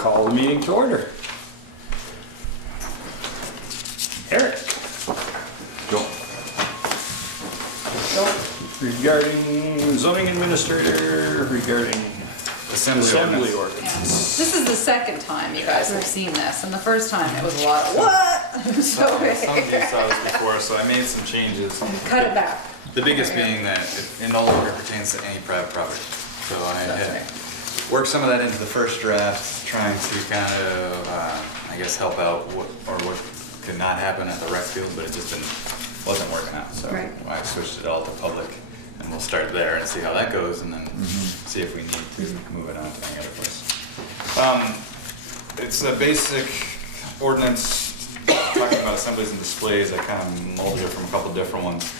Call the meeting to order. Eric. Go. Regarding zoning administrator, regarding assembly ordinance. This is the second time you guys have seen this, and the first time it was a lot of what? It was so big. Some of you saw this before, so I made some changes. Cut it back. The biggest being that it no longer pertains to any private property. So I had worked some of that into the first draft, trying to kind of, I guess, help out what could not happen at the rec field, but it just wasn't working out. So Right. I switched it all to public, and we'll start there and see how that goes, and then see if we need to move it on to any other place. It's a basic ordinance talking about assemblies and displays. I kind of molded it from a couple different ones.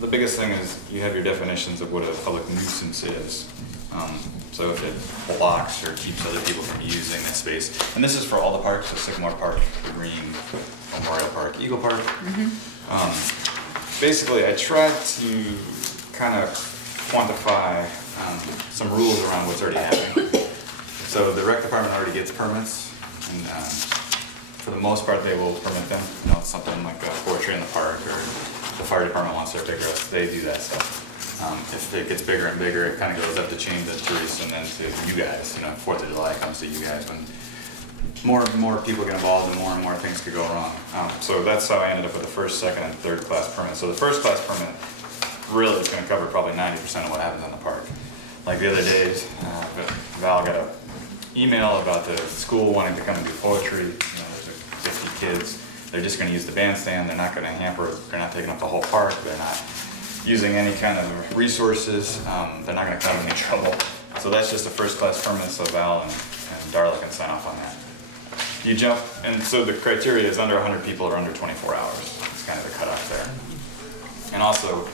The biggest thing is you have your definitions of what a public nuisance is. So if it blocks or keeps other people from using that space, and this is for all the parks, so Sycamore Park, the Green, Memorial Park, Eagle Park. Basically, I tried to kind of quantify some rules around what's already happening. So the rec department already gets permits, and for the most part, they will permit them. You know, something like poetry in the park, or the fire department wants their bigger, they do that stuff. If it gets bigger and bigger, it kind of goes up the chain to Teresa and then to you guys. You know, 4th of July comes to you guys when more and more people get involved and more things could go wrong. So that's how I ended up with the first, second, and third class permit. So the first class permit really is going to cover probably 90% of what happens in the park. Like the other day, Val got an email about the school wanting to come and do poetry. You know, there's 50 kids. They're just going to use the bandstand. They're not going to hamper. They're not taking up the whole park. They're not using any kind of resources. They're not going to cause any trouble. So that's just a first class permit, so Val and Darla can sign off on that. You jump, and so the criteria is under 100 people or under 24 hours. It's kind of the cutoff there. And also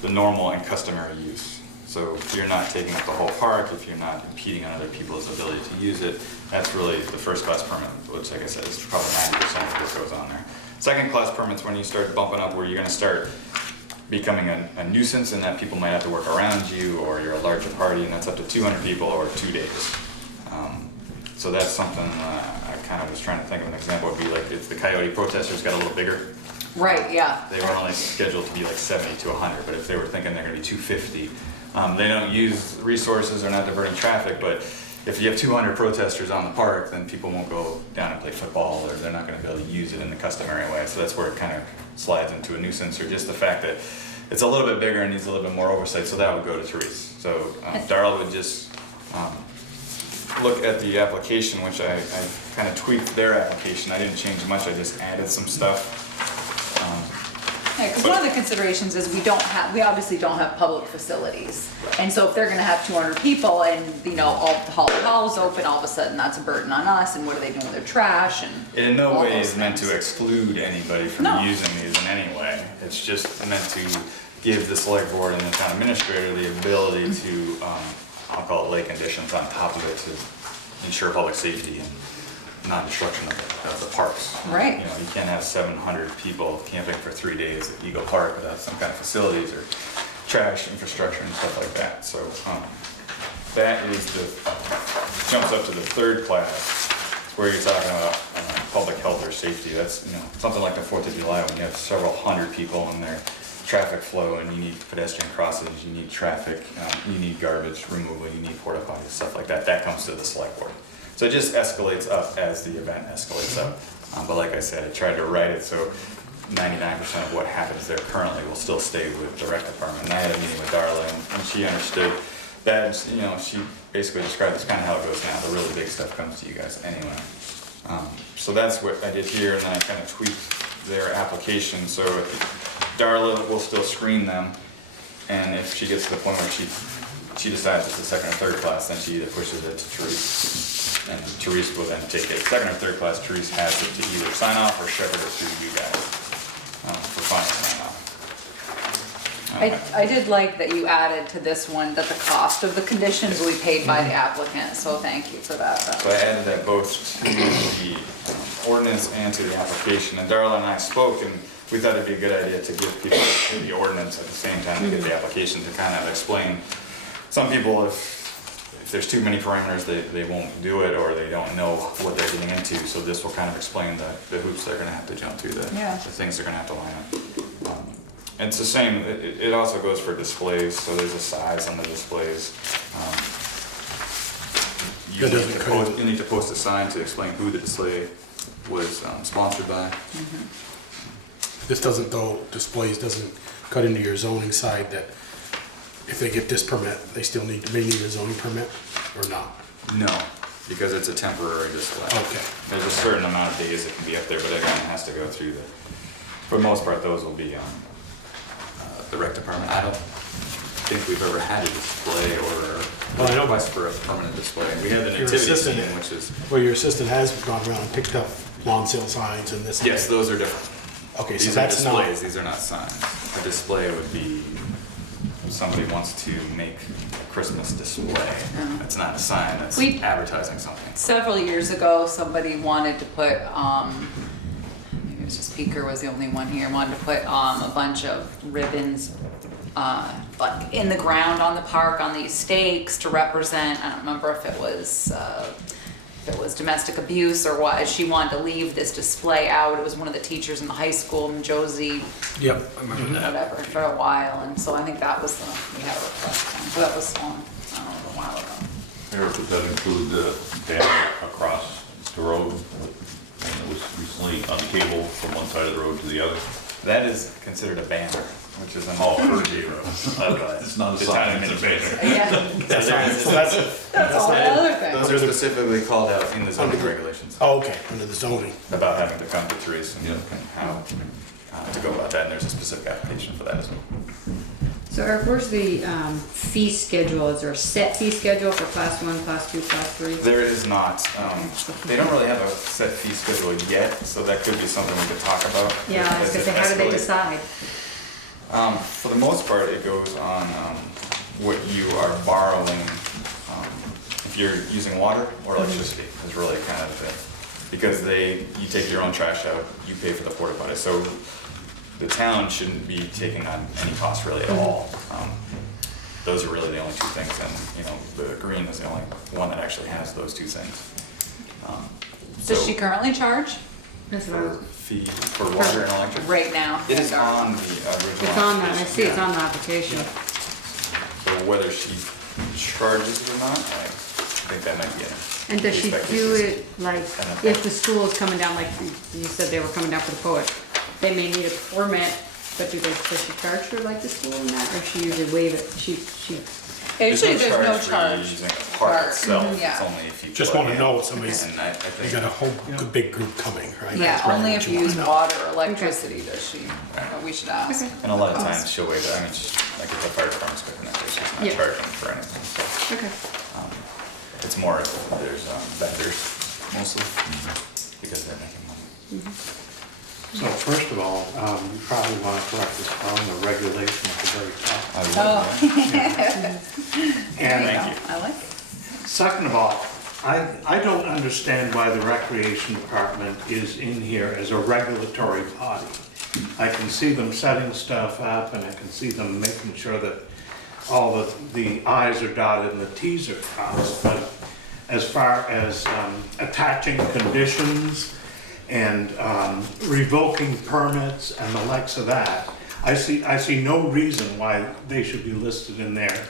the normal and customary use. So if you're not taking up the whole park, if you're not impeding on other people's ability to use it, that's really the first class permit, which like I said is probably 90% of what goes on there. Second class permits when you start bumping up where you're going to start becoming a nuisance, and that people might have to work around you, or you're a larger party, and that's up to 200 people or 2 days. So that's something I kind of was trying to think of an example would be like if the coyote protesters got a little bigger. Right, yeah. They were only scheduled to be like 70 to 100, but if they were thinking they're going to be 250, they don't use resources, they're not diverting traffic, but if you have 200 protesters on the park, then people won't go down and play football, or they're not going to be able to use it in the customary way. So that's where it kind of slides into a nuisance, or just the fact that it's a little bit bigger and needs a little bit more oversight, so that would go to Therese. So Darla would just look at the application, which I kind of tweaked their application. I didn't change much, I just added some stuff. Because one of the considerations is we obviously don't have public facilities. And so if they're gonna have 200 people and, you know, all the hall's open, all of a sudden that's a burden on us, and what are they doing with their trash and It in no all way those is meant things. to exclude anybody from No. using these in any way. It's just meant to give the select board and the town administrator the ability to, I'll call it lay conditions on top of it to ensure public safety and non-destruction of the parks. Right. You know, you can't have 700 people camping for 3 days at Eagle Park without some kind of facilities or trash infrastructure and stuff like that. So that is jumps up to the third class where you're talking about public health or safety. That's, you know, something like the 4th of July when you have several hundred people in there, traffic flow, and you need pedestrian crossings, you need traffic, you need garbage removal, you need porta potties, stuff like that. That comes to the select board. So it just escalates up as the event escalates up. But like I said, I tried to write it so 99% of what happens there currently will still stay with the rec department. And I had a meeting with Darla, and she understood that, you know, she basically described this kind of how it goes now. The really big stuff comes to you guys anyway. So that's what I did here, and then I kind of tweaked their application. So Darla will still screen them, and if she gets to the point where she decides it's the second or third class, then she either pushes it to Therese, and Therese will then take it. Second or third class, Therese has it to either sign off or shepherd it through you guys for final sign off. I did like that you added to this one that the cost of the conditions will be paid by the applicant, so thank you for that. So I added that both to the ordinance and to the application. And Darla and I spoke, and we thought it'd be a good idea to give people the ordinance at the same time to get the application to kind of explain. Some people, if if there's too many parameters, they won't do it, or they don't know what they're getting into. So this will kind of explain the hoops they're gonna have to jump through, the things they're gonna have to line up. And it's the same, it also goes for displays, so there's a size on the displays. You need to post a sign to explain who the display was sponsored by. This doesn't, though, displays doesn't cut into your zoning side that if they get this permit, they still may need a zoning permit, or not? No, because it's a temporary display. Okay. There's a certain amount of days it can be up there, but again, it has to go through for the most part, those will be the rec department. I don't think we've ever had a display or a request for a permanent display. We have the nativity scene, which is... Well, your assistant has gone around and picked up lawn sale signs and this. Yes, those are different. Okay, so These are that's not... displays, these are not signs. A display would be, somebody wants to make a Christmas display. That's not a sign, that's advertising something. Several years ago, somebody wanted to put, maybe it was just Peaker was the only one here, wanted to put a bunch of ribbons like in the ground on the park, on these stakes to represent, I don't remember if it was domestic abuse or what. She wanted to leave this display out. It was one of the teachers in the high school, Josie. Yep, I remember that. Whatever, for a while, and so I think that was we had a request on. So that was I don't know, a while ago. Eric, does that include the banner across the road? And it was recently on cable from one side of the road to the other? That is considered a banner, which is an It's not a sign, it's a banner. Yeah, That's that's a whole other thing. Those are specifically called out in the zoning regulations Oh, okay, under the zoning. about having to come to trees and how to go about that, and there's a specific application for that as well. So Eric, where's the fee schedule? Is there a set fee schedule for class 1, class 2, class 3? There is not. They don't really have a set fee schedule yet, so that could be something we could talk about. Yeah, I was as gonna say, it how do they escalates. decide? For the most part, it goes on what you are borrowing. If you're using water or electricity, is really kind of it. Because you take your own trash out, you pay for the porta potty. So the town shouldn't be taking on any cost really at all. Those are really the only two things, and the green is the only one that actually has those two things. Does she currently charge That's what I was, Fee for water and electric? right now? It is on the original. it's on that, I see it's application, on the application. So whether she charges it or not, I think that might be it. And does she do it like, if the school is coming down, like you said they were coming down for the poet, they may need a permit, but does she charge her like the school and that, or she usually waive it? Usually there's no for charge. using the park itself, Yeah. it's only if you. Just plug want to in. know what somebody's, And I you think, got a whole big group coming, right? Yeah, That's really only what if you you use wanna know. water or electricity does she, we should ask. Okay. and a lot of times she'll waive it, I mean, like if the fire department's cooking it, she's not Yeah. charging for anything, so. Okay. It's more if there's vendors mostly, because they're making money. So first of all, you probably want to correct this on the regulation at the very top. I would, Oh. yeah. And There you go. I like it. second of all, I don't understand why the recreation department is in here as a regulatory body. I can see them setting stuff up and I can see them making sure that all the i's are dotted and the t's are crossed, but as far as attaching conditions and revoking permits and the likes of that, I see no reason why they should be listed in there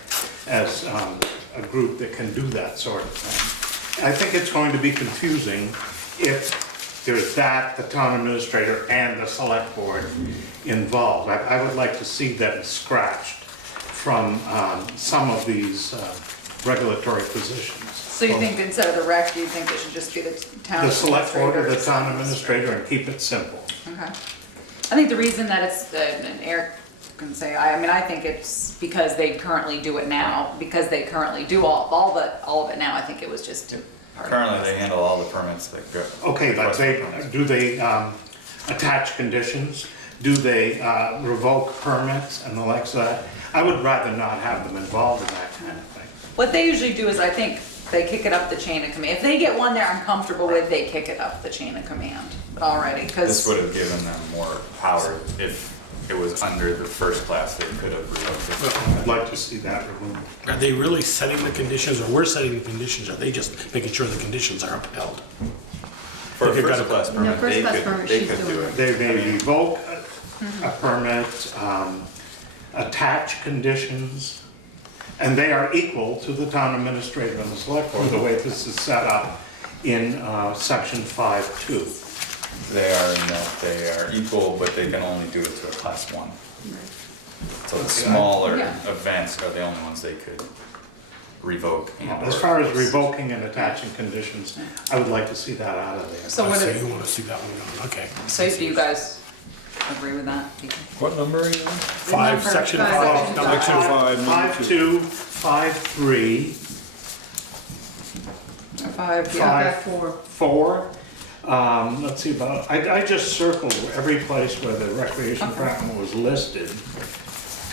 as a group that can do that sort of thing. I think it's going to be confusing if there's the town administrator and the select board involved. I would like to see them scratched from some of these regulatory positions. So you think instead of the rec, do you think it should just be the town? The select board or the administrator? town administrator, and keep it simple. Okay. I think the reason that it's, and Eric can say, I think it's because they currently do it now, because they currently do all of it now. I think it was just part of Currently, this. they handle all the permits that go. Okay, but do they attach conditions? Do they revoke permits and the likes of that? I would rather not have them involved in that kind of thing. What they usually do is, I think, they kick it up the chain of command. If they get one they're uncomfortable with, they kick it up the chain of command already, This because, would have given them more power if it was under the first class, they could have revoked I'd like to see that removed. Are they really setting the conditions, or we're setting the conditions? Are they just making sure the conditions are upheld? it. For a They've got first a- class No, permit, first they class could, permit, they she's could do doing it. They may revoke a permit, attach conditions, and they are equal to the town administrator and the select board, the way this is set up in section 5.2. They are in that they are equal, but they can only do it to a class 1. So the smaller Yeah. events are the only ones they could revoke and. As far as revoking and attaching conditions, I would like to see that out of there. So what So if, you wanna see that one going, okay. so do you guys agree with that? What number are you in? Five, Number section five, five, number Section two. 5, number 2. 5.2, 5.3, 5, yeah. 5.4. Let's see about, I just circled every place where the recreation department was listed.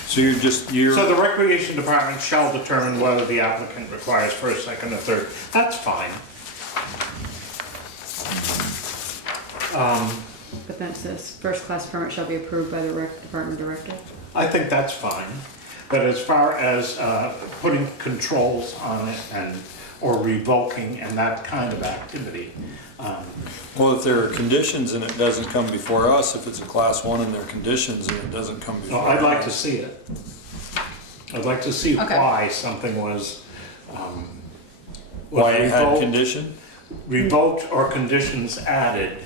So you're just, So the recreation department shall determine whether the applicant requires first, second, or third. That's fine. But then it says, first class permit shall be approved by the rec department director. I think that's fine. But as far as putting controls on it and, or revoking and that kind of activity, well, if there are conditions and it doesn't come before us, if it's a class 1 and there are conditions and it doesn't come no, before I'd like to us. see it. I'd like to see Okay. why something was Why it had revoked- condition? revoked or conditions added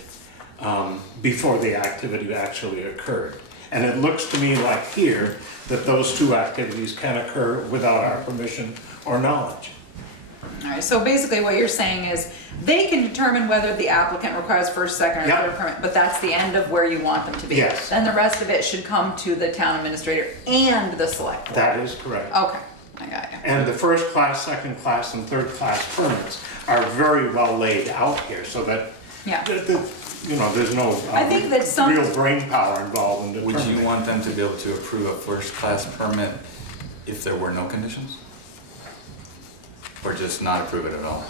before the activity actually occurred. And it looks to me like here that those two activities can occur without our permission or knowledge. All right, so basically what you're saying is they can determine whether the applicant requires first, second, or Yep. third permit, but that's the end of where you want them to be. Yes. Then the rest of it should come to the town administrator and the select board. That is correct. Okay, I got you. And the first class, second class, and third class permits are very well laid out here so that, Yeah. you know, there's no I think that some- real brain power involved in Would determining. you want them to be able to approve a first class permit if there were no conditions? Or just not approve it at all?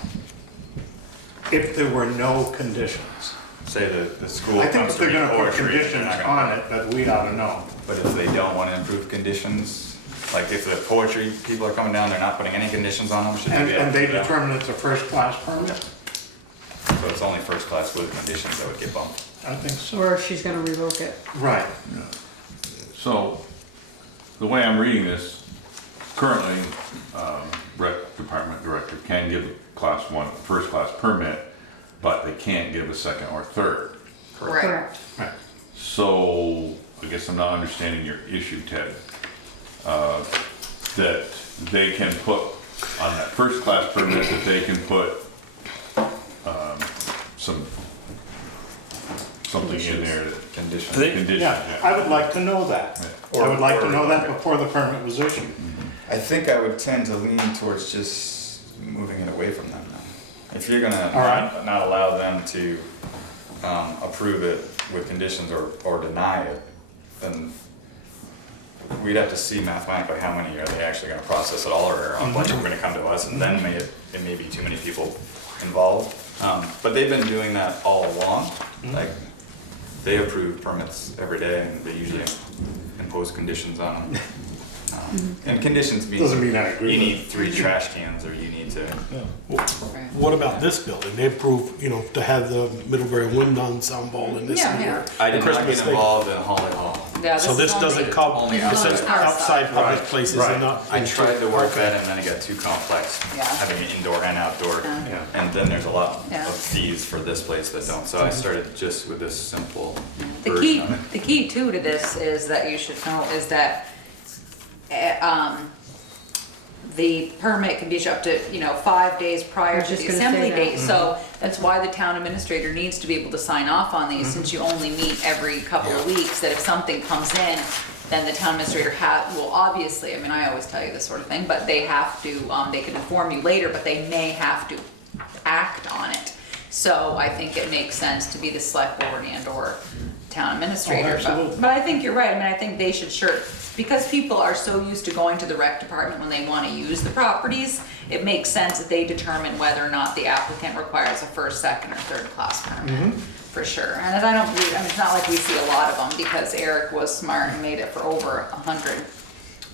If there were no conditions. Say the school I think comes if to they're read gonna put poetry, they're conditions not gonna. on it, that we ought to know. But if they don't want to improve conditions, like if the poetry people are coming down, they're not putting any conditions on them, should they be able And to they do that? determine it's a first class permit? So it's only first class with conditions that would get bumped. I think so. Or she's gonna revoke it. Right. So, the way I'm reading this, currently, rec department director can give a class 1, first class permit, but they can't give a second or third. Correct. Right. So, I guess I'm not understanding your issue, Ted. That they can put, on that first class permit, that they can put, something in there that, Conditions. conditions, Yeah, I would like to know that. Yeah. I would like to Or- know that before the permit was issued. I think I would tend to lean towards just moving it away from them now. If you're gonna All right. not allow them to approve it with conditions or deny it, then we'd have to see mathematically how many are they actually gonna process at all, or a bunch are gonna come to us, and then it may be too many people involved. But they've been doing that all along, like, they approve permits every day, and they usually impose conditions on them. And conditions Doesn't mean I mean, agree you with need 3 trash cans, or you need to, What about this building? They approved, to have the Middlebury Wind Ensemble and this Yeah, and yeah. that. I did not Christmas get thing. involved in Holly Hall. Yeah, So this is only- doesn't come, only it says outside. outside public Right, places right. and not. I tried to work that, and then it got too complex, Yeah. having an indoor and outdoor. Yeah. And then there's a lot Yeah. of fees for this place that don't, so I started just with this simple The version key, of it. the key too to this is that you should know is that, the permit can be issued up to, 5 days I prior was to just the gonna say assembly that. date. So that's why the town administrator needs to be able to sign off on these, since you only meet every couple of weeks, that if something comes in, then the town administrator will obviously, I always tell you this sort of thing, but they have to, they can inform you later, but they may have to act on it. So I think it makes sense to be the select board and or town administrator. absolutely. But I think you're right, I think they should because people are so used to going to the rec department when they wanna use the properties, it makes sense that they determine whether or not the applicant requires a first, second, or third class permit. for sure. And I don't believe, I mean, it's not like we see a lot of them, because Eric was smart and made it for over 100.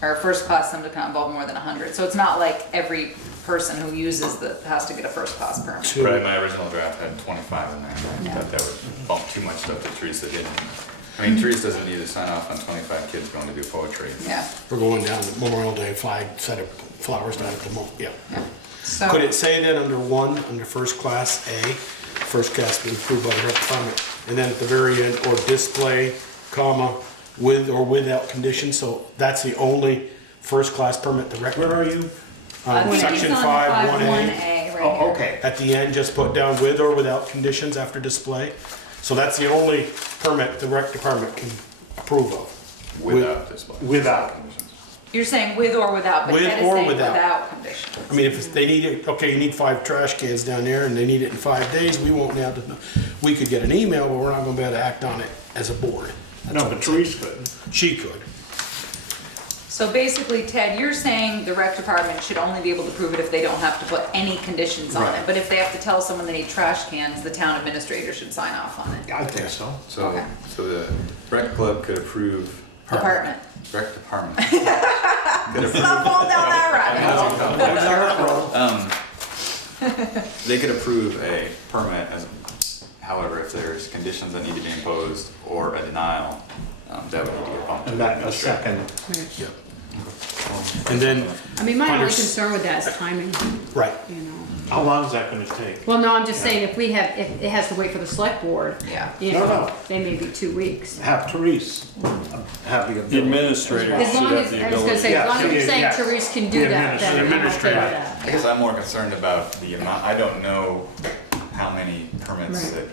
Our first class them to kind of involve more than 100, so it's not like every person who uses has to get a first class permit. Right, my original draft had 25 in there. Yeah. I thought that would bump too much stuff that Teresa didn't. I mean, Teresa doesn't need to sign off on 25 kids going to do poetry. Yeah, We're going down to Memorial Day, 5 set of flowers down at the mall, yeah. yeah. So. Could it say that under first class A, first class be approved by the rec department, and then at the very end, or display, comma, with or without conditions, so that's the only first class permit the rec. Where are you? Section 5, 1A. 1A right Oh, here. okay. At the end, just put down with or without conditions after display. So that's the only permit the rec department can approve of. Without display. Without. You're saying with or without, but With Ted is or saying without. without conditions. I mean, if they need it, okay, you need 5 trash cans down there and they need it in 5 days, we won't now, we could get an email, but we're not gonna be able to act on it as a board. No, but Teresa couldn't. She could. So basically, Ted, you're saying the rec department should only be able to prove it if they don't have to put any conditions on it. Right. But if they have to tell someone they need trash cans, the town administrator should sign off on it. I think so. So, Okay. so the rec club could approve, Department. rec department. Let's not fall down that rabbit hole. They could approve a permit however, if there's conditions that need to be imposed or a denial, that would need to get bumped to And the that a administrator. second. Yep. And then, I mean, my only Under- concern with that is timing, right, you know. How long is that gonna take? Well, no, I'm just saying, if it has to wait for the select board, Yeah. you No, know, no. they may be 2 weeks. Have Teresa have the The ability. administrator As should long have as, the I was gonna ability. say, as long as you're Yeah, saying yes. Therese can do The that, then I'm okay with administrator. that. I guess I'm more concerned about the amount, I don't know how many permits Right. that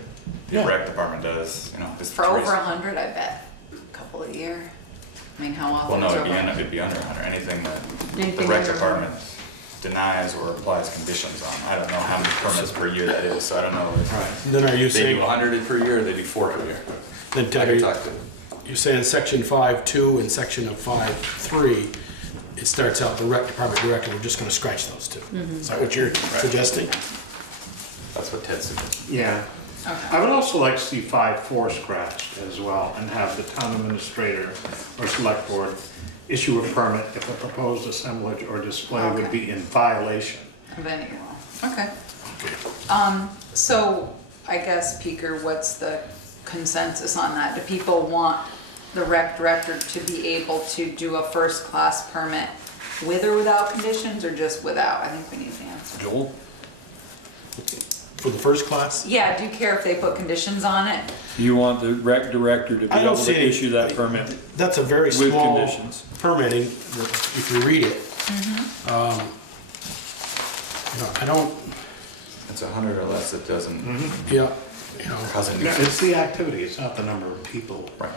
the Yeah. rec department does, you know. does For over Teresa- 100, I bet. A couple a year. I mean, how often? Well, no, is it'd be over? under 100, anything that the Anything rec under department denies or applies conditions on. I don't know how many permits per year that is, so I don't know if then are you they do saying, 100 per year or they do 4 per year. then I Ted, could talk to, you're saying section 5.2 and section of 5.3, it starts out the rec department director, we're just gonna scratch those two. Is that what you're suggesting? that's what Ted suggested. Yeah. Okay. I would also like to see 5.4 scratched as well and have the town administrator or select board issue a permit if a proposed assemblage or display would Okay. be in violation. Of any law. Okay. So I guess, Peter, what's the consensus on that? Do people want the rec director to be able to do a first class permit with or without conditions, or just without? I think we need the answer. Joel? For the first class? Yeah, do you care if they put conditions on it? You want the rec director to be I don't able see to any- issue that permit That's a very with small conditions? permitting, if you read it. You know, I don't, It's 100 or less, it doesn't yeah, you know. cause a Yeah, nuisance. it's the activity, it's not the number of people. Right.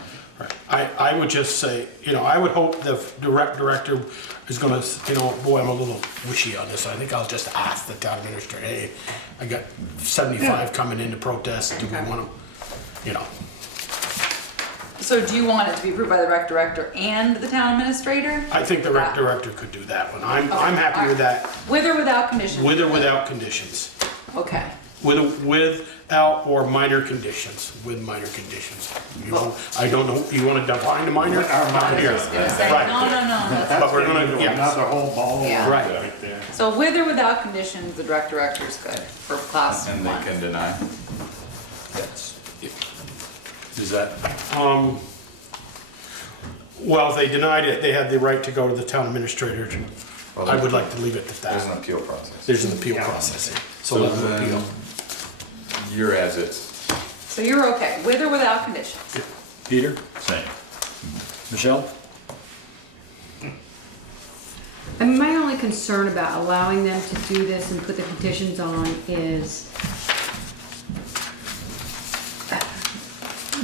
Right. I would just say, you know, I would hope the rec director is gonna, you know, boy, I'm a little wishy on this. I think I'll just ask the town administrator, hey, I got 75 coming in to protest, do we want to, you know? So do you want it to be approved by the rec director and the town administrator? I think the rec director could do that one. I'm happy with that, With or without conditions? with or without conditions. Okay. Without or minor conditions, with minor conditions. You know, I don't know, you want to define the minor? What are I minor? was Here. just gonna say, Right. no, that's, But we're gonna, Another yeah, whole ball of Yeah. wax Right. right there. so with or without conditions, the rec director's good for class And they one. can deny. Yes. Is that, well, if they denied it, they had the right to go to the town administrator. Well, I would like to leave it at There's an that. appeal process. There's an appeal Yeah. process, so So let them then, appeal. you're as is. So you're okay, with or without conditions? Peter? Same. Michelle? I mean, my only concern about allowing them to do this and put the conditions on is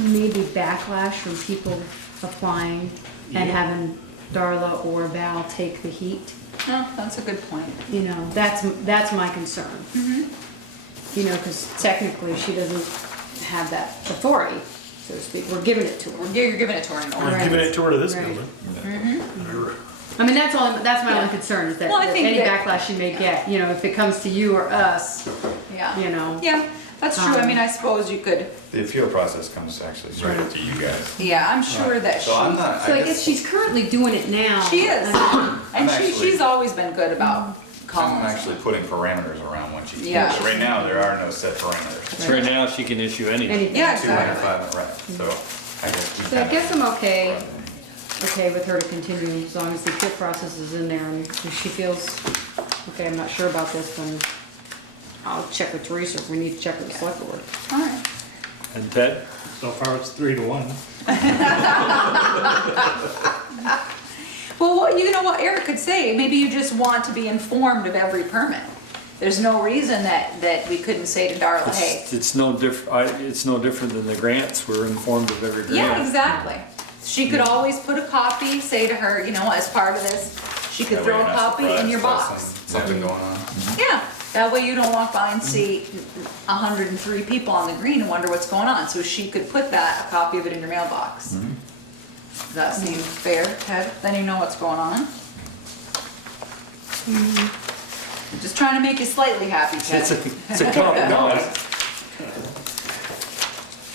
maybe backlash from people applying and having Darla or Val take the heat. No, that's a good point. You know, that's my concern. You know, because technically she doesn't have that authority, so to speak. We're giving it to her. You're giving it to her in We're order. giving it to her to this Right. building. I mean, that's my Yeah. only concern is that Well, I think any that- backlash she may get, you know, if it comes to you or us, Yeah. you know. Yeah, that's true. I mean, I suppose you could, The appeal process comes actually straight up to you guys. yeah, I'm sure that she, So I'm not, So I guess she's currently doing it now. she is. I And I'm actually- she's always been good about calling I'm us. actually putting parameters around what she can do. Yeah. So right now, there are no set parameters. So right now, she can issue mean, anything. anything. Yeah, 205, right, so I guess. we So I kinda- guess I'm okay with her to continue as long as the appeal process is in there, and if she feels, okay, I'm not sure about this, then I'll check with Teresa if we need to check with the select board. All right. And Ted? So far, it's 3-1. Well, you know what Eric could say, maybe you just want to be informed of every permit. There's no reason that we couldn't say to Darla, hey. It's no different than the grants. We're informed of every grant. Yeah, exactly. She could always put a copy, say to her, you know, as part of this, she could That way throw you're a not copy in your surprised by box. Something going on. Yeah, that way you don't walk by and see 103 people on the green and wonder what's going on. So she could put that, a copy of it in your mailbox. Does that seem fair, Ted? Then you know what's going on. I'm just trying to make you slightly happy, Ted. It's a compromise.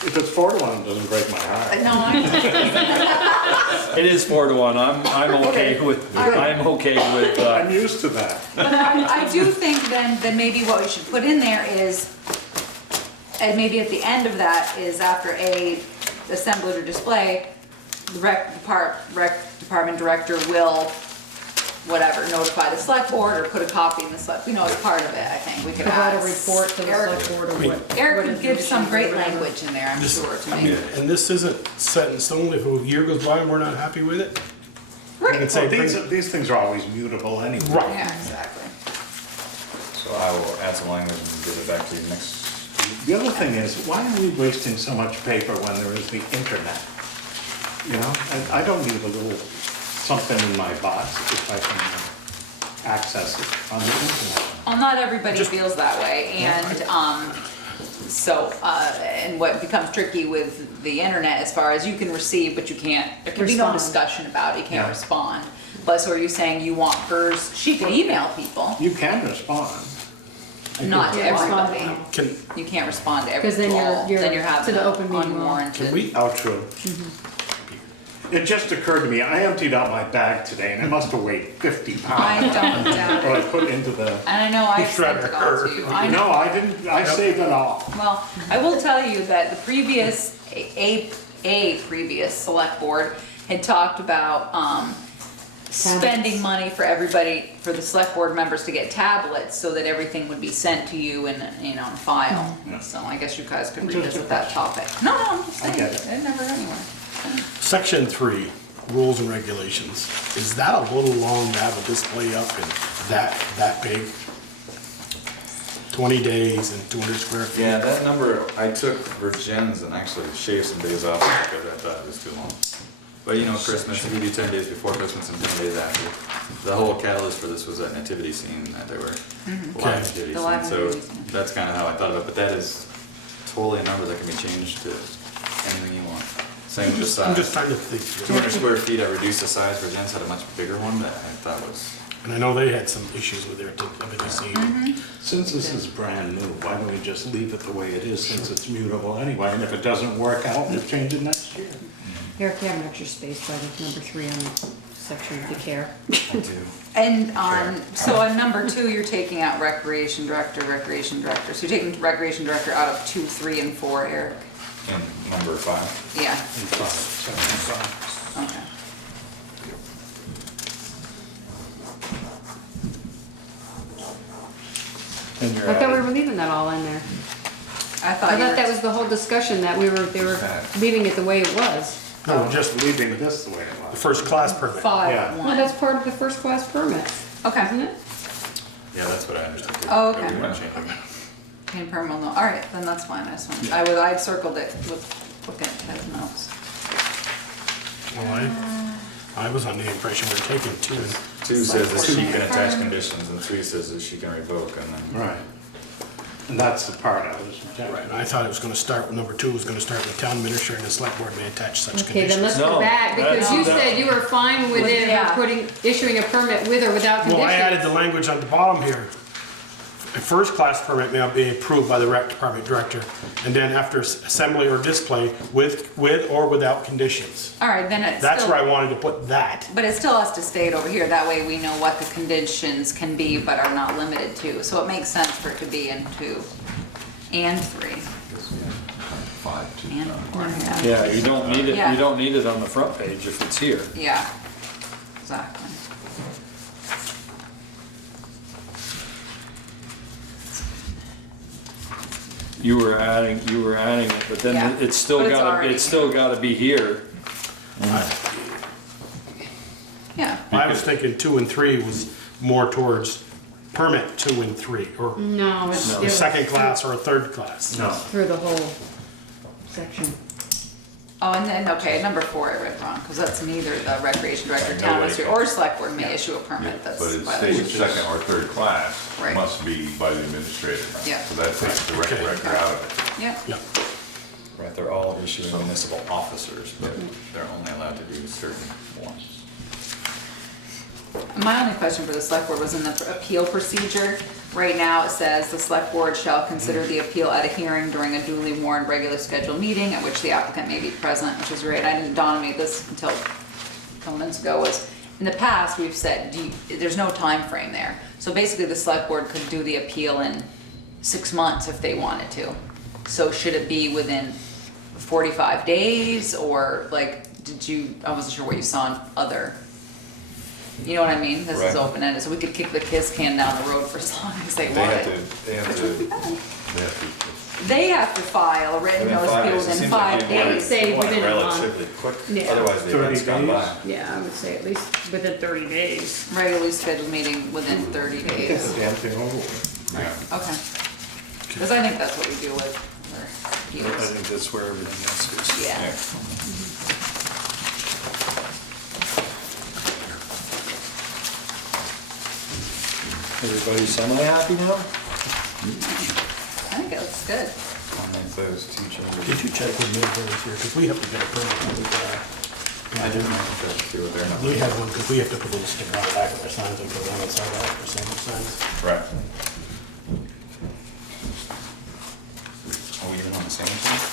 If it's 4-1, it doesn't break my heart. No, I, It is 4-1. I'm okay with, I'm okay with, I'm used to that. but I do think then maybe what we should put in there is, and maybe at the end of that is after A, assemblage or display, the rec department director will, whatever, notify the select board or put a copy in the select, you know, as part of it, I think. We could Provide add. a report to the Eric- select board or what. Eric what could give some information great or whatever. language in there, I'm sure, to I me. mean, and this isn't set in stone. If a year goes by and we're not happy with it, we can Right, say, Well, these things are always mutable anyway. Right. yeah, exactly. So I will add some language and give it back to you next week. The other thing is, why are we wasting so much paper when there is the internet? You know, I don't need a little something in my box if I can access it on the internet. Well, not everybody feels that way, and, and what becomes tricky with the internet as far as you can receive, but you can't, there can be no Respond. discussion about it, you can't Yeah. respond. But so are you saying you want hers, she can email people, You can respond. not to Yeah, respond. everybody. can, You can't respond to every 'Cause then call, you're then you're having to the open meeting law. unwarranted. can we, Oh, true. It just occurred to me, I emptied out my bag today and it must have weighed 50 I pounds. don't doubt Or I it, put into the, and I know I sent it all to you. I know. no, I didn't, I saved it all. Well, I will tell you that the previous, a previous select board had talked about, spending money for everybody, for the select board members to get tablets so that everything would be sent to you in, you know, in a file. So I guess you guys could Just a revisit that topic. No, I'm just I saying, get it. it never anywhere. section 3, rules and regulations. Is that a little long to have a display up and that big? 20 days and 200 square feet? Yeah, that number, I took Virgin's and actually shaved some days off because I thought it was too long. But you know, Christmas, we do 10 days before Christmas and 10 days after. The whole catalyst for this was that nativity scene that they were, Okay. live nativity The live scene. So nativity scene. that's kind of how I thought of it, but that is totally a number that can be changed to anything you want. Same with the I'm just size. trying to think. 200 square feet, I reduced the size. Virgin's had a much bigger one that I thought was, And I know they had some issues with their WC. Since this is brand new, why don't we just leave it the way it is since it's mutable anyway? And if it doesn't work out, we'll change it next year. Eric, you have an extra space by the number 3 on the section of the care. I do. And on, so on number 2, you're taking out recreation director. So you're taking recreation director out of 2, 3, and 4, Eric? And number 5. Yeah, In 5, section 5. okay. and you're I thought we adding- were leaving that all in there. I I thought you thought that were, was the whole discussion, that they were leaving it the way it was. No, just the Leaving this the way it was. first class permit. 5, Yeah. Well, 1. that's part of the first class permit, Okay. isn't it? Yeah, that's what I understood. too. Oh, But okay. we weren't changing it. Pain perm will know, all right, then that's fine, I just want, I'd circled it with, looking at Ted's notes. Well, I was under the impression we were taking 2 and 2 says that she can attach conditions, and 3 says that she can revoke, and then. Right. And that's the part I was Right, rejecting. I thought it was gonna start with number 2, was gonna start with town administrator and the select board may attach such Okay, then conditions. let's go No, back, because you that's- said you were fine with it, Yeah. issuing a permit with or without Well, I added conditions. the language on the bottom here. a first class permit may be approved by the rec department director, and then after assembly or display with or without conditions. All right, then it's That's still, where I wanted to put that. but it still has to state over here, that way we know what the conditions can be but are not limited to. So it makes sense for it to be in 2 and 3 5 to and 4, yeah. Yeah, you don't need it, Yeah. you don't need it on the front page if it's here. Yeah, exactly. You were adding it, but Yeah, then it's still but it's gotta, already it's still gotta be here. Yeah, I was thinking 2 and 3 was more towards permit 2 and 3, or No, it's a second class or a third class. No. through the whole section. oh, and then, okay, number 4 I read wrong, because that's neither the recreation director, Right, town nobody administrator, can- or select board may Yeah. issue a permit, that's. But it violation. states second or third class Right. must be by the administrator. Yeah. So that takes the rec Okay. director out of it. Yeah, Yeah. Right, they're all issuing municipal officers, but they're only allowed to do certain ones. my only question for the select board was in the appeal procedure. Right now, it says the select board shall consider the appeal at a hearing during a duly warned regular scheduled meeting at which the applicant may be present, which is great. I didn't dawn on me this until a couple minutes ago, was in the past, we've said, there's no time frame there. So basically, the select board could do the appeal in 6 months if they wanted to. So should it be within 45 days, or like, I wasn't sure what you saw in other, you know what I mean? This is Right. open-ended, so we could kick the KISS can down the road for as long as they They want have it. to, they have Which would be to. bad. They have to- They have to file a written Within notice 5 appeal days, it within seems like 5 you'd want it- days. Say you'd want it within a month. relatively quick, Yeah. otherwise the 30 event's gone days? by. Yeah, I would say at least within 30 days. Regularly scheduled meeting within 30 Get days. the damn thing over with. Yeah. Okay. Because I think that's what we do with our I appeals. think that's where everything else is. Yeah. Yeah. Everybody semi-happy now? I think it looks good. I'll make those 2 changes. Did you check with Millville's here, because we have to get a permit. I didn't know if that's true, they're not. We have one, because we have to put a sticker on the back of our signs and put one outside our single signs. Right. Are we even on the same thing?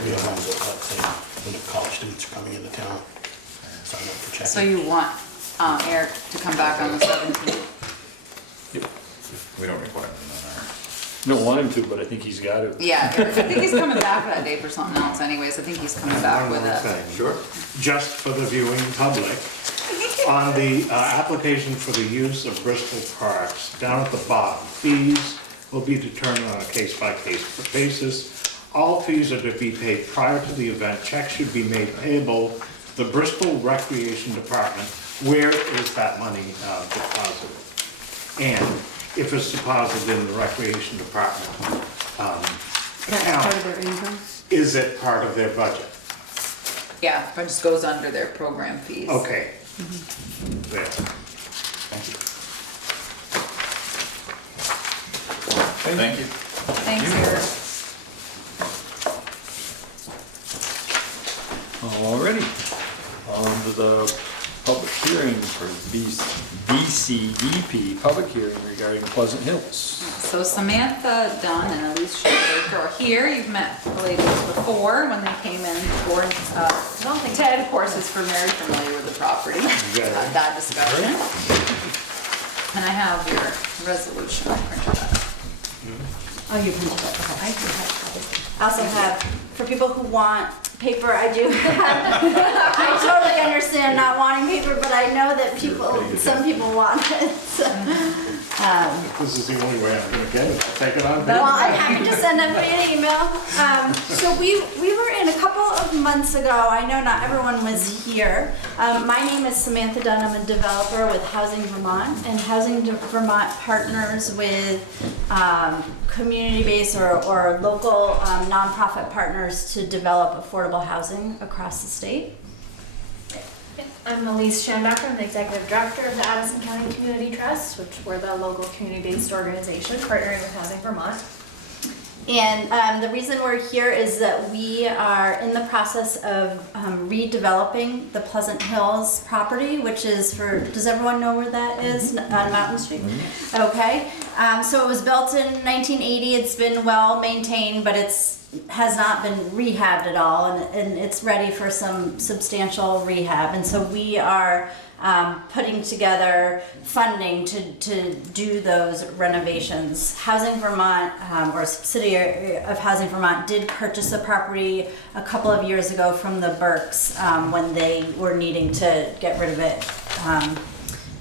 We have one that say when the college students are coming into town, sign up for checking. So you want Eric to come back on the 17th? We don't require them on our. Don't want him to, but I think he's got to. Yeah, Eric, I think he's coming back that day for something else anyways. I think he's coming back with One more a. thing. Sure. Just for the viewing public, on the application for the use of Bristol parks, down at the bottom, fees will be determined on a case-by-case basis. All fees are to be paid prior to the event. Checks should be made payable to the Bristol Recreation Department. Where is that money deposited? And if it's deposited in the Recreation Department That's part of account, their income. is it part of their budget? Yeah, but it just goes under their program fees. Okay. There. Thank you. Thanks, Eric. Alrighty, on to the public hearing for BCDP, public hearing regarding Pleasant Hills. So Samantha Dunn and Elise Schaefer are here. You've met the ladies before when they came in for, I don't think Ted, of course, is very familiar with the property. Had that discussion. And I have your resolution. I printed that. Oh, you printed that, okay. I do have copies. I also have, for people who want paper, I do have, I totally understand not wanting paper, but I know that some people want it, so. This is the only way I'm gonna get it. I'll take it on. Well, I'm happy to send them via email. So we were in a couple of months ago, I know not everyone was here. My name is Samantha Dunn, I'm a developer with Housing Vermont, and Housing Vermont partners with community-based or local nonprofit partners to develop affordable housing across the state. I'm Elise Schambacher, I'm the Executive Director of the Addison County Community Trust, which we're the local community-based organization partnering with Housing Vermont. And the reason we're here is that we are in the process of redeveloping the Pleasant Hills property, which is does everyone know where that is? On Mountain Street? Okay. So it was built in 1980. It's been well maintained, but has not been rehabbed at all, and it's ready for some substantial rehab. And so we are putting together funding to do those renovations. Housing Vermont, or a subsidiary of Housing Vermont, did purchase a property a couple of years ago from the Burkes when they were needing to get rid of it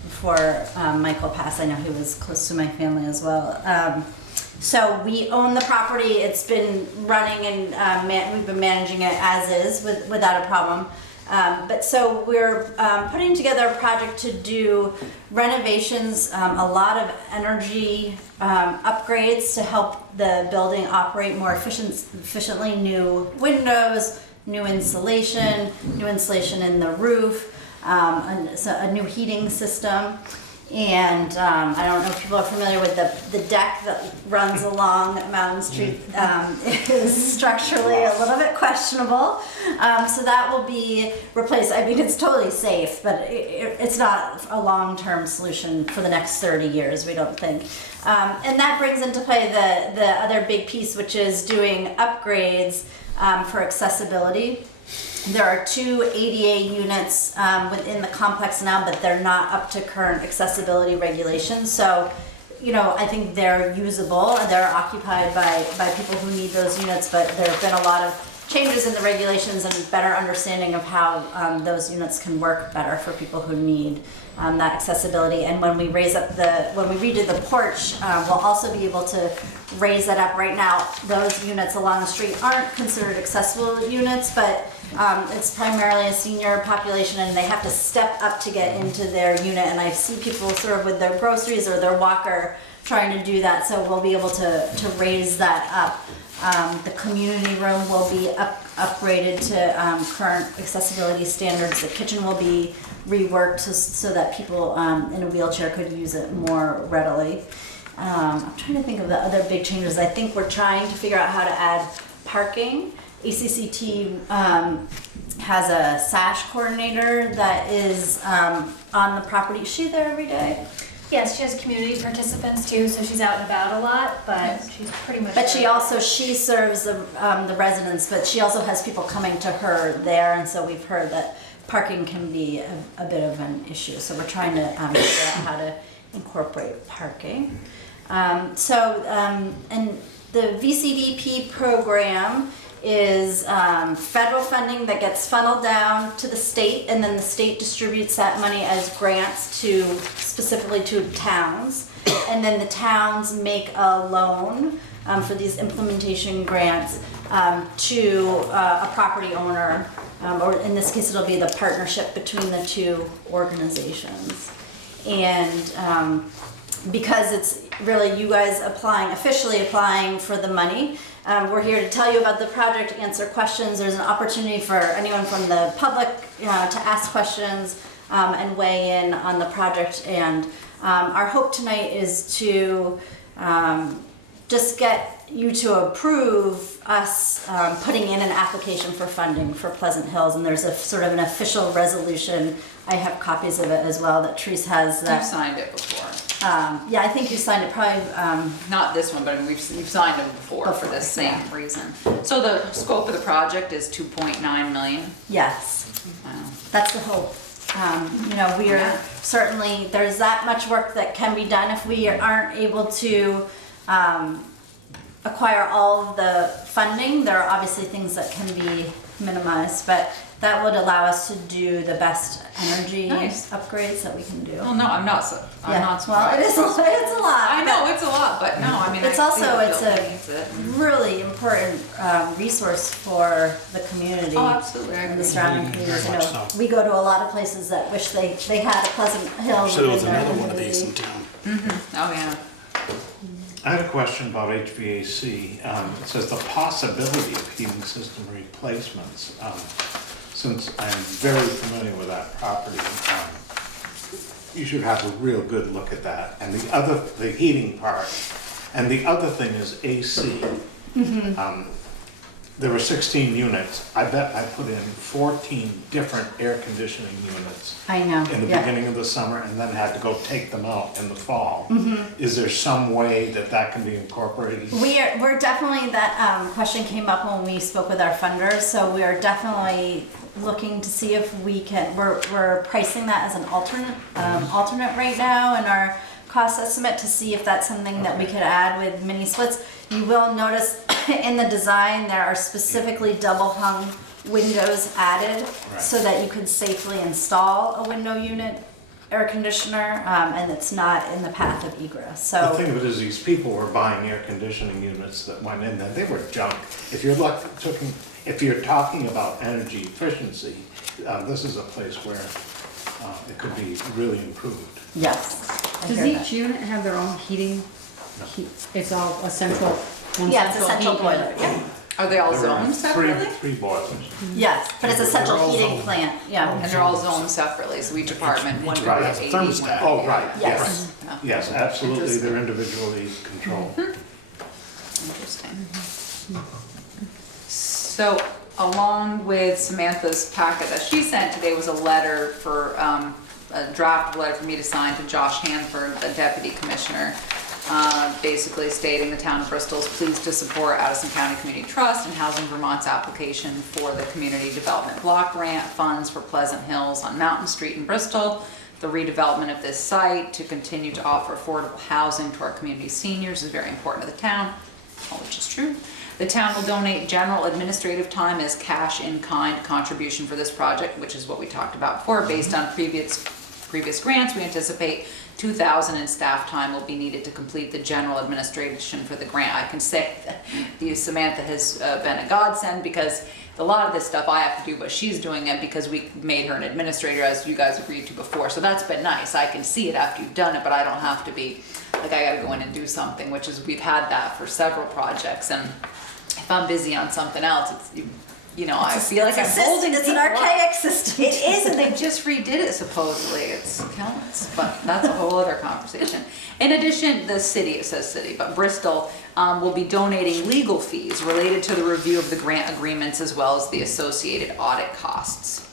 before Michael passed. I know he was close to my family as well. So we own the property. It's been running, and we've been managing it as is without a problem. But so we're putting together a project to do renovations, a lot of energy upgrades to help the building operate more efficiently. New windows, new insulation in the roof, a new heating system. And I don't know if people are familiar with the deck that runs along Mountain Street. Is structurally a little bit questionable. So that will be replaced. I mean, it's totally safe, but it's not a long-term solution for the next 30 years, we don't think. And that brings into play the other big piece, which is doing upgrades for accessibility. There are 2 ADA units within the complex now, but they're not up to current accessibility regulations. So, I think they're usable and they're occupied by people who need those units, but there have been a lot of changes in the regulations and better understanding of how those units can work better for people who need that accessibility. And when we when we redo the porch, we'll also be able to raise that up. Right now, those units along the street aren't considered accessible units, but it's primarily a senior population, and they have to step up to get into their unit. And I see people sort of with their groceries or their walker trying to do that, so we'll be able to raise that up. The community room will be upgraded to current accessibility standards. The kitchen will be reworked so that people in a wheelchair could use it more readily. I'm trying to think of the other big changes. I think we're trying to figure out how to add parking. ACCT has a SASH coordinator that is on the property. Is she there every day? Yes, she has community participants too, so she's out and about a lot, but she's pretty much. But she serves the residents, but she also has people coming to her there, and so we've heard that parking can be a bit of an issue. So we're trying to figure out how to incorporate parking. And the VCDP program is federal funding that gets funneled down to the state, and then the state distributes that money as grants specifically to towns, and then the towns make a loan for these implementation grants to a property owner, or in this case it'll be the partnership between the two organizations. And because it's really you guys officially applying for the money, we're here to tell you about the project, answer questions. There's an opportunity for anyone from the public to ask questions and weigh in on the project. And our hope tonight is to just get you to approve us putting in an application for funding for Pleasant Hills. And there's a sort of an official resolution. I have copies of it as well that Therese has. You've signed it before. Yeah, I think you signed it probably. Not this one, but we've signed them before for the same reason. So the scope of the project is 2.9 million? Yes. Wow. That's the hope. We are certainly, there's that much work that can be done. If we aren't able to acquire all of the funding, there are obviously things that can be minimized, but that would allow us to do the best energy upgrades that we can do. Well, no, I'm not surprised. Well, it's a lot. I know it's a lot, but no, I mean, it's a really important resource for the community. Oh, absolutely, I and agree. the surrounding communities. Very much so. We go to a lot of places that wish they had a Pleasant Hill. So there was in their another one of community. these in town. Oh, yeah. I have a question about HVAC. It says the possibility of heating system replacements. Since I'm very familiar with that property, you should have a real good look at that. And the heating part. And the other thing is AC. There were 16 units. I bet I put in 14 different air conditioning units I know, in the yeah. beginning of the summer and then had to go take them out in the fall. Is there some way that that can be incorporated? We're definitely, that question came up when we spoke with our funders, so we are definitely looking to see if we can, we're pricing that as an alternate right now in our cost estimate to see if that's something that we could add with mini splits. You will notice in the design, there are specifically double hung windows added so that you can safely install a window unit air conditioner, and it's not in the path of egress, The so. thing of it is, these people were buying air conditioning units that went in there, they were junk. If you're talking about energy efficiency, this is a place where it could be really improved. Yes. I Does hear each that. unit have their own heating? It's all a central, one Yeah, it's a central heating? boiler, yeah. Are they all There were zoned separately? three boilers. Yes, but it's a They're central all heating zoned. plant, yeah. And they're all zoned separately, so each apartment, one would be Right, at 80, thermostat. one Oh, would be right, at- yes. Yeah. Yes, absolutely, they're individually controlled. Interesting. So along with Samantha's packet that she sent today was a letter for, a draft letter for me to sign to Josh Hanford, the deputy commissioner, basically stating the town of Bristol is pleased to support Addison County Community Trust and Housing Vermont's application for the Community Development Block Grant funds for Pleasant Hills on Mountain Street in Bristol. The redevelopment of this site to continue to offer affordable housing to our community seniors is very important to the town, all which is true. The town will donate general administrative time as cash in kind contribution for this project, which is what we talked about before. Based on previous grants, we anticipate 2,000 in staff time will be needed to complete the general administration for the grant. I can say that Samantha has been a godsend because a lot of this stuff I have to do, but she's doing it because we made her an administrator, as you guys agreed to before. So that's been nice. I can see it after you've done it, but I don't have to be like I gotta go in and do something, which is, we've had that for several projects. And if I'm busy on something else, it's, you know, I feel like I'm holding It's an people up. archaic system. It is, and they just redid it supposedly. It's countless, but that's a whole other conversation. In addition, the city, it says city, but Bristol will be donating legal fees related to the review of the grant agreements as well as the associated audit costs.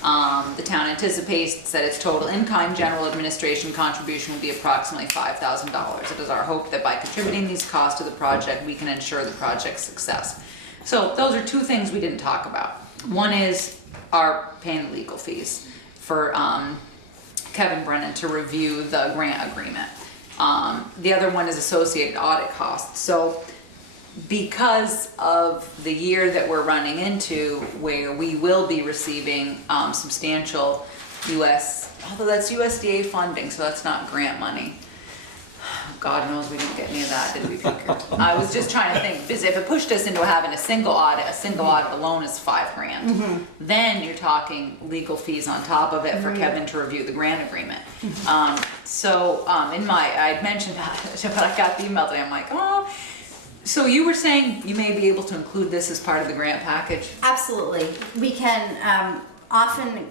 The town anticipates that its total in-kind general administration contribution will be approximately $5,000. It is our hope that by contributing these costs to the project, we can ensure the project's success. So those are two things we didn't talk about. One is our paying legal fees for Kevin Brennan to review the grant agreement. The other one is associated audit costs. So because of the year that we're running into, where we will be receiving substantial although that's USDA funding, so that's not grant money. God knows we didn't get any of that, did we, Peter? I was just trying to think, because if it pushed us into having a single audit alone is $5,000. Then you're talking legal fees on top of it for Kevin to review the grant agreement. I had mentioned that, but I got the email today, I'm like, oh. So you were saying you may be able to include this as part of the grant package? Absolutely. We can often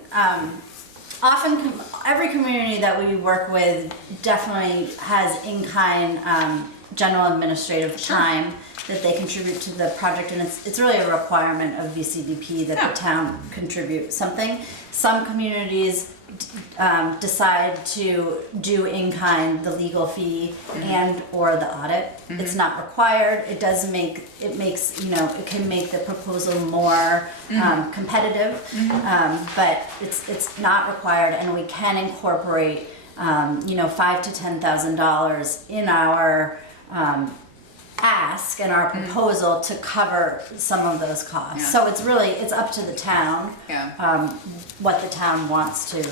every community that we work with definitely has in-kind general administrative time that they contribute to the project, and it's really a requirement of VCDP that the town contribute something. Some communities decide to do in-kind the legal fee and or the audit. It's not required. It can make the proposal more competitive, but it's not required, and we can incorporate $5,000 to $10,000 in our ask and our proposal to cover some of those costs. Yeah. So it's up to the town, what the town wants to.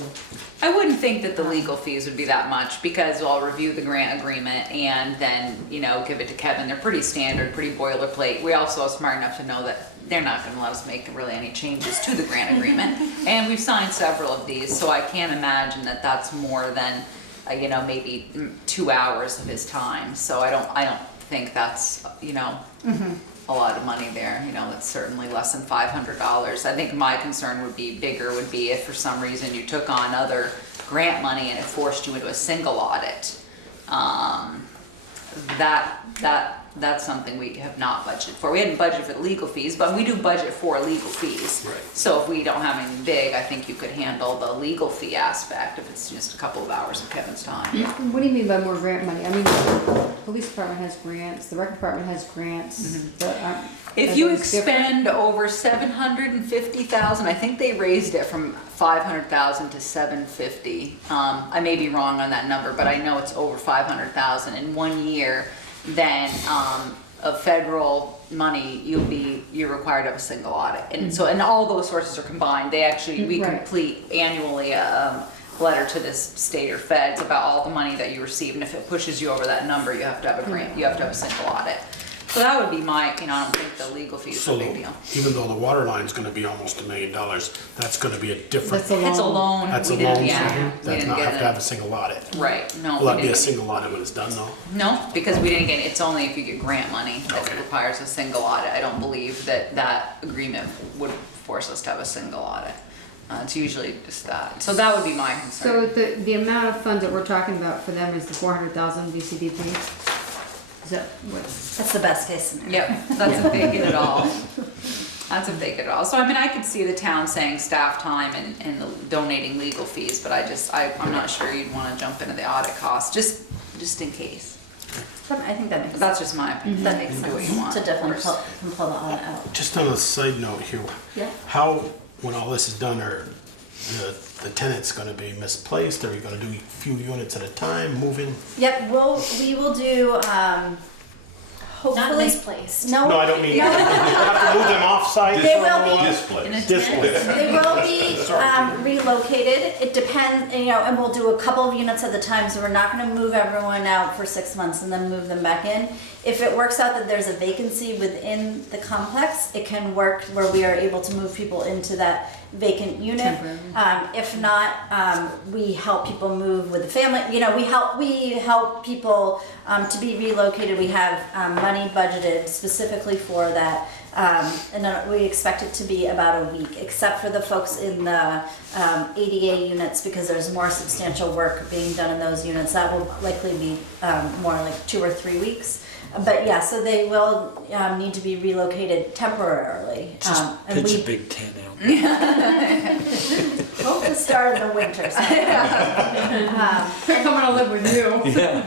I wouldn't think that the legal fees would be that much, because I'll review the grant agreement and then, give it to Kevin. They're pretty standard, pretty boilerplate. We also are smart enough to know that they're not gonna let us make really any changes to the grant agreement. And we've signed several of these, so I can't imagine that that's more than, maybe 2 hours of his time. So I don't think that's, a lot of money there. It's certainly less than $500. I think my concern would be if for some reason you took on other grant money and it forced you into a single audit. That that's something we have not budgeted for. We hadn't budgeted for the legal fees, but we do budget for legal fees. Right. So if we don't have anything big, I think you could handle the legal fee aspect if it's just a couple of hours of Kevin's time. What do you mean by more grant money? I mean, the police department has grants, the rec department has grants. If you expend over 750,000, I think they raised it from 500,000 to 750. I may be wrong on that number, but I know it's over 500,000 in 1 year. Then of federal money, you're required to have a single audit, and so and all those sources are combined. We Right. complete annually a letter to this state or feds about all the money that you receive, and if it pushes you over that number, you have to have a grant. You have to have a single audit. So that would be my, I don't think the legal fee is a So big deal. even though the water line's gonna be almost $1 million, that's gonna be a different, That's a It's a loan. loan. that's We a didn't- loan, yeah, we that's didn't not get have it. to have a single audit. Right, no. Will that we be a didn't. single audit when it's done though? No, because we didn't get, it's only if you get grant money that Okay. requires a single audit. I don't believe that agreement would force us to have a single audit. It's usually just that. So that would be my So concern. the amount of funds that we're talking about for them is the 400,000 VCDP? Is that what? That's the best case scenario. Yep, that's if they get it all. That's if they get it all. So I mean, I could see the town saying staff time and donating legal fees, but I'm not sure you'd wanna jump into the audit cost, just in case. I think that makes But that's just my opinion. That makes Do what you sense want, to of definitely course. pull the audit out. Just on a side note here, Yeah. how, when all this is done, are the tenants gonna be misplaced? Are you gonna do a few units at a time, moving? Yep, we will do, Not hopefully. misplaced. No, No, I don't mean, you no. have to move them off-site? They will be. Display. They will be relocated. It depends, and we'll do a couple of units at the time, so we're not gonna move everyone out for 6 months and then move them back in. If it works out that there's a vacancy within the complex, it can work where we are able to move people into that vacant unit. Temporary. If not, we help people move with the family, we help people to be relocated. We have money budgeted specifically for that. And then we expect it to be about a week, except for the folks in the ADA units, because there's more substantial work being done in those units. That will likely be more like 2 or 3 weeks. But yeah, so they will need to be relocated temporarily. Just And pitch a we big tent out. hope to start in the winter. They're coming to live with you. Yeah.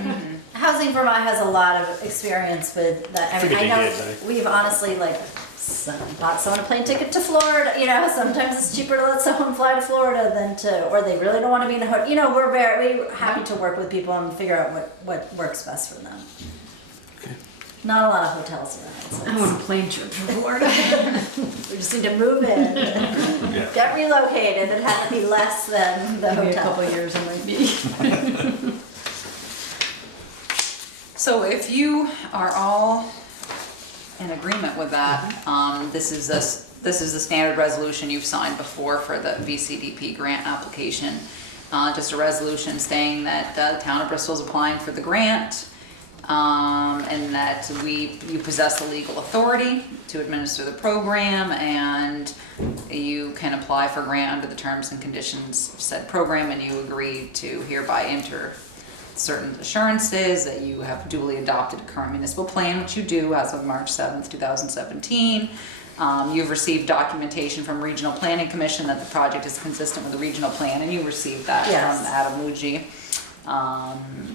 Housing Vermont has a lot of experience with that. I mean, Figured I they know did, right? we've honestly bought someone a plane ticket to Florida. Sometimes it's cheaper to let someone fly to Florida or they really don't want to be in a hotel. We're very happy to work with people and figure out what works best for them. Okay. Not a lot of hotels around. I want a plane trip to Florida. We just need to move in, get relocated. It had to be less than the Maybe a hotel. couple of years I might be. So if you are all in agreement with that, this is the standard resolution you've signed before for the VCDP grant application. Just a resolution stating that the town of Bristol is applying for the grant, and that you possess the legal authority to administer the program, and you can apply for grant under the terms and conditions of said program, and you agree to hereby enter certain assurances that you have duly adopted a current municipal plan, which you do as of March 7th, 2017. You've received documentation from Regional Planning Commission that the project is consistent with the regional plan, and you received that Yes. from Adam Luigi.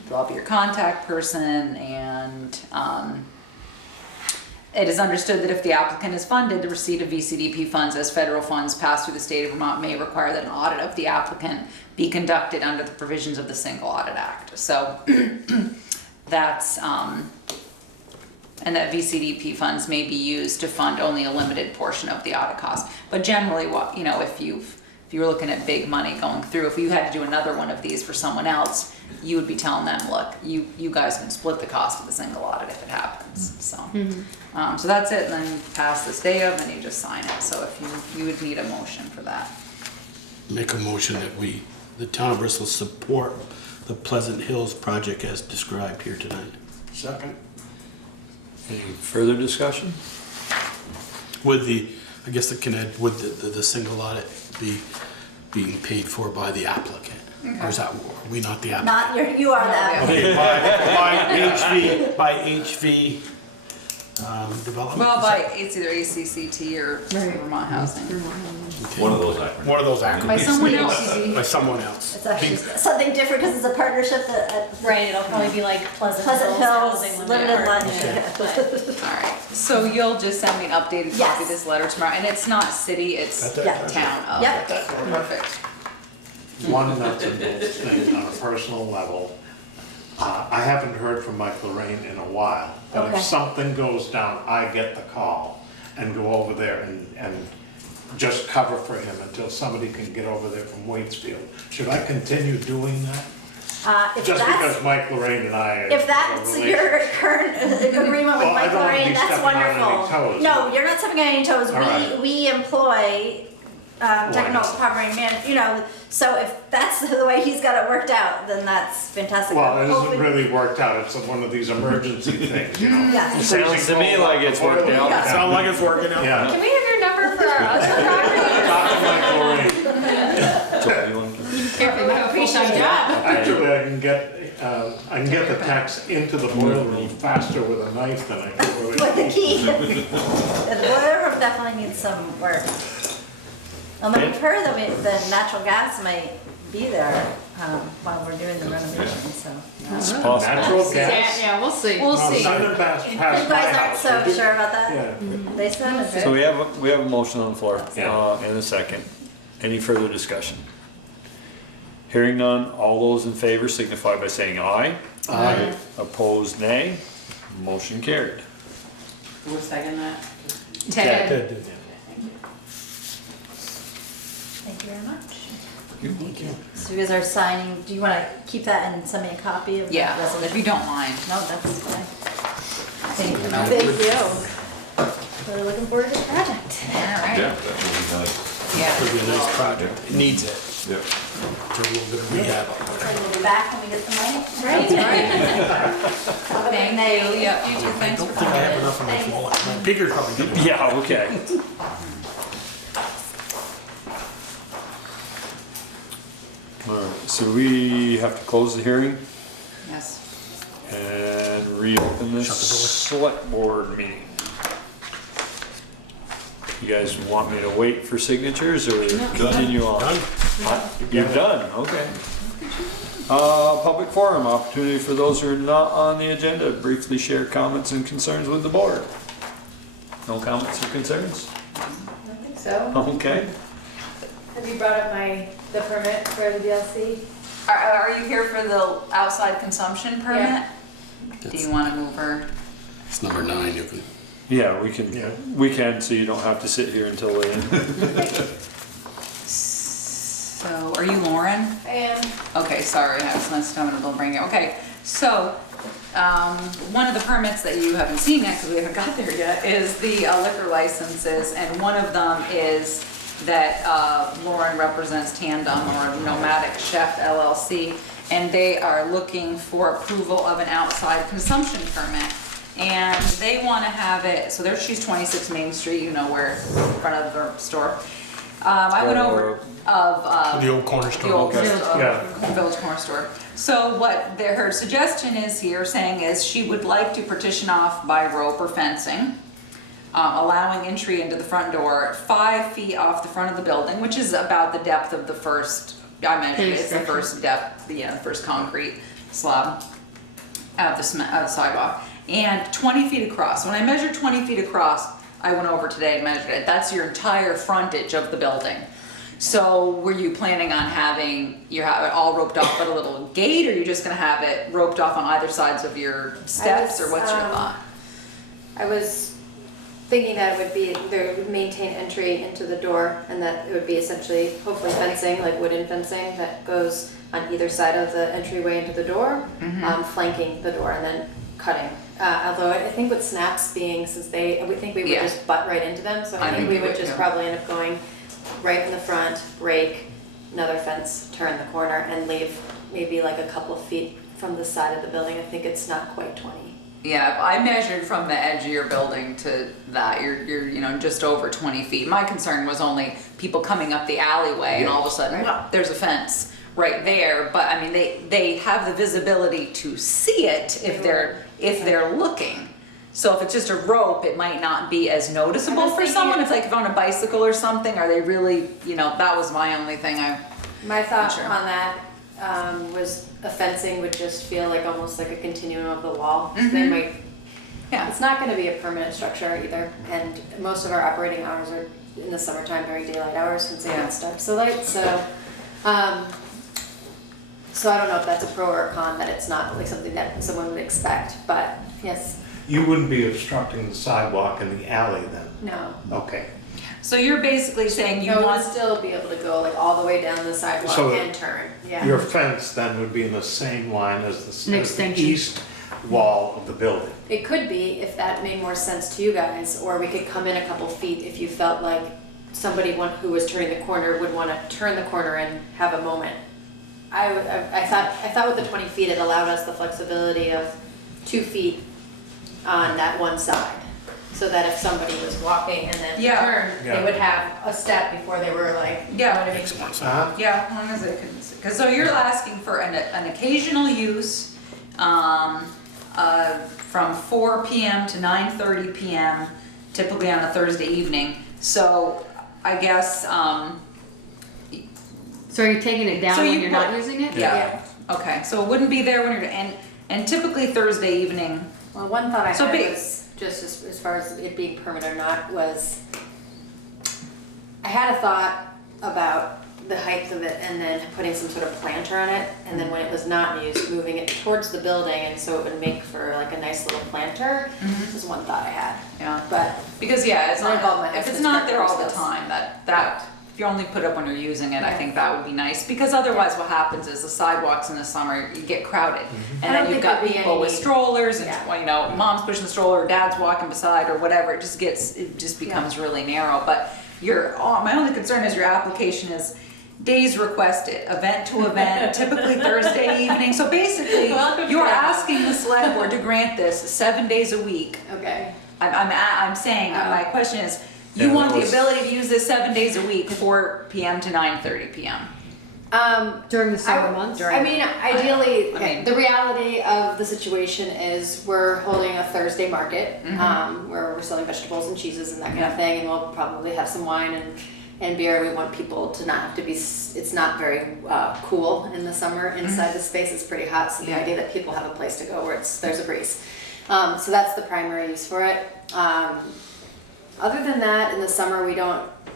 They'll be your contact person, and it is understood that if the applicant is funded, the receipt of VCDP funds as federal funds passed through the state of Vermont may require that an audit of the applicant be conducted under the provisions of the Single Audit Act. So that's, and that VCDP funds may be used to fund only a limited portion of the audit cost. But generally, if you were looking at big money going through, if you had to do another one of these for someone else, you would be telling them, look, you guys can split the cost of the single audit if it happens. So, so that's it, and then you pass this day of, and you just sign it. So if you would need a motion for that. Make a motion that the town of Bristol support the Pleasant Hills project as described here tonight. Second. Any further discussion? With the single audit being paid for by the applicant? Or are we not the applicant? You are the applicant. Okay, by HV development. Well, by, it's either ACCT or Right. Vermont Housing. One of those acronyms. One of those acronyms. By someone else. By someone else. It's actually something different because it's a partnership that, Right, it'll probably be like Pleasant Hills Housing Hills, Limited. limited lunch. Alright, so you'll just send me an updated copy Yes. of this letter tomorrow, and it's not city, it's Got that? Yeah. town of. Yep. Perfect. One nuts and bolts thing on a personal level. I haven't heard from Mike Lorraine in a while, but Okay. if something goes down, I get the call and go over there and just cover for him until somebody can get over there from Waitsfield. Should I continue doing that? If Just that's, because Mike Lorraine and I. if that's your current agreement with Well, I Mike don't wanna be Lorraine, that's stepping on any wonderful. toes. No, you're not stepping on any toes. All right. We employ, technical know. property man, so if that's the way he's got it worked out, then that's fantastic. Well, it Hopefully- isn't really worked out, it's one of these emergency things, you know? Yeah. Sounds to me like it's worked out. Sound like it's working out. Yeah. Can we have your number for our other property? Talk to Mike Lorraine. Careful, you have a full-time job. Actually, I can get the tax into the boiler room faster with a knife than I can with With the a key. key. The boiler room definitely needs some work. Although we've heard that the natural gas might be there while we're doing the renovation, so. It's possible. Natural Yeah, gas. yeah, we'll see. We'll No, see. send it past You my guys aren't house. so would you? sure about that? Yeah. They said it's So we have a motion on the floor, Yeah. and a second. Any further discussion? Hearing none, all those in favor signify by saying aye. Aye. Opposed, nay. Motion carried. Who was second that? Ted Ted. did. Thank you very much. Thank you. So you guys are signing, do you want to keep that and send me a copy of the Yeah, resolution? if you don't mind. No, that's fine. Thank you. Really looking forward to the project. Alright. Yeah, that would be nice. Yeah. It'll be a nice project. It needs it. Yeah. For a little bit of rehab. And we'll be back when we get the money. Right, right. Thank you, yeah, you too, I thanks don't for think I have coming. enough on my wallet. My bigger probably gonna. Yeah, okay. Alright, so we have to close the hearing Yes. and reopen this select board meeting. You guys want me to wait for signatures or continue on? Done. You're done, okay. Public forum, opportunity for those who are not on the agenda, to briefly share comments and concerns with the board. No comments or concerns? I think so. Okay. Have you brought up the permit for the DLC? Are you here for the outside consumption permit? Do you wanna move her? It's number 9, you can. Yeah, Yeah. we can, so you don't have to sit here until the end. So, are you Lauren? I am. Okay, sorry, I was not coming to bring you. Okay, so, one of the permits that you haven't seen yet, because we haven't got there yet, is the liquor licenses, and one of them is that Lauren represents Tandem or Nomadic Chef LLC, and they are looking for approval of an outside consumption permit. And they want to have it, so she's 26 Main Street, you know where, in front of the store. I went over of. The old corner store. The old Okay. Yeah. Village Corner Store. So what her suggestion is here, saying is she would like to partition off by rope or fencing, allowing entry into the front door 5 feet off the front of the building, which is about the depth of the first, I measured it, it's the first depth, the first concrete slab of the sidewalk, and 20 feet across. When I measured 20 feet across, I went over today and measured it, that's your entire frontage of the building. So were you planning on having it all roped off at a little gate, or are you just gonna have it roped off on either sides of your steps, or what's your thought? I was thinking that it would be, there would maintain entry into the door, and that it would be essentially, hopefully fencing, like wooden fencing that goes on either side of the entryway into the door, flanking the door and then cutting. Although I think with snaps being, since we think we would just butt right into them, so I think we would just probably end up going right in the front, break, another fence, turn the corner, and leave maybe like a couple of feet from the side of the building. I think it's not quite 20. Yeah, I measured from the edge of your building to that, you're just over 20 feet. My concern was only people coming up the alleyway and all of a sudden, well, there's a fence right there. But I mean, they have the visibility to see it if they're looking. So if it's just a rope, it might not be as noticeable for someone. It's like if on a bicycle or something, are they really, you know, that was my only thing. My thought Sure. on that was a fencing would just feel like almost like a continuum of the wall. So they might, Yeah. it's not gonna be a permanent structure either, and most of our operating hours are in the summertime during daylight hours since they don't start so late, so so I don't know if that's a pro or a con, that it's not like something that someone would expect, but yes, You wouldn't be obstructing the sidewalk in the alley then? no. Okay. So you're basically saying you You would want, still be able to go like all the way down the sidewalk So and turn, yeah. Your fence then would be in the same line as An the extension. east wall of the building? It could be, if that made more sense to you guys, or we could come in a couple feet if you felt like somebody who was turning the corner would want to turn the corner and have a moment. I thought with the 20 feet, it allowed us the flexibility of 2 feet on that one side. So that if somebody was walking and then turned, Yeah. they would have a step before they were like, you know what I mean? Uh-huh. yeah, as long as it can, because so you're asking for an occasional use, from 4 PM to 9:30 PM, typically on a Thursday evening. So I guess, So are you taking it down So when you you're not put- using it? yeah, okay, so it wouldn't be there when you're, and typically Thursday evening, Well, one thought I So had big- was, just as far as it being permanent or not, was I had a thought about the height of it and then putting some sort of planter on it, and then when it was not in use, moving it towards the building, and so it would make for like a nice little planter. This is one thought I had, yeah. but Because yeah, it's I involve my not, if it's husband's not there all the practical skills. time, that, if you only put up when you're using it, I think that would be nice. Because otherwise what happens is the sidewalks in the summer, you get crowded. I And don't then you've think got there'd be people with any- strollers and, Yeah. well, you know, mom's pushing the stroller, or dad's walking beside or whatever, it just becomes really narrow. But my only concern is your application is days requested, event to event, typically Thursday evening. So basically, Welcome to you're that. asking the select board to grant this 7 days a week. okay. I'm saying, my question is, you Yeah, want that the was- ability to use this 7 days a week, 4 PM to 9:30 PM. During the summer months? I mean, ideally, I okay, mean- the reality of the situation is we're holding a Thursday market, where we're selling vegetables and cheeses and that kind of Yeah. thing, and we'll probably have some wine and beer. We want people to not have to be, it's not very cool in the summer inside the space, it's pretty hot, so the Yeah. idea that people have a place to go where there's a breeze. So that's the primary use for it. Other than that, in the summer,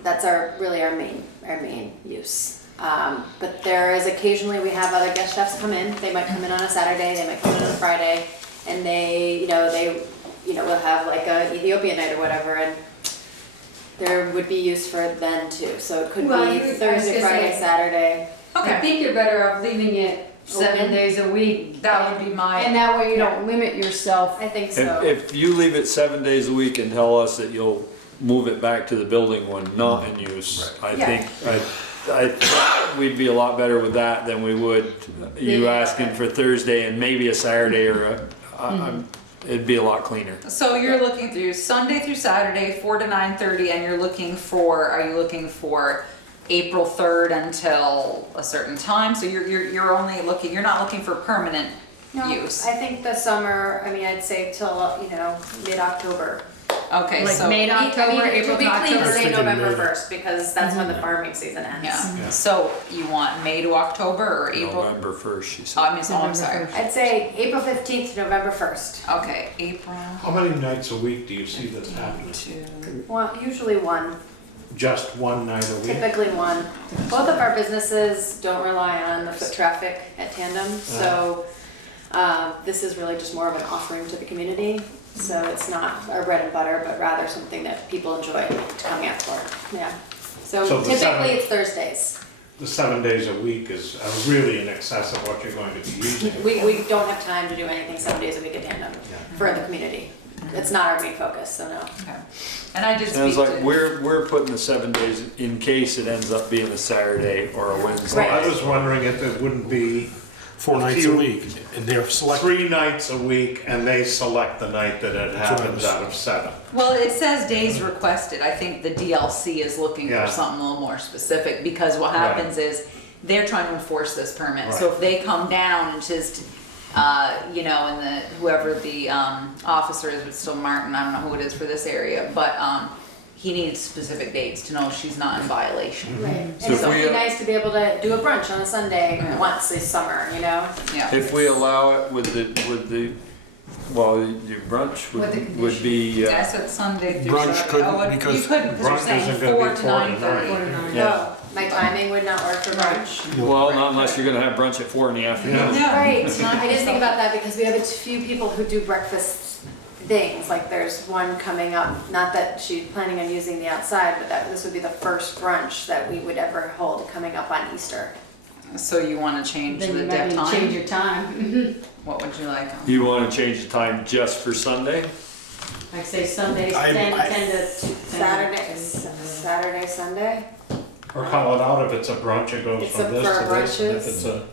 that's really our main use. But there is occasionally, we have other guest chefs come in, they might come in on a Saturday, they might come in on a Friday, and they will have like a Ethiopian night or whatever, and there would be use for then too, so it could Well, be I was Thursday, gonna Friday, say- Saturday. I think you're better off leaving it 7 Open? days a week. That would be my, And that way you don't limit yourself. I think so. If you leave it 7 days a week and tell us that you'll move it back to the building when not in use, I Yeah. think, we'd be a lot better with that than we would you Yeah. asking for Thursday and maybe a Saturday or it'd be a lot cleaner. so you're looking through Sunday through Saturday, 4 to 9:30, and are you looking for April 3rd until a certain time? So you're not looking for permanent No, use? I think the summer, I'd say till, mid-October. Okay, Like so. May to October, April To be to clean, October. say Thinking November May. 1st, because that's when the farming season ends. Yeah, so you want May to October or April? November 1st, she Oh, said. I'm November sorry. 1st. I'd say April 15th to November 1st. Okay, April How many nights a week do you see this happening? to, Well, usually one, Just one night a week? typically one. Both of our businesses don't rely on the foot traffic at Tandem, so this is really just more of an offering to the community. So it's not our bread and butter, but rather something that people enjoy coming out for, yeah. So So the typically seven- it's Thursdays. The 7 days a week is really in excess of what you're going to be using. We don't have time to do anything 7 days a week at Tandem Yeah. for the community. It's not our main focus, so no. okay. And I did speak Sounds like to, we're putting the 7 days in case it ends up being a Saturday or a Wednesday. Right. I was wondering if it wouldn't be 4 nights a week, and they're selected. 3 nights a week and they select the night that it what I happens was- out of 7. well, it says days requested. I think the DLC is looking Yeah. for something a little more specific, because what Right. happens is they're trying to enforce this permit. So Right. if they come down and just, you know, and the, whoever the, officer is, it's still Martin, I don't know who it is for this area, but, he needs specific dates to know she's not in violation. Right, and So if so we, it'd be nice to be able to do a brunch on a Sunday once this summer, you know? Yeah. if we allow it with the, well, your brunch With the would be, I said Sunday through Brunch Saturday. couldn't Oh, what- because you couldn't, because you're brunch saying isn't gonna be 4 to 4 to 9:30. 4 to 9. Yeah. No, my timing would not work for brunch. well, not unless you're gonna have brunch at 4 in the afternoon. Yeah. Right, I didn't think about that because we have a few people who do breakfast things, like there's one coming up, not that she's planning on using the outside, but that this would be the first brunch that we would ever hold coming up on Easter. So you wanna change Then the you might dip need to change time? your time. What would you like? You wanna change the time just for Sunday? Like say Sundays, I- 10 I- to 10. Saturday, Sunday? Or call it out if it's a brunch, it goes It's from a this for to this, and if brunches. it's a,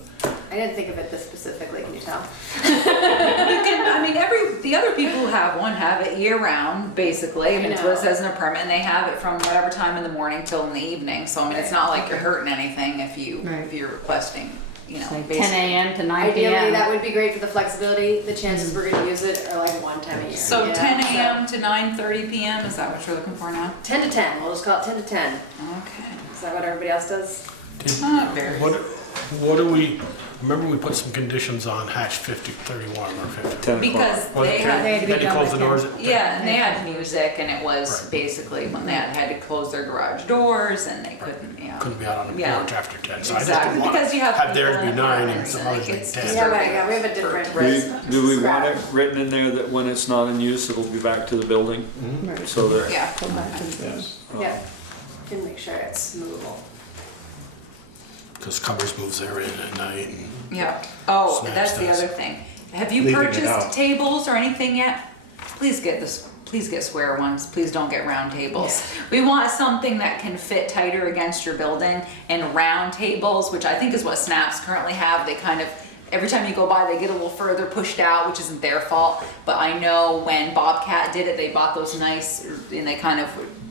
I didn't think of it this specifically, can you tell? You can, I mean, the other people who have one have it year round, basically. I mean, it's what it says in a permit, and they have it from whatever time in the morning till in the evening. So I mean, it's not like you're hurting anything if Right. you're requesting, you know, It's like basically. 10 a.m. to 9 Ideally, p.m. that would be great for the flexibility. The chances we're gonna use it are like one time a year. So you know? 10 So, a.m. to 9:30 p.m. Is that what you're looking for now? 10 to 10, we'll just call it 10 to 10. Okay. Is that what everybody else does? Not very. What do we, remember we put some conditions on hatch 31 or 50? 10 o'clock. Because Was they it had. They had to be Then you done close by the 10. doors at Yeah, and they had music, and it was Right. basically when they had to close their garage doors, and they couldn't, yeah. Couldn't be out on the Yeah. porch after 10, so I just Exactly, didn't want because you have have theirs people be in 9 and apartments, some and, others like, be it's 10. disturbing. Yeah, we have a different. Do we want it written in there that when it's not in use, it'll be back to the building? Right. So there. Yeah. Go back to the Yeah, can make sure it's movable. Because Covers moves there in at night and Yeah. Oh, Snacks that's the does. other thing. Have you Leaving it purchased out. tables or anything yet? Please get this. Please get square ones. Please don't get round tables. We want something that can fit tighter against your building, and round tables, which I think is what Snaps currently have. They kind of, every time you go by, they get a little further pushed out, which isn't their fault. But I know when Bobcat did it, they bought those nice, and they kind of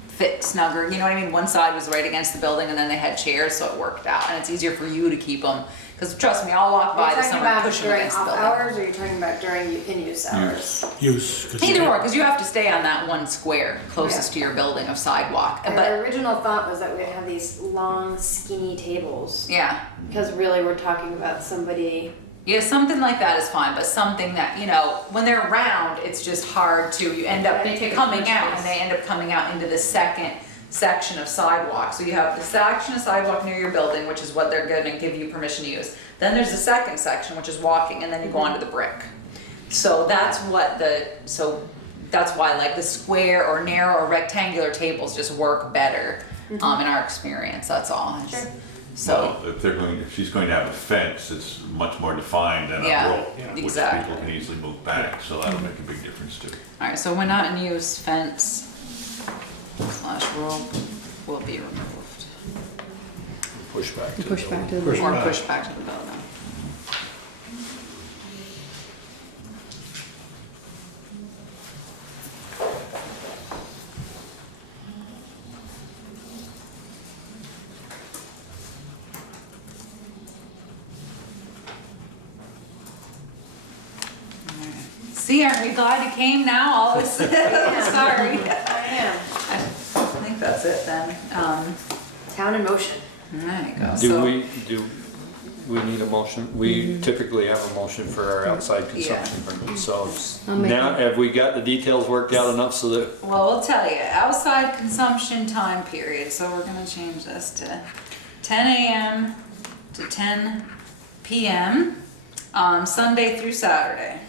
fit snugger. You know what I mean? One side was right against the building, and then they had chairs, so it worked out. And it's easier for you to keep them. Because trust me, I'll walk by Are you this talking summer and about push them during against the off building. hours, or are you talking about during in-use hours? use. 'cause you Either can't- or, because you have to stay on that one square closest to your building of sidewalk. Our But original thought was that we'd have these long skinny tables, yeah, because really we're talking about somebody, yeah, something like that is fine. But something that, you know, when they're round, it's just hard to. You end up They take up coming much out, space. and they end up coming out into the second section of sidewalk. So you have the section of sidewalk near your building, which is what they're going to give you permission to use. Then there's the second section, which is walking, and then you go onto the brick. So that's what that's why like the square or narrow or rectangular tables just work better in our experience. That's all. Sure. So Well, if she's going to have a fence, it's much more defined than Yeah, a rope, which exactly. people can easily move back, so that'll make a big difference too. all right. So when not in use, fence / rope will be removed Push back to the Push back to the Push or back. push back to the building. See, aren't you glad you came now? All this, sorry. I am, I think that's it then. town in motion. There you go. Do So- we need a motion? We typically have a motion for our outside consumption permit, so I'll make now, a- have we got the details worked out enough so that, Well, we'll tell you, outside consumption time period, so we're gonna change this to 10 a.m. to 10 p.m. Sunday through Saturday.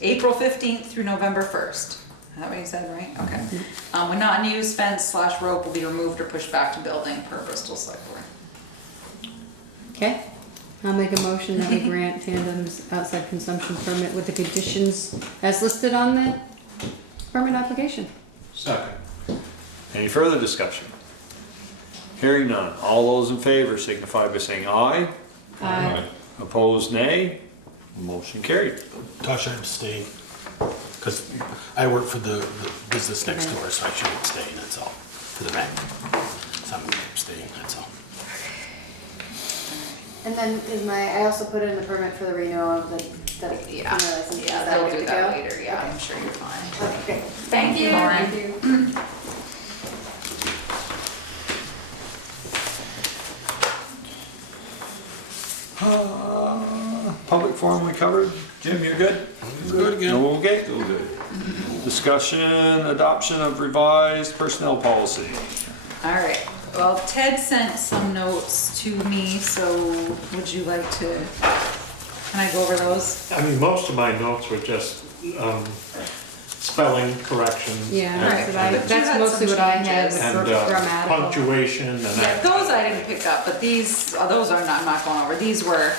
April 15th through November 1st. Is that what you said, right? Okay. When not in use, fence / rope will be removed or pushed back to building per Bristol Selectboard. Okay, I'll make a motion that we grant Tandem's outside consumption permit with the conditions as listed on the permit application. second. any further discussion? Hearing none, all those in favor signify by saying aye. Aye. Opposed, nay. Motion carried. Tasha abstain, because I work for the business next door, so I should abstain, that's all, for the bank. So I'm abstaining, that's all. And then I also put in the permit for the renewal of the That, Yeah, is yeah, that they'll good do to that go? later, yeah, I'm sure you're fine. Okay, great. Thank you, Lauren. Thank you. Public forum we covered. Jim, you're good? Good again. Okay. Still good. Discussion, adoption of revised personnel policy. All right, well, Ted sent some notes to me, so would you like to, can I go over those? I mean, most of my notes were just spelling corrections. Yeah, Right. that's what I- But you that's had mostly some what I had changes. with And grammatical. punctuation and Yeah, that. those I didn't pick up, but these, those are not, I'm not going over. These were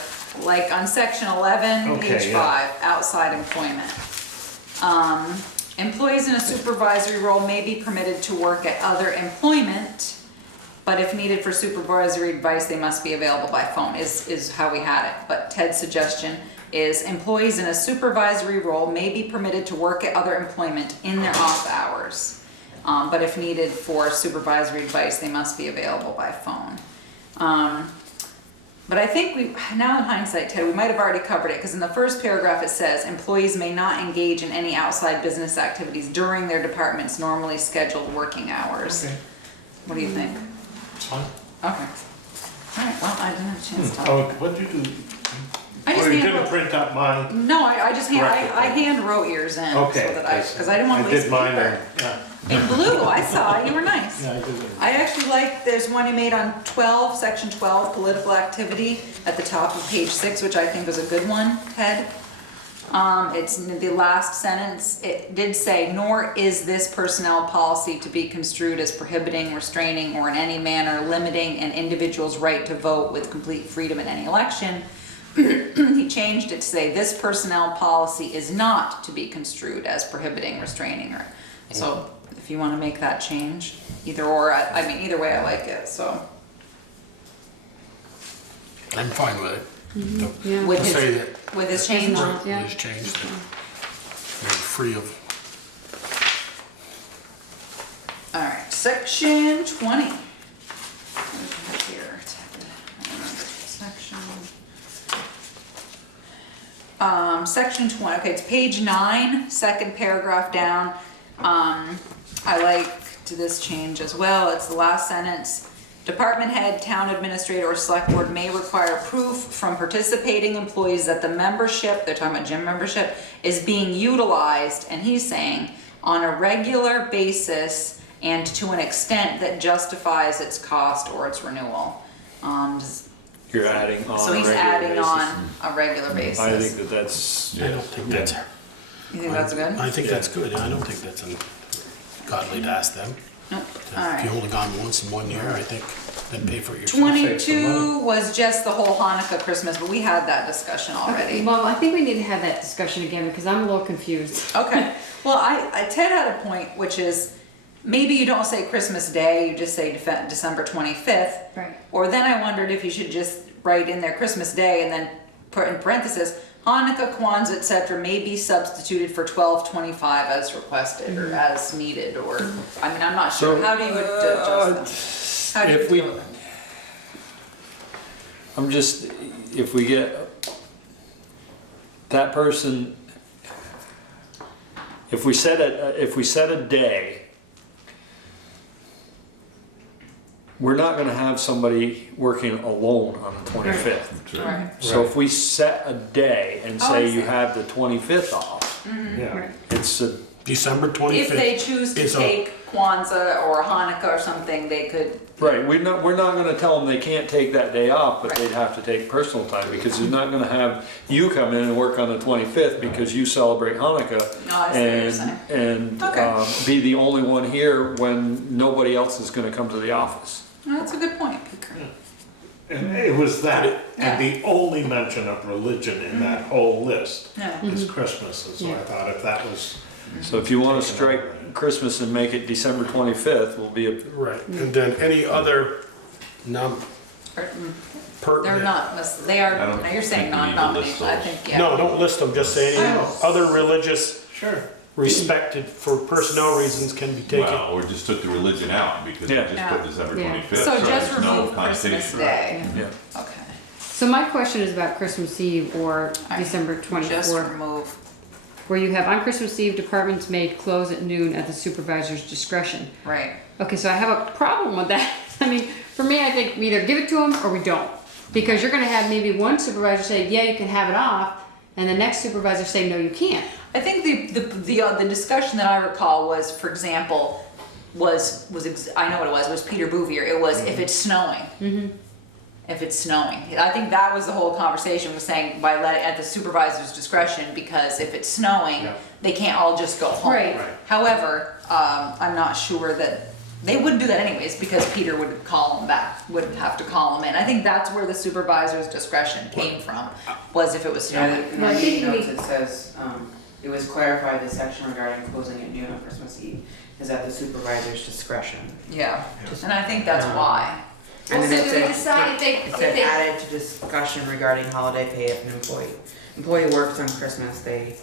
like on section 11, Okay, page yeah. 5, outside employment. Employees in a supervisory role may be permitted to work at other employment, but if needed for supervisory advice, they must be available by phone, is how we had it. But Ted's suggestion is employees in a supervisory role may be permitted to work at other employment in their off hours. But if needed for supervisory advice, they must be available by phone. But I think now in hindsight, Ted, we might have already covered it, because in the first paragraph it says, employees may not engage in any outside business activities during their department's normally scheduled working hours. Okay. What do you think? It's fine. Okay. All right, well, I didn't have a chance to. Oh, what did you do? I just Oh, you hand didn't wrote, print up mine? no, I just hand, Correct it. I hand wrote yours in, so Okay. that because I didn't want to waste did mine, paper. yeah. In blue, I saw, you were nice. Yeah, I did it. I actually like, there's one you made on 12, section 12, political activity, at the top of page 6, which I think was a good one, Ted. It's in the last sentence, it did say, nor is this personnel policy to be construed as prohibiting, restraining, or in any manner limiting an individual's right to vote with complete freedom in any election. He changed it to say, this personnel policy is not to be construed as prohibiting, restraining, or, so if you want to make that change, either or, I mean, either way I like it, so. I'm fine with it. Yeah. With To his, say that with his change. not. Yeah. it's changed, that you're free of. All right, section 20. What do we have here? Section. Section 20, okay, it's page 9, second paragraph down. I liked this change as well. It's the last sentence. Department head, town administrator, or select board may require proof from participating employees that the membership, they're talking about gym membership, is being utilized, and he's saying, on a regular basis and to an extent that justifies its cost or its renewal. You're adding on So a he's regular adding basis. on a regular basis. I think that that's, I don't think that's, You think that's good? I think that's good. I don't think that's ungodly to ask them. Nope, If alright. you've only gone once in 1 year, I think, then pay for it yourself. 22 was just the whole Hanukkah Christmas, but we had that discussion already. Well, I think we need to have that discussion again because I'm a little confused. Okay, well, Ted had a point, which is, maybe you don't say Christmas Day, you just say December 25th. Right. Or then I wondered if you should just write in there Christmas Day and then put in parentheses, Hanukkah, Kwanzaa, etc. may be substituted for 12/25 as requested or as needed, or, I mean, I'm not sure, So, how do you adjust them? How do you if we- deal with them? I'm just, if we get that person, if we set a day, we're not gonna have somebody working alone on the 25th. That's right. Right. So if we set a day and Oh, I say you see. have the 25th off, Yeah. Right. it's a, December 25th. If they choose to is a- take Kwanzaa or Hanukkah or something, they could. right, we're not gonna tell them they can't take that day off, but Right. they'd have to take personal time, because they're not gonna have you come in and work on the 25th because you celebrate Hanukkah. No, I see what you're saying. And Okay. be the only one here when nobody else is gonna come to the office. No, that's a good point, Peter. And it was that, Yeah. and the only mention of religion in that whole list Yeah. is Christmas, and so Yeah. I thought if that was, So if you wanna strike Christmas and make it December 25th, will be a, Right, and then any other They're pertinent. not, they are, I don't now you're saying think we need to list non-denominational, I those. think, yeah. No, don't list them, just say any Oh. other religious sure, respected for personnel reasons can be taken. Well, or just took the religion out because we Yeah. just Yeah. put December Yeah. 25th. So just there's no remove Christmas connotation. Day. yeah. Okay. So my question is about Christmas Eve or December Just 24th, remove, where you have on Christmas Eve, departments may close at noon at the supervisor's discretion. right. Okay, so I have a problem with that. I mean, for me, I think we either give it to them or we don't. Because you're gonna have maybe one supervisor say, yeah, you can have it off, and the next supervisor say, no, you can't. I think the discussion that I recall was, for example, I know what it was Peter Bouvier. It was if it's snowing. Mm-hmm. If it's snowing. I think that was the whole conversation, was saying by letting at the supervisor's discretion, because if it's snowing, Yeah. they can't all just go home. Right. Right. However, I'm not sure that they wouldn't do that anyways, because Peter would call them back, would have to call them in. I think that's where the supervisor's discretion came from, was if it was Yeah, snowing. in our meeting notes, it says, it was clarified, the section regarding closing at noon on Christmas Eve is at the supervisor's discretion. Yeah, and I think that's why. And Well, then so it do they said- decide if they, It if said they, added to discussion regarding holiday pay if an employee works on Christmas, they,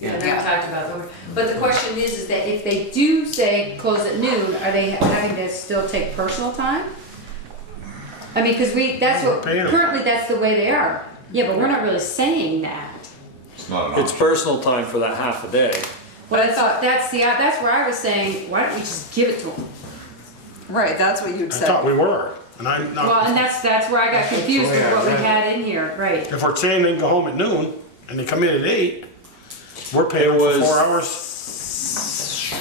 Yeah, yeah. we talked about them. But the question is that if they do say close at noon, are they having to still take personal time? I mean, cause that's what, Pay 'em. currently that's the way they are. Yeah, but we're not really saying that. It's not an It's option. personal time for that half a day. But I thought, That's where I was saying, why don't we just give it to them? right, that's what you'd I said. thought we were, and I'm Well, not. and that's where I got confused with what we had in here, right? If we're saying they can go home at noon, and they come in at 8, we're paying It for was- 4 hours.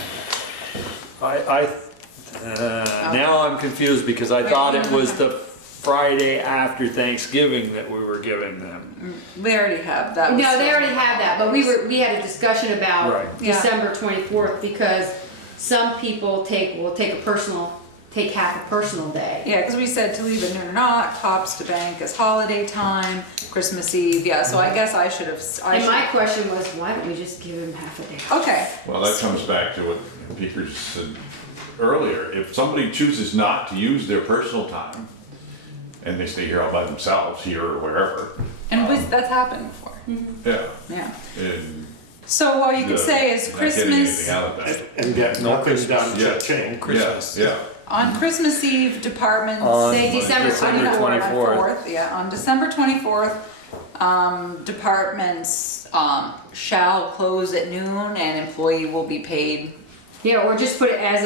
Now I'm confused because I thought it was the Friday after Thanksgiving that we were giving them. They already have that. No, they already had that, but we had a discussion about Right. Yeah. December 24th because some people will take half a personal day. Yeah, because we said to leave it noon or not, tops to bank as holiday time, Christmas Eve, yeah, so I guess I should have, And my question was, why don't we just give them half a day? okay, Well, that comes back to what Peter said earlier. If somebody chooses not to use their personal time, and they stay here all by themselves, here or wherever, and that's happened before, yeah. yeah. And So what you could say is not getting Christmas, anything out of that. And get No nothing Christmas. done Yeah. cha-ching. Christmas. Yeah, on Christmas Eve, departments. On Say December December 24th. 24th. Yeah, on December 24th, departments, shall close at noon and employee will be paid. Yeah, or just put it as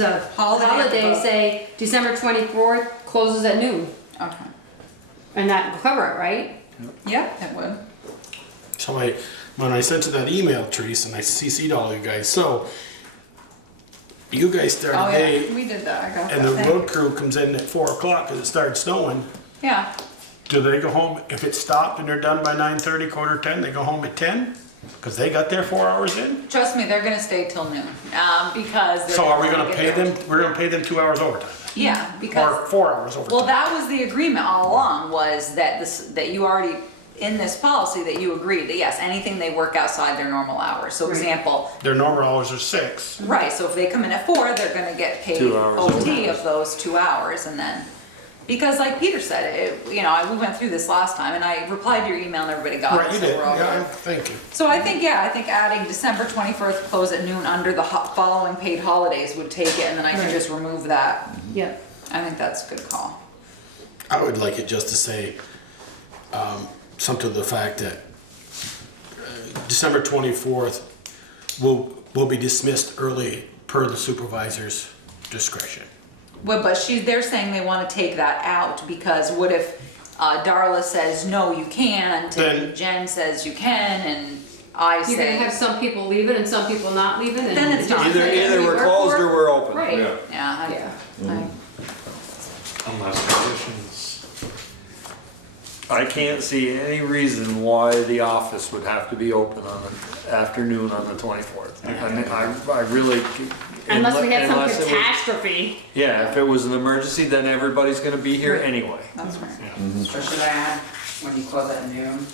a holiday, above. say December 24th closes at noon. Okay. And that will cover it, right? Yeah, it would. So when I sent you that email, Teresa, and I CC'd all you guys, so you guys start Oh, at yeah, 8, we did that, I got and that, the thank road you. crew comes in at 4 o'clock because it started snowing. Yeah, Do they go home, if it's stopped and they're done by 9:30, 9:45, they go home at 10? Because they got their 4 hours in? trust me, they're gonna stay till noon, because. they're So are we wanna gonna get pay their- them, we're gonna pay them 2 hours overtime? Yeah, because. Or 4 hours Well, overtime? that was the agreement all along, was that that you already, in this policy, that you agreed that yes, anything they work outside their normal hours. So Right. example, Their normal hours are 6. right, so if they come in at 4, they're gonna get paid 2 hours OT overtime. of those 2 hours, and then, because like Peter said, we went through this last time, and I replied to your email and everybody got Right, it, you so did, we're all yeah, good. thank you. So I think adding December 21st close at noon under the following paid holidays would take it, and then I can Right. just remove that. Yeah. I think that's a good call. I would like it just to say, something to the fact that December 24th will be dismissed early per the supervisor's discretion. Well, but they're saying they wanna take that out, because what if Darla says, no, you can't, and Then- Jen says you can, and I You're gonna have say, some people leaving and some people not leaving and. Then it's just not. say Either we we're work closed for or it. we're open. Right. yeah. yeah, Yeah. Unless conditions. I can't see any reason why the office would have to be open on the afternoon on the 24th. I mean, I really. Unless we had some unless it was- catastrophe. Yeah, if it was an emergency, then everybody's gonna be here anyway. that's right. Or should I add, when you close at noon,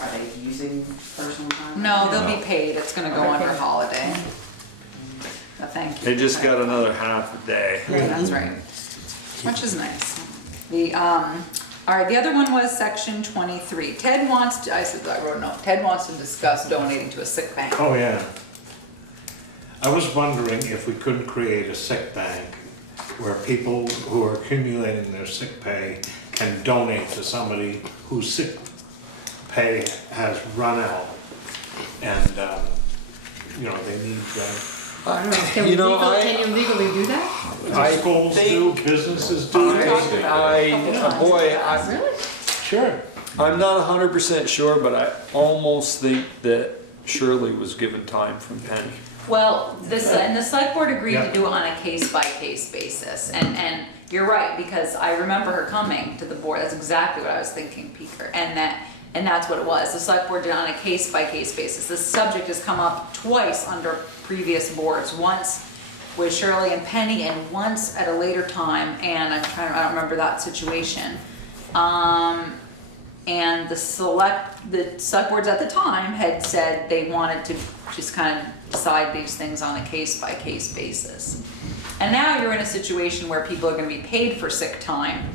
are they using personal time? No, they'll be paid, it's gonna go Okay. under holiday. No, thank you. They just got another half a day. Yeah, that's right, which is nice. All right, the other one was section 23. Ted wants to, I wrote a note, Ted wants to discuss donating to a sick bank. Oh, yeah. I was wondering if we couldn't create a sick bank where people who are accumulating their sick pay can donate to somebody whose sick pay has run out and, you know, they need, I don't know. Can You know, can you legally do that? schools do, businesses do. Sure. I'm not 100% sure, but I almost think that Shirley was given time from Penny. Well, and the select board agreed Yeah. to do it on a case-by-case basis, and you're right, because I remember her coming to the board, that's exactly what I was thinking, Peter, and that's what it was, the select board did it on a case-by-case basis. This subject has come up twice under previous boards, once with Shirley and Penny, and once at a later time, and I don't remember that situation. And the select boards at the time had said they wanted to just kind of decide these things on a case-by-case basis. And now you're in a situation where people are gonna be paid for sick time.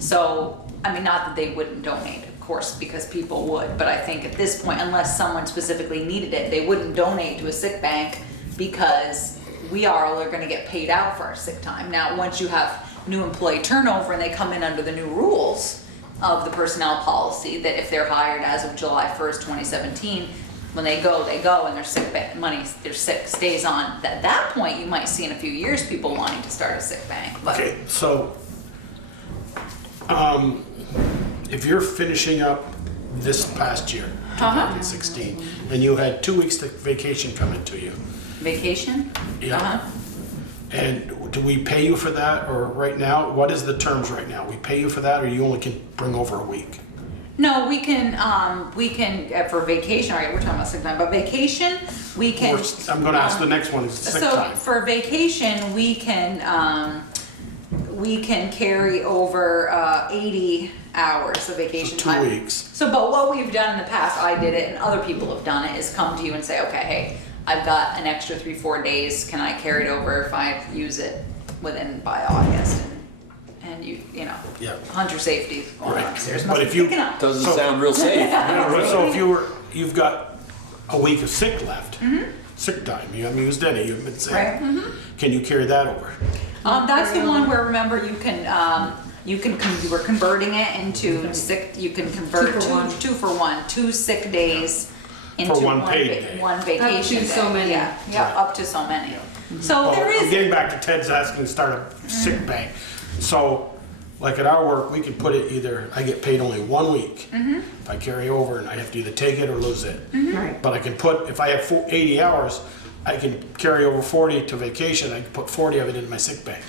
So, I mean, not that they wouldn't donate, of course, because people would, but I think at this point, unless someone specifically needed it, they wouldn't donate to a sick bank because we all are gonna get paid out for our sick time. Now, once you have new employee turnover and they come in under the new rules of the personnel policy, that if they're hired as of July 1st, 2017, when they go, and their sick bank money, their sick stays on. At that point, you might see in a few years people wanting to start a sick bank, but. Okay, so, if you're finishing up this past year, 2016, and you had 2 weeks of vacation coming to you, Vacation? Yeah. and do we pay you for that, or right now, what is the terms right now? We pay you for that, or you only can bring over a week? No, we can, for vacation, all right, we're talking about sick time, but vacation, we can. I'm gonna ask the next one, is sick So time. for vacation, we can carry over 80 hours of vacation So 2 time. weeks. So, but what we've done in the past, I did it and other people have done it, is come to you and say, okay, hey, I've got an extra 3-4 days, can I carry it over if I use it by August? And you know, Yeah. hunter safety going on Right. upstairs, But must be if you- picking up. Doesn't So- sound real safe. So if you've got a week of sick left, sick time, you haven't used any, you've been sick. Right. Can you carry that over? That's the one where, remember, we're converting it into sick, you can convert 2 for 1, 2 sick days into one paid day. one vacation day. Up to so many. Yeah, Right. up to so many. So Well, there I'm is, getting back to Ted's asking to start a sick bank. So, like at our work, we could put it either, I get paid only 1 week. If I carry over, and I have to either take it or lose it. Right. But I can put, if I have 80 hours, I can carry over 40 to vacation, I can put 40 of it into my sick bank.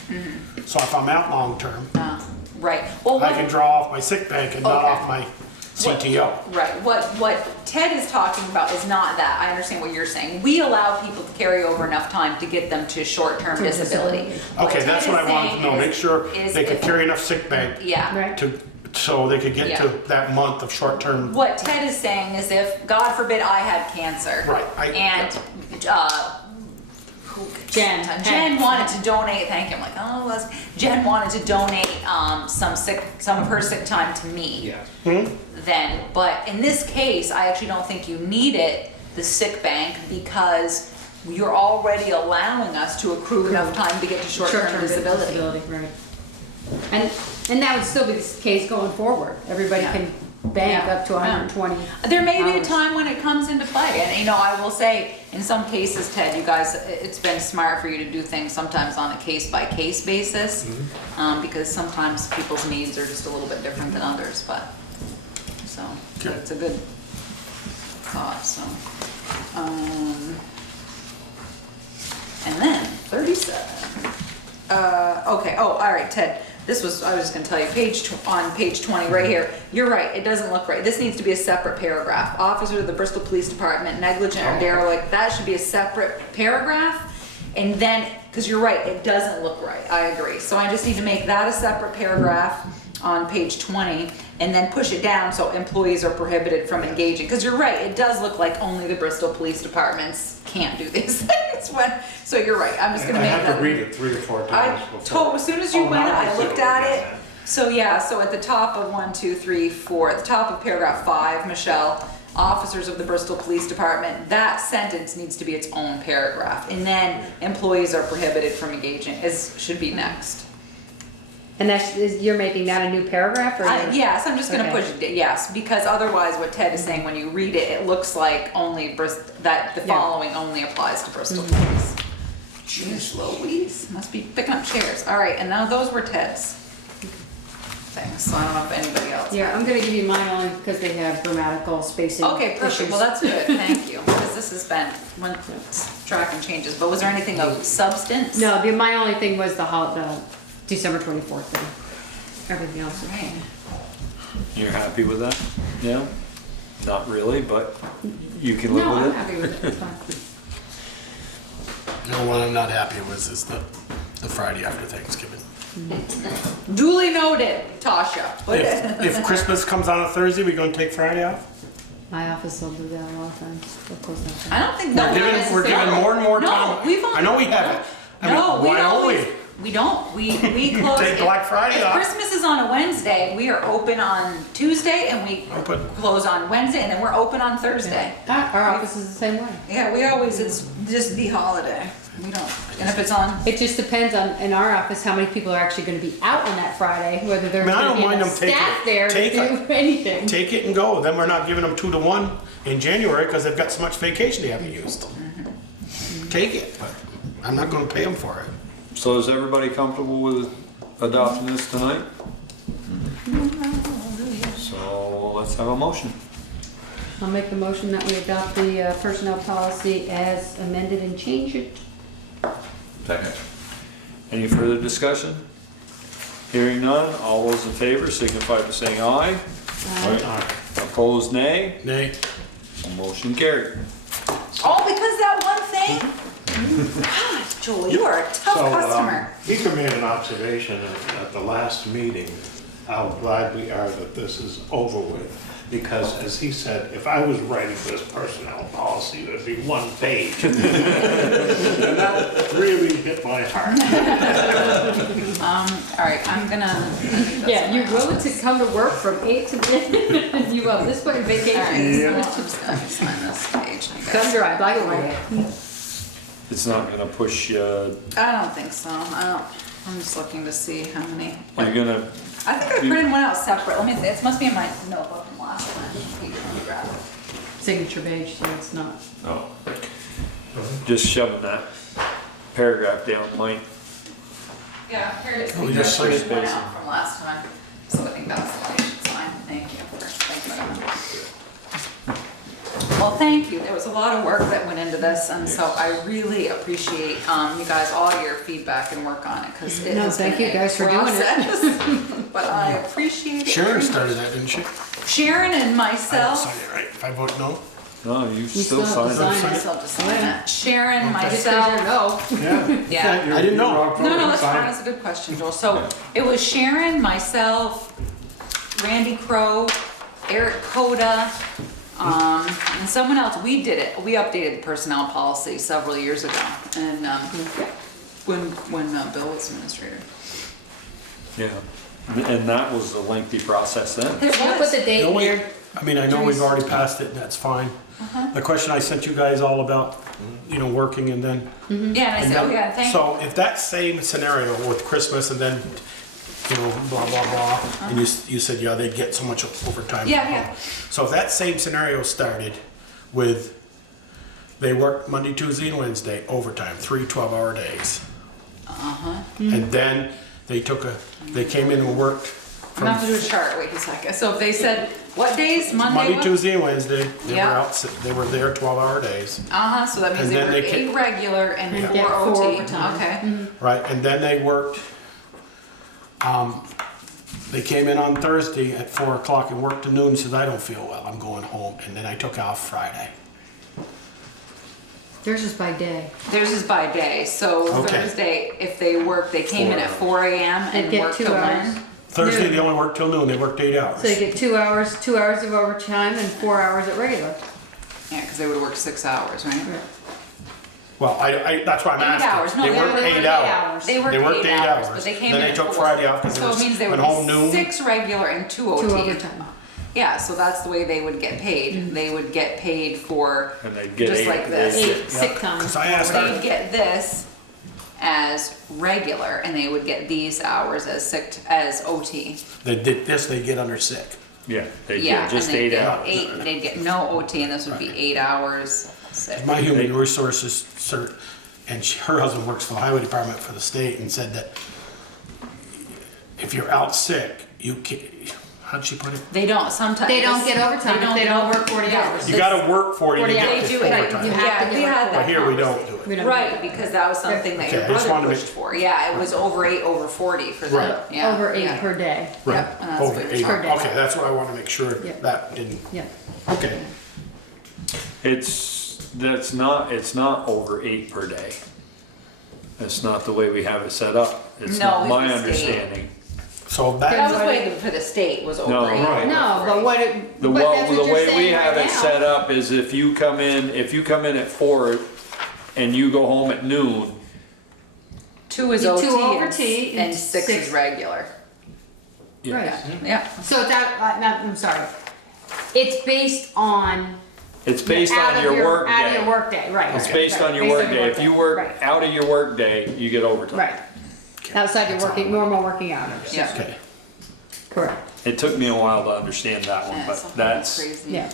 So if I'm out long-term, right. Well, I can draw off my sick bank and not Okay. off my CTO. Right, what Ted is talking about is not that, I understand what you're saying. We allow people to carry over enough time to get them to short-term To disability. Okay, that's Ted what is I wanted to saying know, is- make sure is they could if- carry enough sick bank Yeah. Right. so they could get Yeah. to that month of short-term. What Ted is saying is if, God forbid, I had cancer. Right, And, Jen wanted to donate, thank you, I'm like, oh, Jen wanted to donate, some of her sick time to me. Then, but in this case, I actually don't think you need it, the sick bank, because you're already allowing us to accrue enough time to get to short-term disability. Right. And that would still be the case going forward. Everybody Yeah. can bank Yeah. up to 120. There may be a hours. time when it comes into play, and I will say, in some cases, Ted, you guys, it's been smart for you to do things sometimes on a case-by-case basis, because sometimes people's needs are just a little bit different than others, but, so, Okay. it's a good thought, so. And then, 37. Okay, all right, Ted. I was just gonna tell you, on page 20, right here, you're right, it doesn't look right. This needs to be a separate paragraph. Officer of the Bristol Police Department, negligent or derelict, that should be a separate paragraph. And then, because you're right, it doesn't look right, I agree. So I just need to make that a separate paragraph on page 20, and then push it down so employees are prohibited from engaging. Because you're right, it does look like only the Bristol Police Departments can't do these things. So you're right, I'm just gonna I make have that. to read it 3 or 4 times before. As soon as you Oh, went, now I see looked what at we're it. getting at. So yeah, so at the top of 1, 2, 3, 4, at the top of paragraph 5, Michelle, officers of the Bristol Police Department, that sentence needs to be its own paragraph. And then employees are prohibited from engaging, should be next. And you're making that a new paragraph or? Yes, I'm just gonna Okay. push yes, because otherwise what Ted is saying, when you read it, it looks like only that the Yeah. following only applies to Bristol police. Jeez Louise, must be picking up chairs. All right, and now those were Ted's things, so I don't know if anybody else. Yeah, I'm gonna give you mine only because they have grammatical spacing. Okay, perfect, issues. well, that's good, thank you, because this has been, when tracking changes, but was there anything of substance? No, my only thing was the December 24th thing. Everything else. Right. You're happy with that? Yeah? Not really, but you can live No, I'm with it? happy with it, it's fine. The only one I'm not happy with is the Friday after Thanksgiving. Duly noted, Tasha. If Christmas comes on a Thursday, we gonna take Friday off? My office will do that a lot of times. They'll close that I down. don't think, no, We're giving more and more No, time. we've I know we haven't. I mean, No, we why don't always, we don't, we close. Take Black Friday If off. Christmas is on a Wednesday, we are open on Tuesday and we Open. close on Wednesday and then we're open on Thursday. Our office is the same way. Yeah, we always, it's just the holiday. We don't, and if it's on, It just depends on, in our office, how many people are actually gonna be out on that Friday, whether there's I mean, I gonna don't be mind enough them taking staff it. there to Take do anything. Take it and go. Then we're not giving them 2 to 1 in January because they've got so much vacation they haven't used. Take it, but I'm not gonna pay them for it. So is everybody comfortable with adopting this tonight? So let's have a motion. I'll make the motion that we adopt the personnel policy as amended and change it. Second. Any further discussion? Hearing none, all those in favor signify by saying aye. Opposed, nay. Nay. Motion carried. oh, because that one thing? God, Joel, you are a tough customer. Beaker made an observation at the last meeting, how glad we are that this is over with. Because as he said, if I was writing this personnel policy, there'd be 1 page. And that really hit my heart. All right, I'm gonna. Yeah, you're willing to come to work from 8 to 10, and you have this point in All right, vacation. so I'm just gonna sign this page, I Come guess. dry, black and white. It's not gonna push you, I don't think so, I'm just looking to see how many. you're gonna, I think I printed one out separate, let me see, it must be in my notebook from last time. Let me grab it. Signature page, so it's not. Oh, just shoving that paragraph down might. Yeah, here it is. Oh, we just I signed printed one it. out from last time, so I think that's the one you should sign, thank you for thinking about that. Well, thank you, there was a lot of work that went into this, and so I really appreciate, you guys, all your feedback and work on it, because it No, has been thank you a guys for doing it. process. But I appreciate it. Sharon started that, didn't she? Sharon and I didn't myself. sign it, right? If I vote no? No, you still still have to sign it. sign I still have to sign that. Sharon, Okay. myself. Yeah. Yeah. I didn't know. No, that's fine, that's a good question, Joel. So it was Sharon, myself, Randy Crow, Eric Coda, and someone else. We did it. We updated the personnel policy several years ago, and when Bill was administrator. Yeah, and that was a lengthy process then. It Can you put was. the date No, wait. here? I mean, I know we've already passed it, and that's fine. The question I sent you guys all about, working and then. Yeah, and I and said, that- oh yeah, thank you. So if that same scenario with Christmas and then, blah, blah, blah, and you said, yeah, they get so much overtime. Yeah, yeah. So if that same scenario started with, they worked Monday, Tuesday, and Wednesday, overtime, 3 12-hour days. And then they came in and worked I'm from gonna have to do a chart, wait a second. So if they said, what days, Monday? Monday, what- Tuesday, and Wednesday, they were Yeah. out, they were there 12-hour days, So that means And they then work they 8 regular and And 4 get 4 OT. overtime. Okay. right? And then they worked, they came in on Thursday at 4 o'clock and worked to noon, says, I don't feel well, I'm going home. And then I took off Friday. Theirs is by day. Theirs is by day, so Okay. Thursday, if they work, they came in at 4 AM They and get worked 2 till hours. when? Thursday, Noon. they only worked till noon, they worked 8 hours. So you get 2 hours, 2 hours of overtime and 4 hours at regular. Yeah, because they would work 6 hours, right? Well, that's why I'm 8 asking. hours, no, They worked 8 hours. They worked They worked 8 hours, but they came in Then at they took 4. Friday off because So it means they they went would home be noon. 6 regular and 2 OT. 2 overtime. Yeah, so that's the way they would get paid. They would get paid for, And they'd get just 8 like this. 8 sick time. Because I asked They'd her, get this, as regular, and they would get these hours as sick, as OT. They did this, they get under sick. Yeah, they Yeah, did just and they'd 8 get hours. they'd get no OT, and this would be 8 hours sick. My human resources cert, and her husband works for the highway department for the state, and said that if you're out sick, you can't, how'd she put it? They don't, sometimes. They don't get overtime if they don't work 40 Yeah. hours. You gotta work 40 to 40 get hours. this They do it, overtime. You have yeah, to we get had it. that But here we don't conversation. do it. We don't Right, do it. because that was something that your Okay, I just brother wanted to pushed make- for, yeah, it was over 8, over 40 for Right. them, yeah. Over 8 yeah. per day. Right, Yep, and that's over what you're 8, talking about. okay, that's what I wanna make sure Yeah. that didn't, Yeah. okay. It's not over 8 per day. That's not the way we have it set up. It's No, not it's my the state. understanding. So That that, was the way for the state was over No. 8. Right. No, but what it, The but wa- that's the what you're way we saying have right it now. set up is if you come in at 4 and you go home at noon, 2 is Two OT, over and, T, and and 6 six- is regular. Right. Yeah. So that, I'm sorry. It's based on. it's based out on of your work Out of your day. work day, right. It's right, based right, on your based work day. If you work Right, out of your work day, you get overtime. right. Outside your working, normal working hours. Yeah. okay. Correct. It took me a while to understand that one, Yeah, but something that's, crazy. Yeah.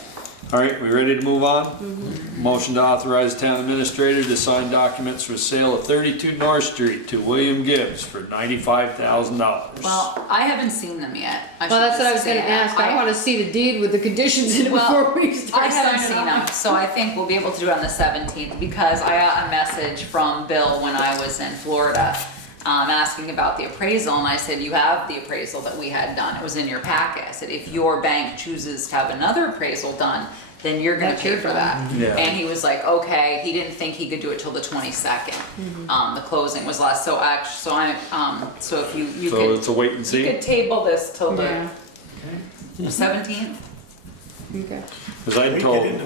all right, we ready to move on? Motion to authorize town administrator to sign documents for sale of 32 North Street to William Gibbs for $95,000. Well, I haven't seen them yet. Well, that's what I was gonna ask. I wanna see the deed with the conditions in it Well, before we start I haven't signing seen off. them, so I think we'll be able to do it on the 17th, because I got a message from Bill when I was in Florida, asking about the appraisal, and I said, you have the appraisal that we had done, it was in your packet. I said, if your bank chooses to have another appraisal done, then you're gonna That's pay your for job. that. Yeah. And he was like, okay, he didn't think he could do it till the 22nd. The closing was last, so so if you So could, it's a wait and you see? could table this till Yeah, the 17th? okay. Because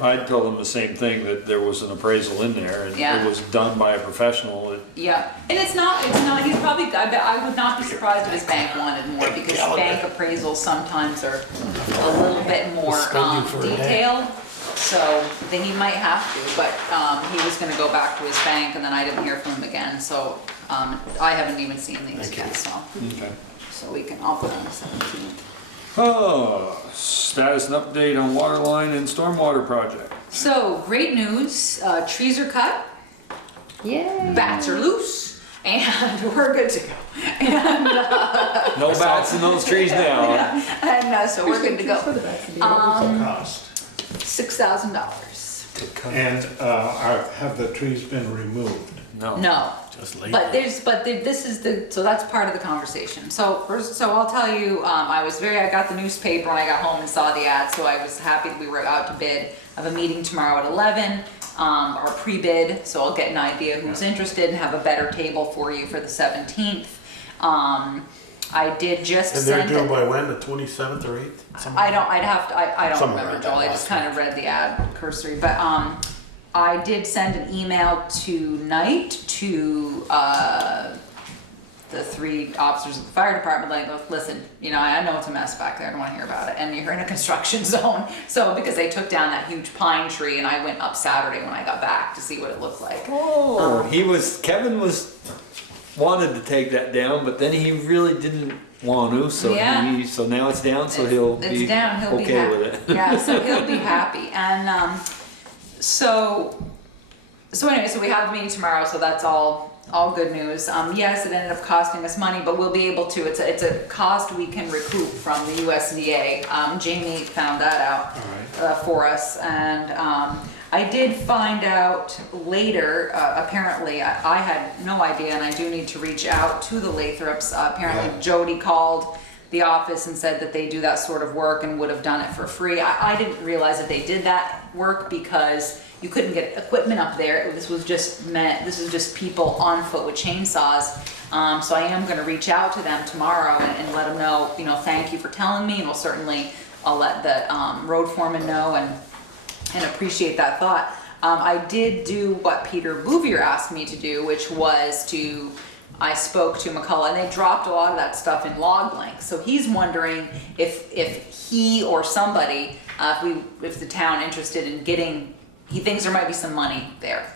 I'd told him the same thing, that there was an appraisal in there and Yeah. it was done by a professional. Yeah, and it's not, he's probably, I would not be surprised if his bank wanted more, because bank appraisals sometimes are a little bit more Spending for a day. detailed. So then he might have to, but he was gonna go back to his bank, and then I didn't hear from him again, so I haven't even seen these yet, so. Okay. So I'll put on the 17th. Oh, status and update on Waterline and Stormwater project. So, great news, trees are cut, Yay. bats are loose, and we're good to go. And, No bats in those trees now. and so we're good to go. What was the cost? $6,000. And have the trees been removed? No. Just late. But this is so that's part of the conversation. So first, so I'll tell you, I got the newspaper when I got home and saw the ad, so I was happy that we were out to bid. I have a meeting tomorrow at 11, our pre-bid, so I'll get an idea who's interested and have a better table for you for the 17th. I did just And they're send due it. by when, the 27th or 8th? I don't Somewhere remember, around Joel, I that just last kind of read the ad cursory, but, I did send an email tonight to, the 3 officers of the fire department, like, listen, I know it's a mess back there, I don't wanna hear about it, and you're in a construction zone. So, because they took down that huge pine tree, and I went up Saturday when I got back to see what it looked like. Oh, Kevin wanted to take that down, but then he really didn't want to, so Yeah. so now it's down, so he'll It's be down, he'll be okay happy. with it. Yeah, so he'll be happy, and, so anyway, so we have the meeting tomorrow, so that's all good news. Yes, it ended up costing us money, but we'll be able to, it's a cost we can recoup from the USDA. Jamie found that out for us, and I did find out later, apparently, I had no idea, and I do need to reach out to the Lathrops. Apparently Jody called the office and said that they do that sort of work and would have done it for free. I didn't realize that they did that work because you couldn't get equipment up there. This was just people on foot with chainsaws. So I am gonna reach out to them tomorrow and let them know, thank you for telling me, and I'll let the road foreman know and appreciate that thought. I did do what Peter Bouvier asked me to do, which was I spoke to McCullough, and they dropped a lot of that stuff in log length. So he's wondering if he or somebody, if the town interested in getting, he thinks there might be some money there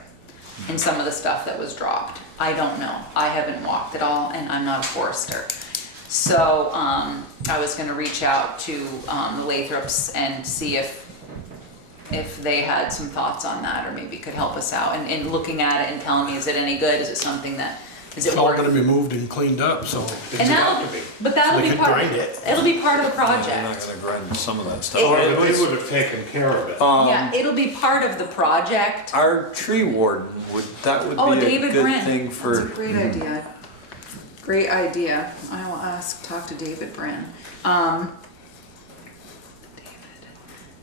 in some of the stuff that was dropped. I don't know. I haven't walked it all and I'm not a forester. So, I was gonna reach out to, the Lathrops and see if they had some thoughts on that, or maybe could help us out and looking at it and telling me, is it any good? Is it something that, is it It's all worth? gonna be moved and cleaned up, so. And that'll, but that'll They be could part, grind it. it'll be part of the You're not project. gonna grind some of that stuff. Or It they was- would have taken care of it. Yeah, it'll be part of the project. Our tree warden that would Oh, be a David good Brent. thing That's for. a great idea. Great idea. I will talk to David Brent. David.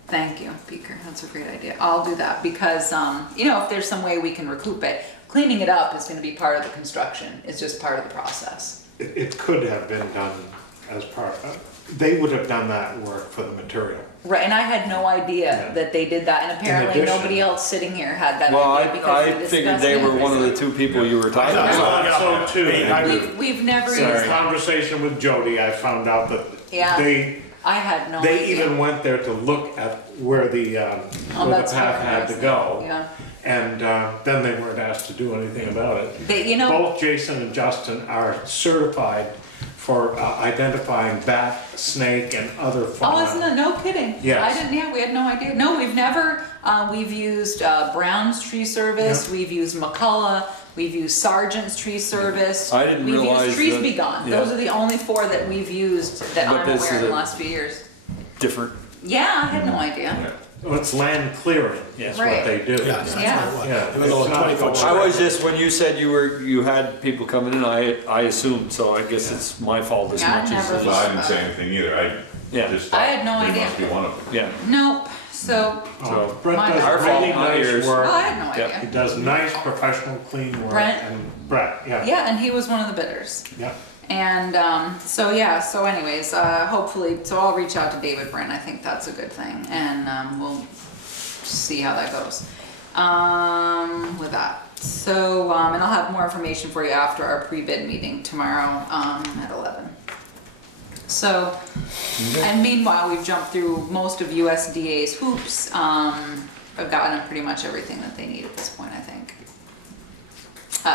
Thank you, Beaker. That's a great idea. I'll do that because, you know, if there's some way we can recoup it, cleaning it up is gonna be part of the construction. It's just part of the process. It could have been done as part of, they would have done that work for the material. Right, and I had no idea Yeah. that they did that, and apparently addition- nobody else sitting here had that Well, idea because I we figured discussed they it. were one of the two people you were talking I about. thought So too. We've never In used, conversation with Jody, I found out that Yeah. they I had no idea. They even went there to look at where the Oh, where the that's path very had to nice. go. Yeah. And then they weren't asked to do anything about it. They, you know, Both Jason and Justin are certified for identifying bat, snake, and other fauna. oh, isn't it? No kidding. Yes. I didn't, yeah, we had no idea. No, we've never, we've used Brown's Tree Service, Yeah. we've used McCullough, we've used Sargent's Tree Service. I didn't We've realize used Trees that- Be Gone. yeah. Those are the only four that we've used that But I'm this aware is in the a- last few years. Different. Yeah, I had no idea. Well, it's land clearing, is Right. what they do. Yeah, that's Yeah. what it was. Yeah, Even though it's it's not 20 foot going- I was just, when you said you had people coming in, I assumed, so I guess it's my fault as Yeah, I much as. never- So I didn't say anything either, I Yeah. just I thought had no they idea. must be one of them. Yeah, Nope, so, so, Brett Mine- does Our fault, really not nice yours. oh, work. I had no Yeah. idea. He does nice, professional, clean work. Brent? And Brett, yeah. Yeah, and he was one of the bidders. Yeah. And so yeah, so anyways, hopefully, so I'll reach out to David Brent. I think that's a good thing, and we'll see how that goes with that. So and I'll have more information for you after our pre-bid meeting tomorrow at 11. So, and meanwhile, we've jumped through most of USDA's hoops. I've gotten them pretty much everything that they need at this point, I think.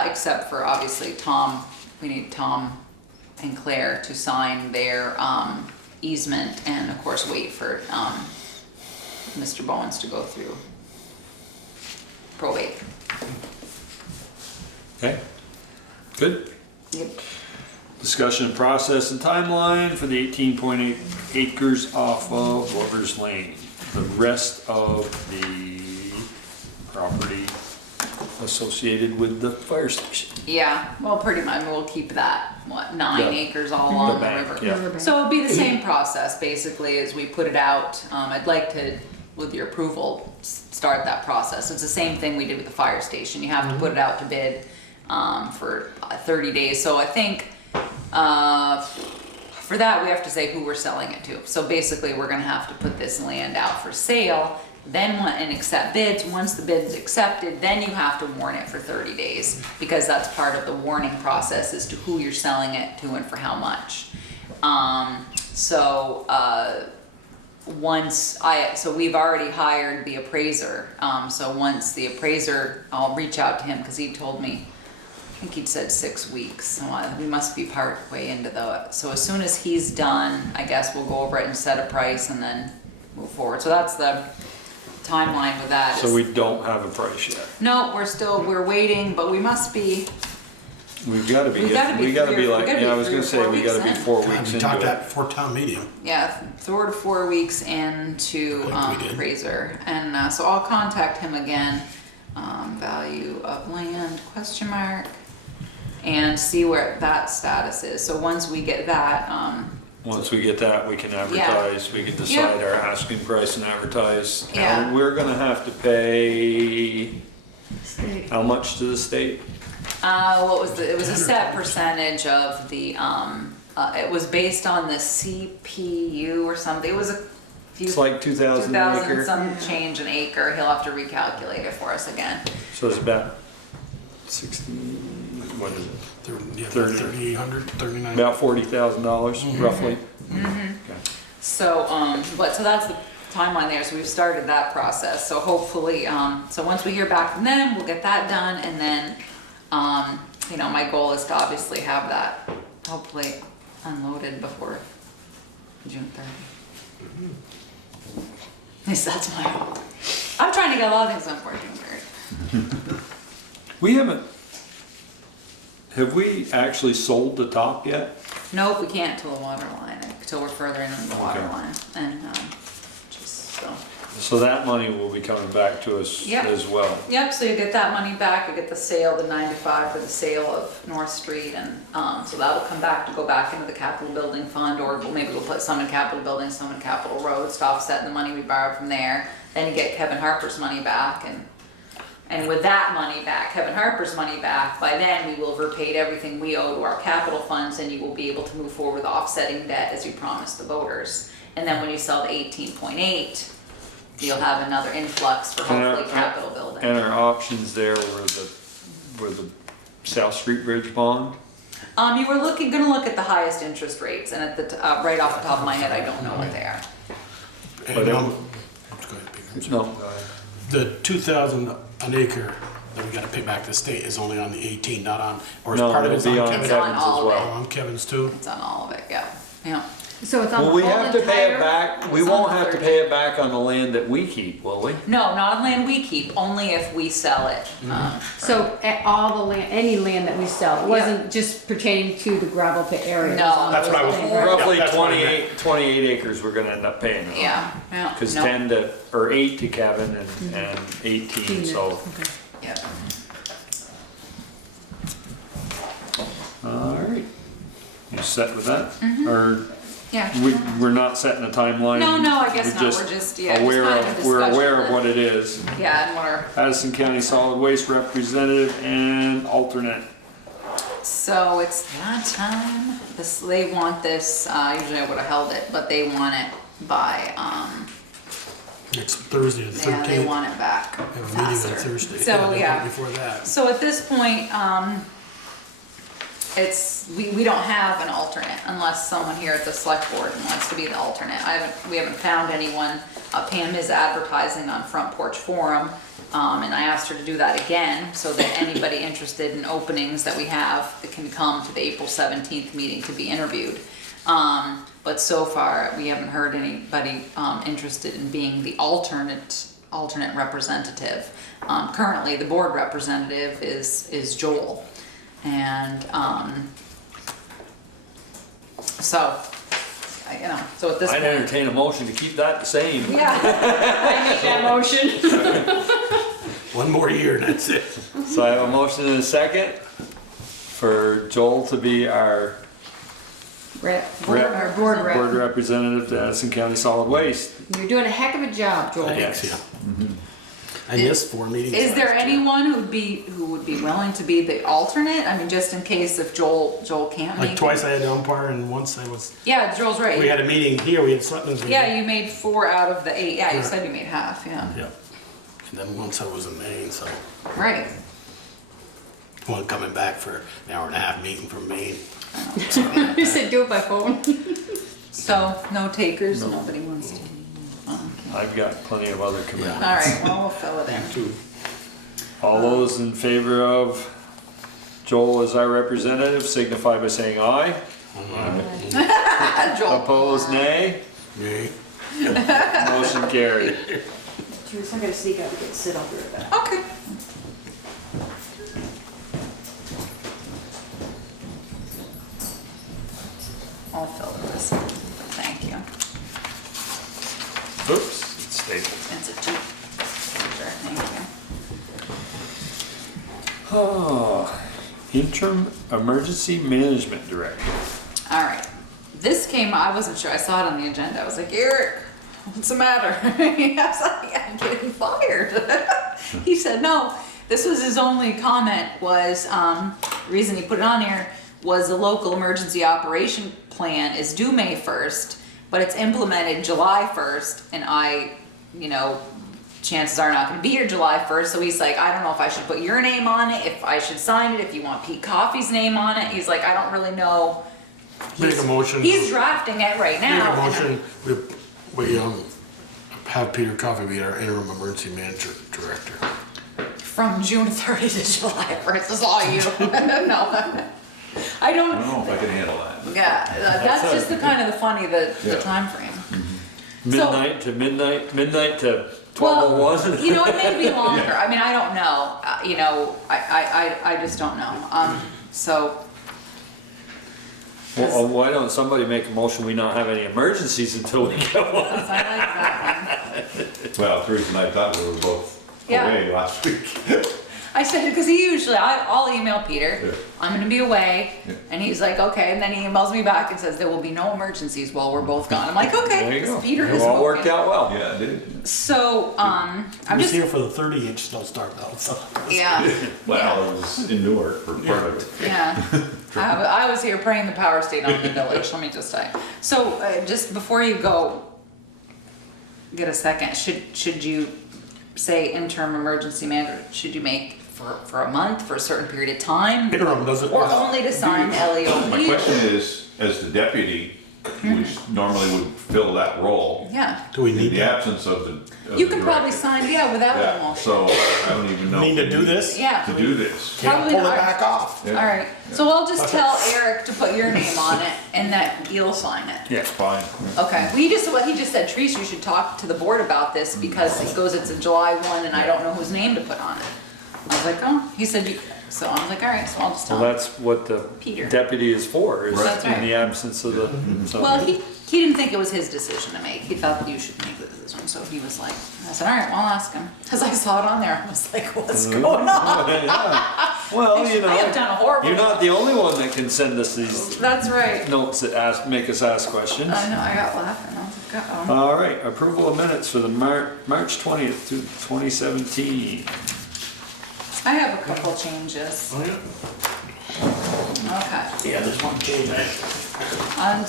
Except for obviously Tom, we need Tom and Claire to sign their easement and of course wait for Mr. Bowens to go through probate. okay, good. Yep. Discussion of process and timeline for the 18.8 acres off of Lover's Lane. The rest of the property associated with the fire station. Yeah, well, pretty much, we'll keep that, what, 9 Yeah. acres all along the bank, river. yeah. So it'll be the same process, basically, as we put it out. I'd like to, with your approval, start that process. It's the same thing we did with the fire station. You have to put it out to bid for 30 days. So I think for that, we have to say who we're selling it to. So basically, we're gonna have to put this land out for sale, then and accept bids. Once the bid's accepted, then you have to warn it for 30 days, because that's part of the warning process as to who you're selling it to and for how much. So we've already hired the appraiser. So once the appraiser, I'll reach out to him, because he told me, I think he'd said 6 weeks, so we must be part way into so as soon as he's done, I guess we'll go over it and set a price and then move forward. So that's the timeline with that. So we don't have a price yet. No, we're waiting, but we must be, We've gotta be, We gotta be we gotta be three or- like, we gotta yeah, be I was 3 or gonna say, 4 we gotta be weeks in. 4 God, weeks we into talked that it. before town meeting. yeah, 3 to 4 weeks into I think we did. appraiser. And so I'll contact him again, value of land, ? And see where that status is. So once we get that, Once we get that, we can advertise, we can decide our asking price and advertise. Yeah. Now, we're gonna have to pay, how much to the state? what was it was a set percentage of the, it was based on the CPU or something. It was a few. It's like 2,000 an 2,000 acre. some change an acre. He'll have to recalculate it for us again. So it's about 60, what is it? 3,800, 39. About $40,000 roughly. Okay. So, so that's the timeline there, so we've started that process, so hopefully, so once we hear back from them, we'll get that done, and then, you know, my goal is to obviously have that hopefully unloaded before June 30. At least that's my hope. I'm trying to get a lot of things done before June 30. We haven't, have we actually sold the top yet? Nope, we can't till the water line, till we're further into the water Okay. line, and, just so. So that money will be coming back to us Yep. as well. Yep, so you get that money back, you get the sale, the 9 to 5 for the sale of North Street, and, so that'll come back to go back into the capital building fund, or maybe we'll put some in capital building, some in capital roads to offset the money we borrowed from there. Then you get Kevin Harper's money back, and with that money back, Kevin Harper's money back, by then we will have repaid everything we owe to our capital funds, and you will be able to move forward with offsetting debt as you promised the voters. And then when you sell the 18.8, you'll have another influx for hopefully capital building. And our options there were the South Street Bridge bond. You were gonna look at the highest interest rates, and at the, right off the top of my head, I don't know what they are. But And, it- go ahead, Peter. No, The 2,000 an acre that we gotta pay back to the state is only on the 18, not on, or is No, part of it's on it'll be on Kevin's? It's on Kevin's all as of well. it. On Kevin's too? It's on all of it, yeah, yeah. So it's on the will whole we have to pay it entire- back? We It's on won't the have to 30. pay it back on the land that we keep, will we? No, not on land we keep, only if we sell it. So at all the land, any land that we sell, it wasn't just pertaining to the gravel pit area. it No. was on That's the what I was- whole thing, Yeah, right? Roughly that's what I 28 acres we're gonna end up paying. Yeah, yeah. Cause no, 10 to, or 8 to Kevin and 18, so. Okay. yeah. Alright. You set with that? Or Yeah. we're not setting a timeline? No, I guess not. We're just, yeah, just aware kind of of, a we're discussion aware of that- what it is. Yeah, and we're, Addison County Solid Waste Representative and alternate. so it's that time. They want this, usually I would've held it, but they want it by, It's Thursday the 13th. yeah, they want it back We have a meeting on faster. Thursday. So, yeah. Before that. So at this point, we don't have an alternate unless someone here at the select board wants to be the alternate. We haven't found anyone. Pam is advertising on Front Porch Forum, and I asked her to do that again so that anybody interested in openings that we have that can come to the April 17th meeting to be interviewed. But so far, we haven't heard anybody interested in being the alternate representative. Currently, the board representative is Joel. And, so at this I'd point. entertain a motion to keep that the same. Yeah, I make that motion. One more year and that's it. So I have a motion and a second for Joel to be our Our board rep. board representative to Addison County Solid Waste. You're doing a heck of a job, Joel. Thanks, yeah. I missed 4 meetings. Is there last year. anyone who would be willing to be the alternate? I mean, just in case if Joel can't make Like it. twice I had to umpire and once I was, Yeah, Joel's right. we had a meeting here, we had Selectmen's meeting. Yeah, you made 4 out of the 8. Yeah, you Yeah. said you made half, yeah. Yeah. And then once I was in Maine, so, Right. one coming back for an hour and a half meeting from Maine. You said do it by phone. So, no takers, nobody wants to. I've got plenty of other commitments. All right, well, we'll fill it in. All those in favor of Joel as our representative signify by saying aye. Joel. Opposed, nay. Yay. Motion carried. Teresa, I'm gonna sneak out and sit over there. Okay. I'll fill this. Thank you. Oops, it's stapled. It's a 2. Sure, thank you. Oh, interim emergency management director. All right. This came, I wasn't sure, I saw it on the agenda. I was like, Eric, what's the matter? I was like, I'm getting fired. He said, no. This was his only comment was, the reason he put it on here was the local emergency operation plan is due May 1st, but it's implemented July 1st, and chances are not gonna be here July 1st, so he's like, I don't know if I should put your name on it, if I should sign it, if you want Pete Coffey's name on it. He's like, I don't really know. Make a motion. He's drafting it right Make now. a motion, we have Peter Coffey be our interim emergency manager director. from June 30 to July 1st. This is all you. No. I I don't, don't know if I can handle that. yeah, that's just the kind of the funny, the Yeah. timeframe. Midnight to 12:01? You know, it may be longer. I mean, I don't know. You know, I just don't know. So, Well, why don't somebody make a motion we not have any emergencies until we get one? I like that Well, Teresa and I thought we were both Yeah. away last week. one. I said, because he usually, I'll email Peter, Yeah. I'm gonna be away. Yeah. And he's like, okay, and then he emails me back and says, there will be no emergencies while we're both gone. I'm like, There okay, you go. 'cause Peter It has all worked spoken. out well. Yeah, it did. So, I I'm was just, here for the 30-inch snowstorm though, so. yeah. Well, it was in Newark for part of it. Yeah, I was here praying the power stayed on in the village, let me just say. So, just before you go, get a second, should you say interim emergency manager, should you make for a month, for a certain period of time? Interim doesn't. Or only to sign LEOP? My question is, as the deputy, which normally would fill that role, Yeah, Do we in need the that? absence of the. you can probably sign, without a Yeah, motion. so I don't even know. Need to do this? Yeah. To do this. Can't Probably pull it not. back off. Yeah. Alright, so I'll just tell Eric to put your name on it and that you'll sign it. Yeah. Fine. Okay, well, he just said, Teresa, you should talk to the board about this because it goes, it's a July 1 and I don't know whose name to put on it. I was like, oh, he said, so I was like, all right, so I'll just Well, tell him. that's what the Peter. deputy is for, is That's right. in the absence of the. so- Well, he didn't think it was his decision to make. He thought that you should make the decision, so he was like, I said, all right, well, I'll ask him. Cause I saw it on there, I was like, what's going on? Yeah. Well, you I have know, done a horrible you're not the only one that can send us these That's right. notes that make us ask questions. I know, I got laughing, I was like, uh-oh. All right, approval of minutes for the March 20th to 2017. I have a couple changes. Oh, yeah? Okay. Yeah, there's one change.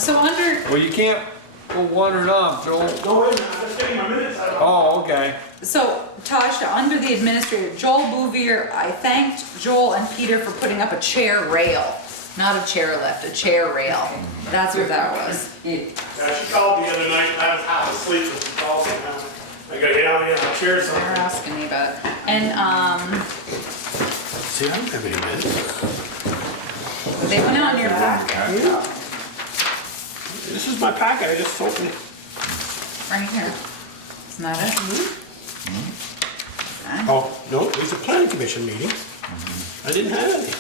So under, Well, you can't go wandering off, Joel. Go in, I'm just getting my minutes out. Oh, okay. so Tasha, under the administrator, Joel Bouvier, I thanked Joel and Peter for putting up a chair rail. Not a chair lift, a chair rail. That's what that was. Yeah, she called the other night, I was half asleep when she called me. I gotta get out of here, my chair's They were on. asking me about it. And, See, I don't have any minutes. they went out in your packet, This is my packet, I just opened it. right here. Isn't that it? Okay. Oh, no, it's a planning commission meeting. I didn't have any.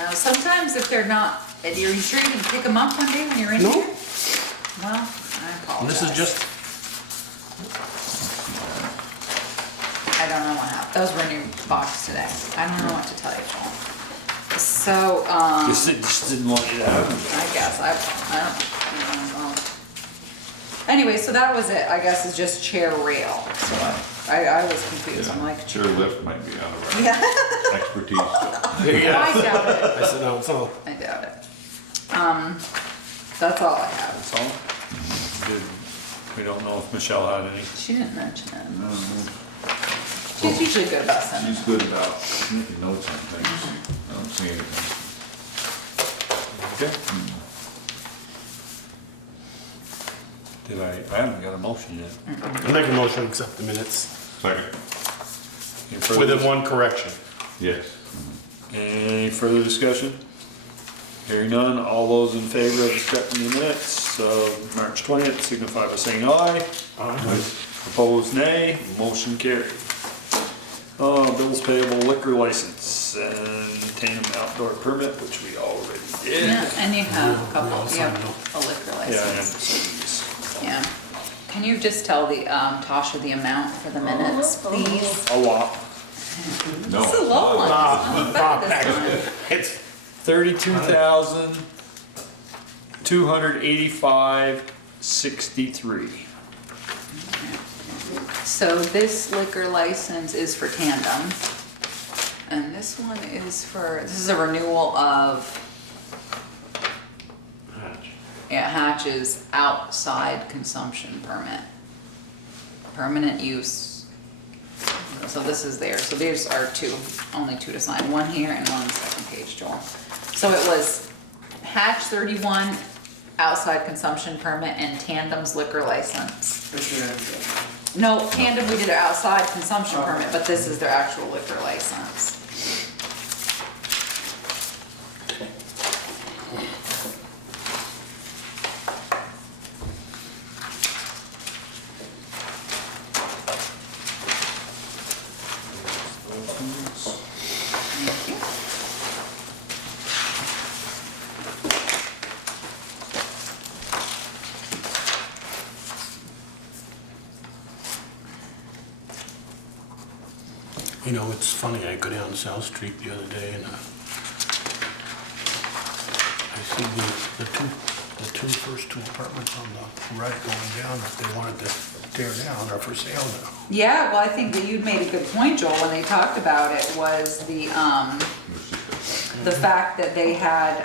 Now, sometimes if they're not, are you sure you can pick them up one day when you're in No. here? Well, I And apologize. this is just, I don't know what happened. Those were in your box today. I don't know what to tell you, Joel. So, Just didn't want you to have them. I guess, I don't, anyway, so that was it, I guess, is just chair rail. So I was confused, I'm like, Chair lift might be out of yeah, our expertise. I doubt it, I said, no, so. I doubt it. That's all I have. That's all? Good. We don't know if Michelle had any. She didn't mention it. She's usually good about sending She's them. good about making notes on things. I don't see anything. Okay. I haven't got a motion yet. I make a motion to accept the minutes Second. Any further with one correction. Yes. Any further discussion? Hearing none, all those in favor of accepting the minutes of March 20th signify by saying aye. Opposed, nay. Motion carried. Bills payable liquor license and Tandem outdoor permit, which we already did. Yeah, and you have a couple, you have signed a liquor Yeah, I have license. these. Yeah. Can you just tell the, Tasha the amount for the minutes, please? A lot. No. It's a low one. It's not bad this time. It's 32,285.63. So this liquor license is for Tandem. And this one is for, this is a renewal of, Hatch's outside consumption permit. Permanent use. So this is there, so these are only two to sign, one here and one on the second page, Joel. So it was Hatch 31 outside consumption permit and Tandem's liquor license. No, Tandem, we did an outside consumption permit, but this is their actual liquor license. You know, it's funny, I go down South Street the other day and I see the first two apartments on the right going down that they wanted to tear down are for sale now. Yeah, well, I think that you'd made a good point, Joel, when they talked about it, was the fact that they had,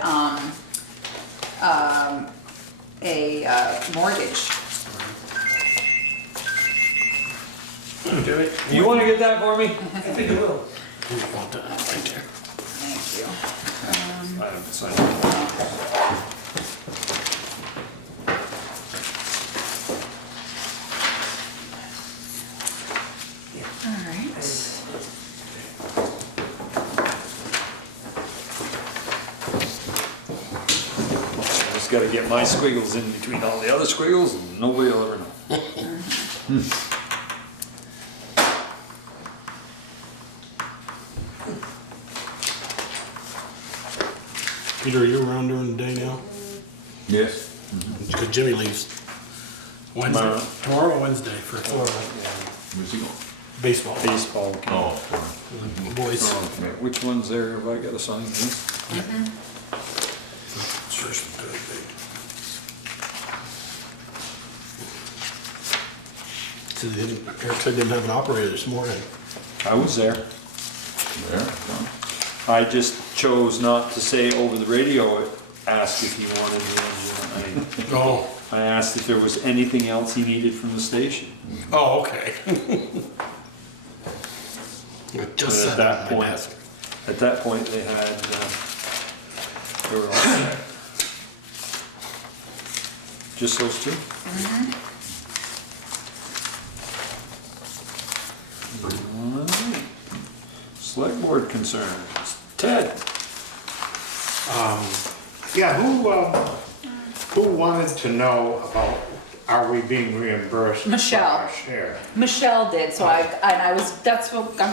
a mortgage. You wanna get that for me? I think it will. You want that right there. Thank you. I haven't signed it. All right. I just gotta get my squiggles in between all the other squiggles and nobody will ever know. Peter, are you around during the day now? Yes. Because Jimmy leaves Wednesday, tomorrow or Wednesday for Florida Where's he going? baseball. Baseball. Oh, sorry. Boys. Okay, which one's there? Have I gotta sign these? First and third, so they didn't, Eric said they didn't have an operator this morning. I was there. There, done. I just chose not to say over the radio, ask if he wanted the engine. Oh. I asked if there was anything else he needed from the station. Oh, okay. Just But sat at my desk. At that point, they had, they were all set. Just those two? Alright. Select board concerns. Ted? Yeah, who wanted to know about, are we being reimbursed for Michelle. our share? Michelle did, so I'm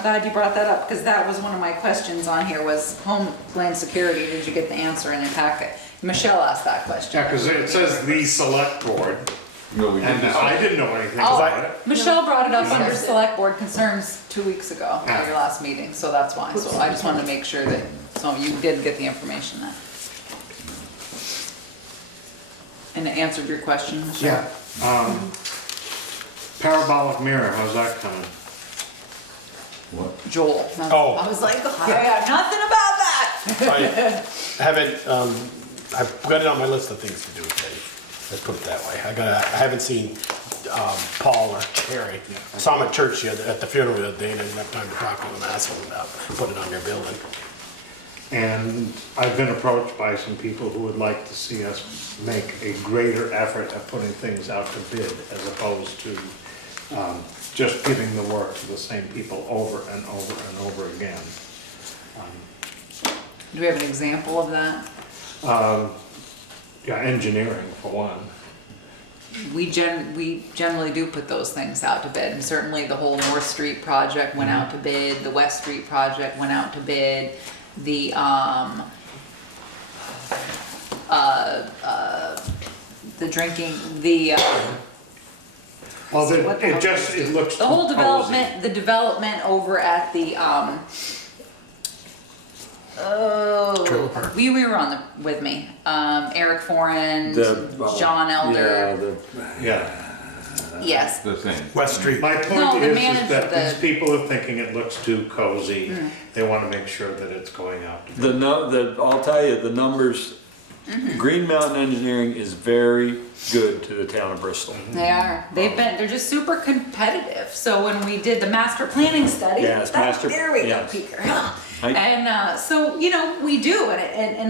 glad you brought that up, because that was one of my questions on here, was Homeland Security, did you get the answer in the packet? Michelle asked that question. Yeah, because it says the select board, No, we and didn't. I didn't know anything about it. Michelle brought it up No. under select board concerns 2 weeks ago at your Yeah. last meeting, so that's why. So I just wanted to make sure that, so you did get the information then. And it answered your question, Michelle? Yeah. Parabolic mirror, how's that coming? What? Joel. Oh. I was like, I got nothing about that. I haven't, I've got it on my list of things to do today. Let's put it that way. I haven't seen Paul or Terry. I saw them at church at the funeral the other day, and I didn't have time to talk to them and ask them about putting it on their building. And I've been approached by some people who would like to see us make a greater effort at putting things out to bid as opposed to just giving the work to the same people over and over and over again. Do we have an example of that? Yeah, engineering for one. We generally do put those things out to bid, and certainly the whole North Street project went out to bid, the West Street project went out to bid, the, drinking, Well, what the hell it looks the whole too development, the development over at the, Trailer park. we were on the, with me, Eric Foran, The, John Elder, Yeah. yes. The thing. West Street. My No, point the is manager- that the- these people are thinking it looks too cozy. They want to make sure that it's going out to bid. I'll tell you, the numbers, Green Mountain Engineering is very good to the town of Bristol. They are. They're just super competitive. So when we did the master planning study, Yes, master- there we go, yes. Peter. I- And so, we do,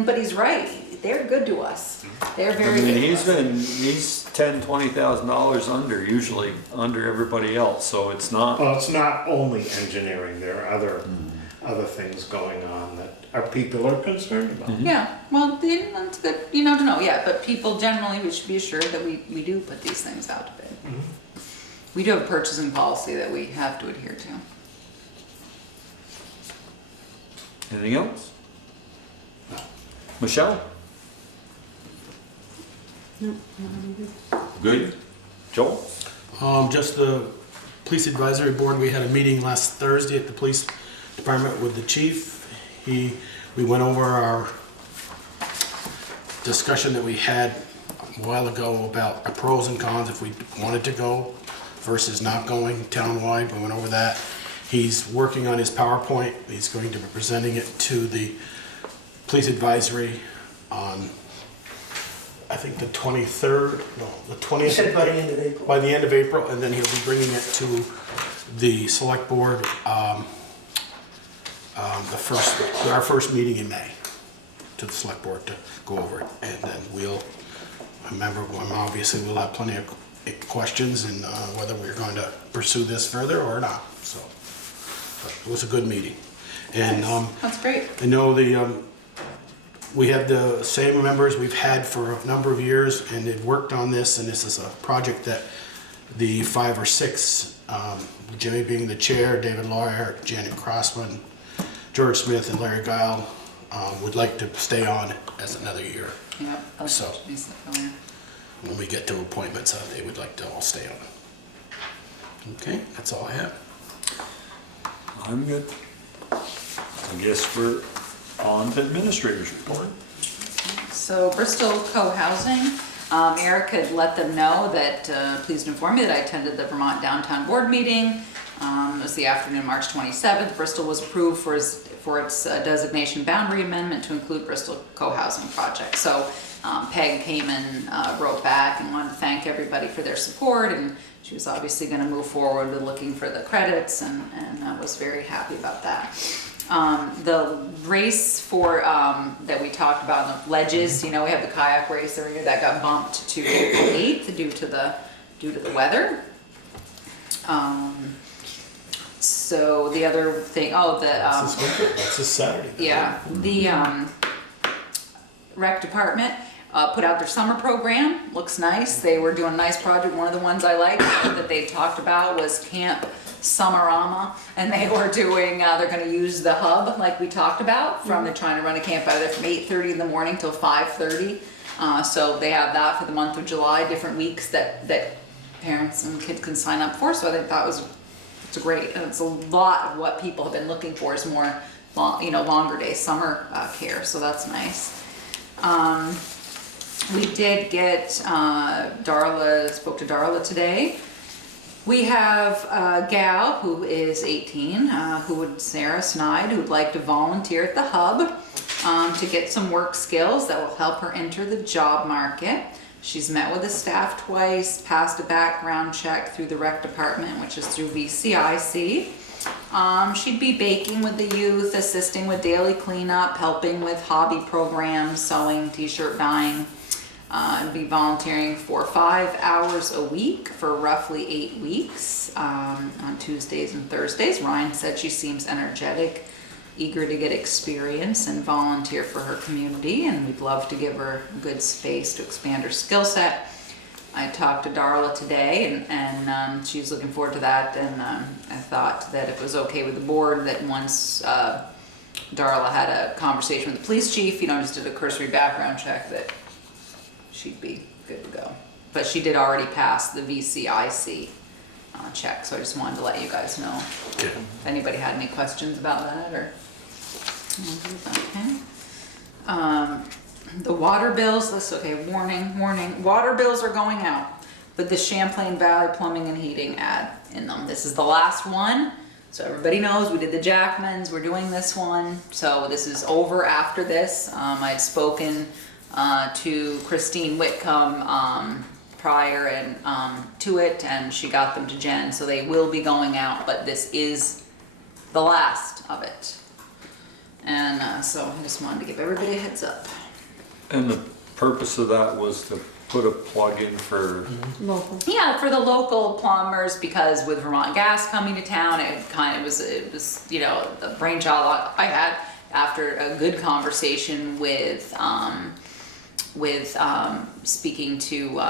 but he's right. they're good to us. They're I very mean, good to us. he's $10,000-$20,000 under, usually under everybody else, so it's not. Well, it's not only engineering, there are other things going on that our people are concerned about. Yeah, well, that's good, to know, yeah, but people generally, we should be assured that we do put these things out to bid. We do have a purchasing policy that we have to adhere to. Anything else? Michelle? Good? Joel? Just the police advisory board, we had a meeting last Thursday at the police department with the chief. We went over our discussion that we had a while ago about the pros and cons if we wanted to go versus not going townwide. We went over that. He's working on his PowerPoint. He's going to be presenting it to the police advisory on, I think, the 23rd, no, the 20th. By the end of April. By the end of April, and then he'll be bringing it to the select board, our first meeting in May, to the select board to go over it. And then obviously we'll have plenty of questions and whether we're going to pursue this further or not. So, but it was a good meeting. And That's great. I know we have the same members we've had for a number of years, and they've worked on this, and this is a project that the 5 or 6, Jimmy being the chair, David Lawyer, Janet Crossman, George Smith, and Larry Guile, would like to stay on as another year. Yeah. So, So. when we get to appointments, they would like to all stay on. Okay, that's all I have. I'm good. I guess we're on to administrator's report. So Bristol Co-Housing, Eric had let them know that, pleased to inform you that I attended the Vermont Downtown Board meeting. It was the afternoon, March 27th. Bristol was approved for its designation boundary amendment to include Bristol Co-Housing project. So Peg came and wrote back and wanted to thank everybody for their support, and she was obviously going to move forward with looking for the credits, and I was very happy about that. The race for that we talked about, the ledges, we have the kayak race area that got bumped to April 8th due to the weather. So the other thing, That's this Saturday. yeah, the rec department put out their summer program. Looks nice. They were doing a nice project. One of the ones I liked that they talked about was Camp Summerama, and they were doing, they're going to use the hub like we talked about. They're trying to run a camp out of there from 8:30 in the morning till 5:30. So they have that for the month of July, different weeks that parents and kids can sign up for. So I think it's great, and it's a lot of what people have been looking for is more, longer day summer care. So that's nice. We did get spoke to Darla today. We have a gal who is 18, Sarah Snide, who would like to volunteer at the hub to get some work skills that will help her enter the job market. She's met with the staff twice, passed a background check through the rec department, which is through VCIC. She'd be baking with the youth, assisting with daily cleanup, helping with hobby programs, sewing, t-shirt dyeing. Be volunteering for 5 hours a week for roughly 8 weeks on Tuesdays and Thursdays. Ryan said she seems energetic, eager to get experience and volunteer for her community, and we'd love to give her a good space to expand her skill set. I talked to Darla today, and she's looking forward to that, and I thought that if it was okay with the board, that once Darla had a conversation with the police chief, just did a cursory background check, that she'd be good to go. But she did already pass the VCIC check, so I just wanted to let you guys know. Okay. If anybody had any questions about that, or... Okay. The water bills, warning, water bills are going out with the Champlain Valley Plumbing and Heating ad in them. This is the last one, so everybody knows we did the Jackmans, we're doing this one, so this is over after this. I'd spoken to Christine Whitcomb prior and to it, and she got them to Jen, so they will be going out, but this is the last of it. And so I just wanted to give everybody a heads up. And the purpose of that was to put a plug in for, Local. Yeah, for the local plumbers, because with Vermont Gas coming to town, it was, you know, the brainchild I had after a good conversation with speaking to,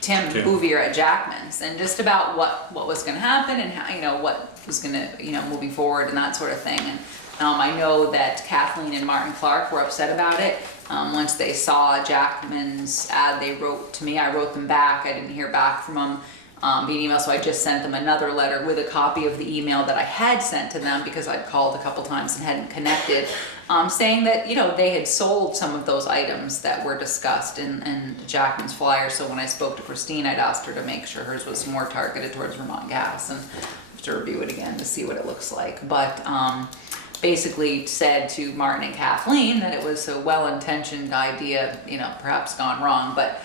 Tim Bouvier at Jackman's, and just about what was gonna happen and how, you know, what was gonna, you know, moving forward and that sort of thing. And I know that Kathleen and Martin Clark were upset about it. Once they saw Jackman's ad, they wrote to me. I wrote them back. I didn't hear back from them via email, so I just sent them another letter with a copy of the email that I had sent to them because I'd called a couple times and hadn't connected, saying that, you know, they had sold some of those items that were discussed in Jackman's flyer. So when I spoke to Christine, I'd asked her to make sure hers was more targeted towards Vermont Gas, and I have to review it again to see what it looks like. But basically said to Martin and Kathleen that it was a well-intentioned idea, you know, perhaps gone wrong, but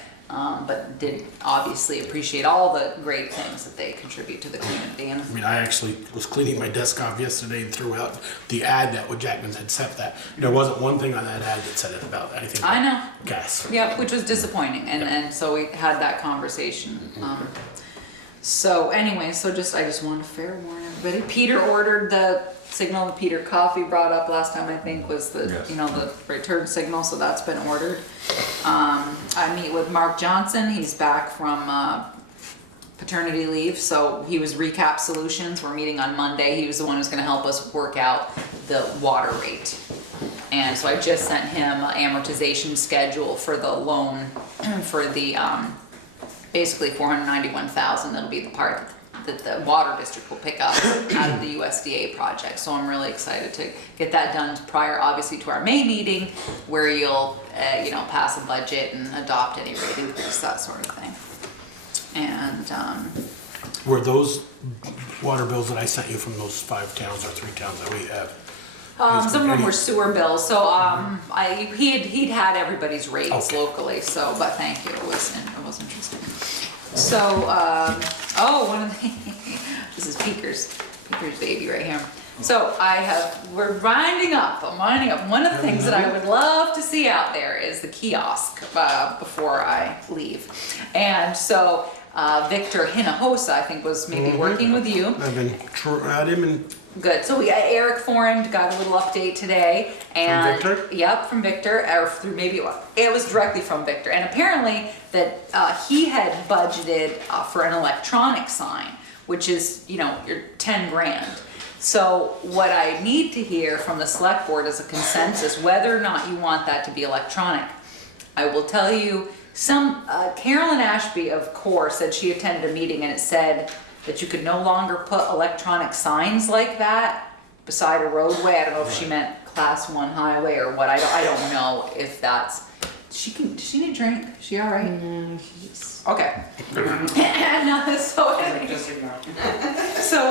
did obviously appreciate all the great things that they contribute to the community. And I mean, I actually was cleaning my desk off yesterday and threw out the ad that Jackman's had sent that. There wasn't one thing on that ad that said it about anything. I know. Gas. Yeah, which was disappointing, and so we had that conversation. So anyway, I just want to fair warn everybody. Peter ordered the signal that Peter Coffey brought up last time, I think, was the, Yes. you know, the return signal, so that's been ordered. I meet with Mark Johnson. He's back from paternity leave, so he was Recap Solutions. We're meeting on Monday. He was the one who's going to help us work out the water rate. And so I just sent him an amortization schedule for the loan for the basically $491,000. That'll be the part that the water district will pick up out of the USDA project. So I'm really excited to get that done prior, obviously, to our May meeting, where you'll, you know, pass a budget and adopt any rate increase, that sort of thing. And Were those water bills that I sent you from those 5 towns or 3 towns that we have? some of them were sewer bills. So he'd had everybody's rates Okay. locally. So, but thank you. It was interesting. So one of the this is Peeker's baby right here. So we're winding up. I'm winding up. One of the things that I would love to see out there is the kiosk before I leave. And so Victor Hinojosa, I think, was maybe working with you. I've been at him and. Good. So we got Eric Foreign got a little update today, and From Victor? Yep, from Victor, or through maybe it was directly from Victor, and apparently that he had budgeted for an electronic sign, which is your 10 grand. So what I need to hear from the select board is a consensus whether or not you want that to be electronic. I will tell you, Carolyn Ashby of CORE said she attended a meeting and it said that you could no longer put electronic signs like that beside a roadway. I don't know if she meant class 1 highway or what. I don't know if that's. Does she need a drink? Is she all right? Okay. No, so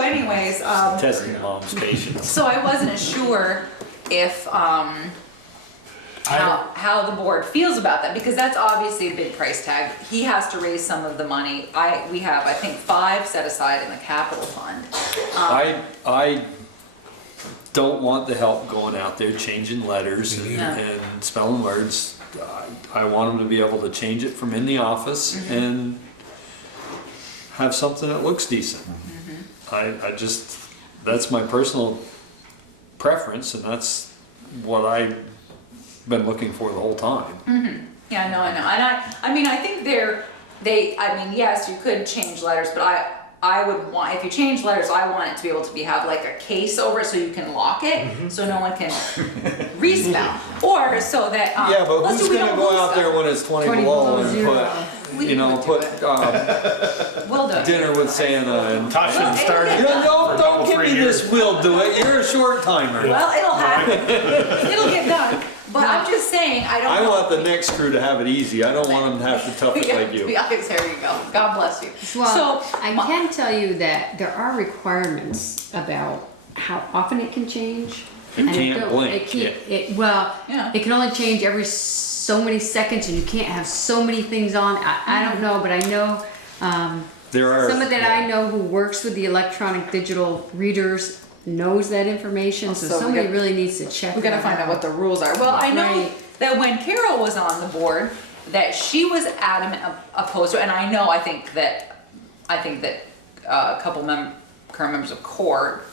anyways, testing mom's patience. so I wasn't sure if how the board feels about that, because that's obviously a big price tag. He has to raise some of the money. We have, I think, 5 set aside in the capital fund. I don't want the help going out there changing letters and spelling words. I want them to be able to change it from in the office and have something that looks decent. I just, that's my personal preference, and that's what I've been looking for the whole time. Yeah, no, I know. And I mean, I think yes, you could change letters, but I would want, if you change letters, I want it to be able to have like a case over it so you can lock it, so no one can respell. Or so that, Yeah, but let's who's do we gonna don't go out lose there when it's 20 20 below below and zero. put We'll do it. dinner with Santa and... Tosh should start it. Don't give me this, we'll do it, you're a short timer. Well, it'll happen. It'll get done. But I'm just saying, I don't I know. want the next crew to have it easy, I don't want them to have to tough it like you. Yeah, there you go. God bless you. Well, So, I can tell you that there are requirements about how often it can change. It can't blink, Yeah. It can only change every so many seconds, and you can't have so many things on. I don't know, but I know There are... someone that I know who works with the electronic digital readers knows that information. So So we somebody got- really needs to check. we gotta that find out what the rules are. Well, I know Right. that when Carol was on the board, that she was adamant opposed to it, and I think that a couple current members of court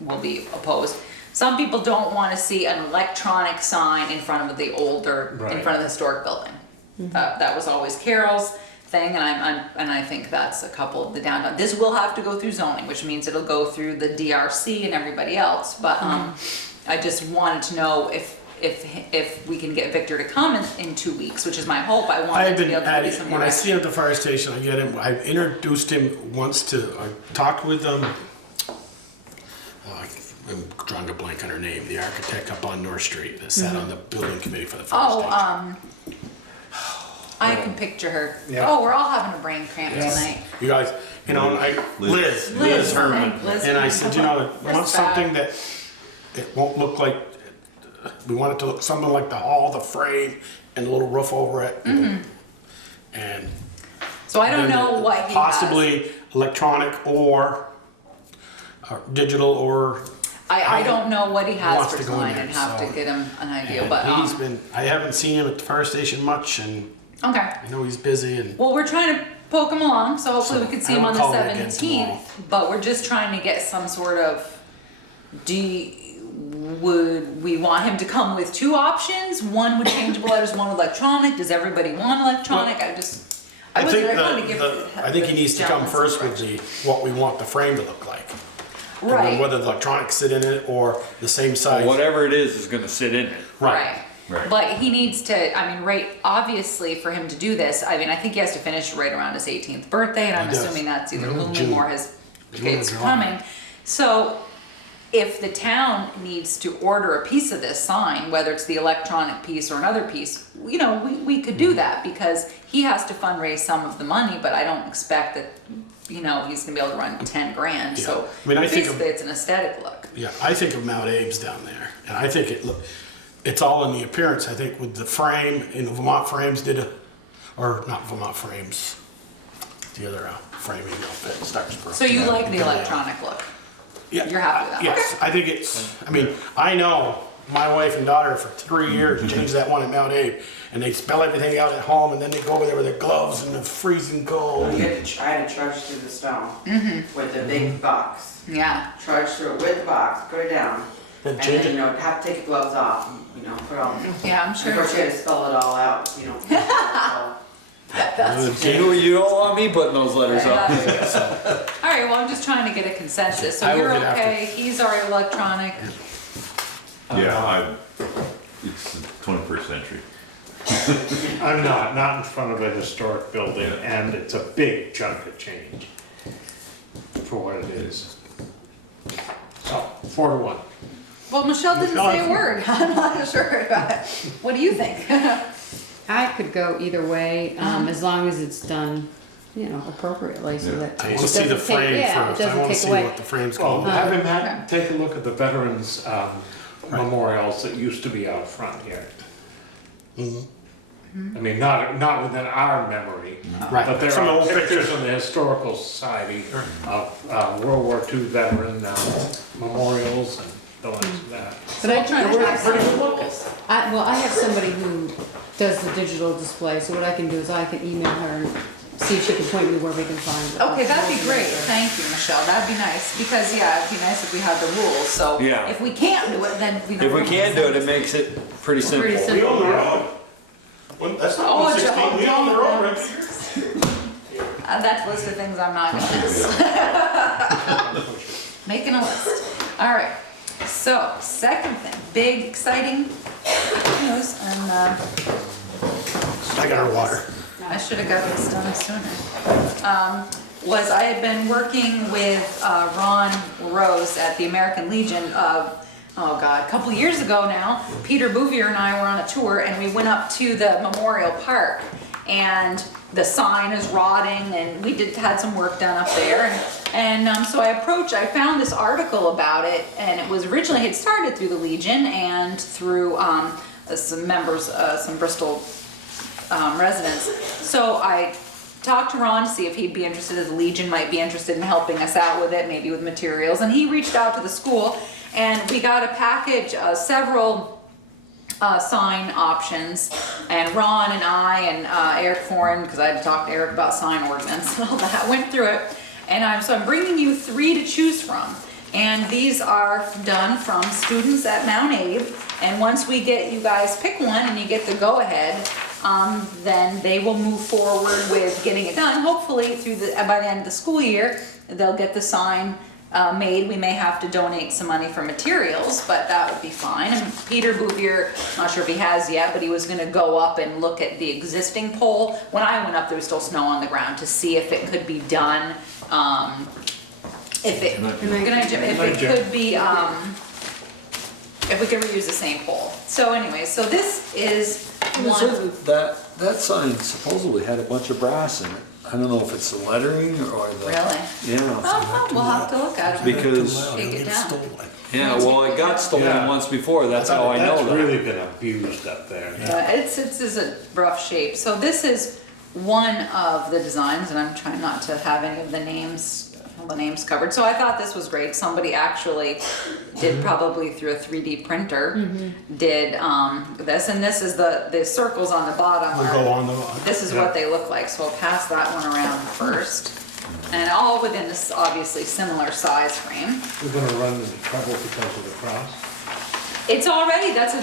will be opposed. Some people don't want to see an electronic sign in front of the older, in front of the historic building. That was always Carol's thing, and I think that's a couple of the downtown. This will have to go through zoning, which means it'll go through the DRC and everybody else. But I just wanted to know if we can get Victor to come in 2 weeks, which is my hope. I want him to be able to do some when I see him at the fire station, I get him. I've introduced him once to. I talked with I'm drawing a blank on her name. The architect up on North Street that sat on the building committee for the fire station. I can picture her. Yeah. Oh, we're all having a brain cramp tonight. You guys, Liz Herman. Liz And I said, I want That's something bad. that it won't look like. We want it to look something like the hall, the frame, and a little roof over it. And So I don't then know what he has. possibly electronic or digital or. I don't know what he has wants for to go in design there, and have so- to get him an idea, And but, I haven't seen him at the fire station much, and okay. I know he's busy. And Well, we're trying to poke him along, so hopefully we So, can see I him will on the call him again 17th, but we're just trying to get some sort of, would we want him to come with 2 options? One with changeable letters, one with electronic, does everybody want electronic? I I think he needs to come first with what we want the frame to look like. And then Right, whether the electronics sit in it or the same size. Whatever it is gonna sit in it. right. Right. But he needs to, obviously for him to do this, I think he has to finish right around his 18th birthday, and I'm He does. assuming that's either June. looming or his June kids or July. coming. So if the town needs to order a piece of this sign, whether it's the electronic piece or another piece, we could do that, because he has to fundraise some of the money, but I don't expect that, he's gonna be able to run 10 grand, so Yeah. I think of- basically it's an aesthetic look. Yeah, I think of Mount Abe's down there, and I think it's all in the appearance. I think with the frame, Vermont Frames or not Vermont Frames, the other framing outfit, Starksboro. So you like the electronic look? Yeah, You're happy with that? Yes, I think I know my wife and daughter for 3 years changed that one at Mount Abe, and they spell everything out at home, and then they go over there with their gloves and the freezing cold. You had to try to trudge through the stone with the big box. Yeah. Trudge through it with the box, put it down, Then and change then, it. have to take your gloves off, put all. Yeah, I'm Of sure. course, you had to spell it all out, so. You don't want me putting those letters up. All right, well, I'm just trying to get a consensus. So I will you're get after okay, he's our electronic. Yeah, it's the 21st century. I'm not in front of a historic building, and it's a big chunk of change for what it is. So, 4-1. Well, Michelle didn't say a word. I'm not sure about it. What do you think? I could go either way, as long as it's done, appropriately, so that I it want to see the doesn't take, frame yeah, it first. I doesn't want to take see away. what the frame's Well, called. have him take a look at the veterans memorials that used to be out front here. I mean, not within our memory, Right. but there Some are old pictures in the Historical Society of World War II veteran memorials and the likes of that. But I try to Pretty good look. I have somebody who does the digital display, so what I can do is I can email her and see if she can point me where we can find it. Okay, that'd be great. Thank you, Michelle. That'd be nice, because it'd be nice if we had the rules, so. Yeah. If we can't do it, then we don't. If we can't do it, it makes it pretty simple. Pretty We simple. own the road. That's not Oh, 116. We own the road, right? That's a list of things I'm not gonna miss. Making a list. All right, so second thing, big exciting news, and I got our water. I should have got this done sooner. Was I had been working with Ron Rose at the American Legion a couple years ago now. Peter Bouvier and I were on a tour, and we went up to the Memorial Park, and the sign is rotting, and we had some work done up there, and so I found this article about it, and it was originally had started through the Legion and through some members, some Bristol residents. So I talked to Ron to see if he'd be interested, if the Legion might be interested in helping us out with it, maybe with materials, and he reached out to the school, and we got a package, several sign options, and Ron and I and Eric Foran, because I had to talk to Eric about sign ordinance and all that, went through it. And so I'm bringing you 3 to choose from. And these are done from students at Mount Abe. And once we get you guys pick one and you get the go-ahead, then they will move forward with getting it done. Hopefully by the end of the school year, they'll get the sign made. We may have to donate some money for materials, but that would be fine. And Peter Bouvier, not sure if he has yet, but he was gonna go up and look at the existing pole. When I went up, there was still snow on the ground to see if it could be done, if it could be, if we could reuse the same pole. So anyway, so this is one. That sign supposedly had a bunch of brass in it. I don't know if it's the lettering or the. Really? Yeah. Oh, we'll have to look at it. Because, Take it down. yeah, well, it got stolen Yeah. once before, that's how I know That's that. really been abused up there. It's a rough shape. So this is one of the designs, and I'm trying not to have any of the names covered. So I thought this was great. Somebody actually did, probably through a 3D printer, did this, and this is the circles on the bottom. We'll go on the. This is what they look like, so I'll pass that one around first. And all within this obviously similar size frame. We're gonna run into trouble because of the cross. It's already, that's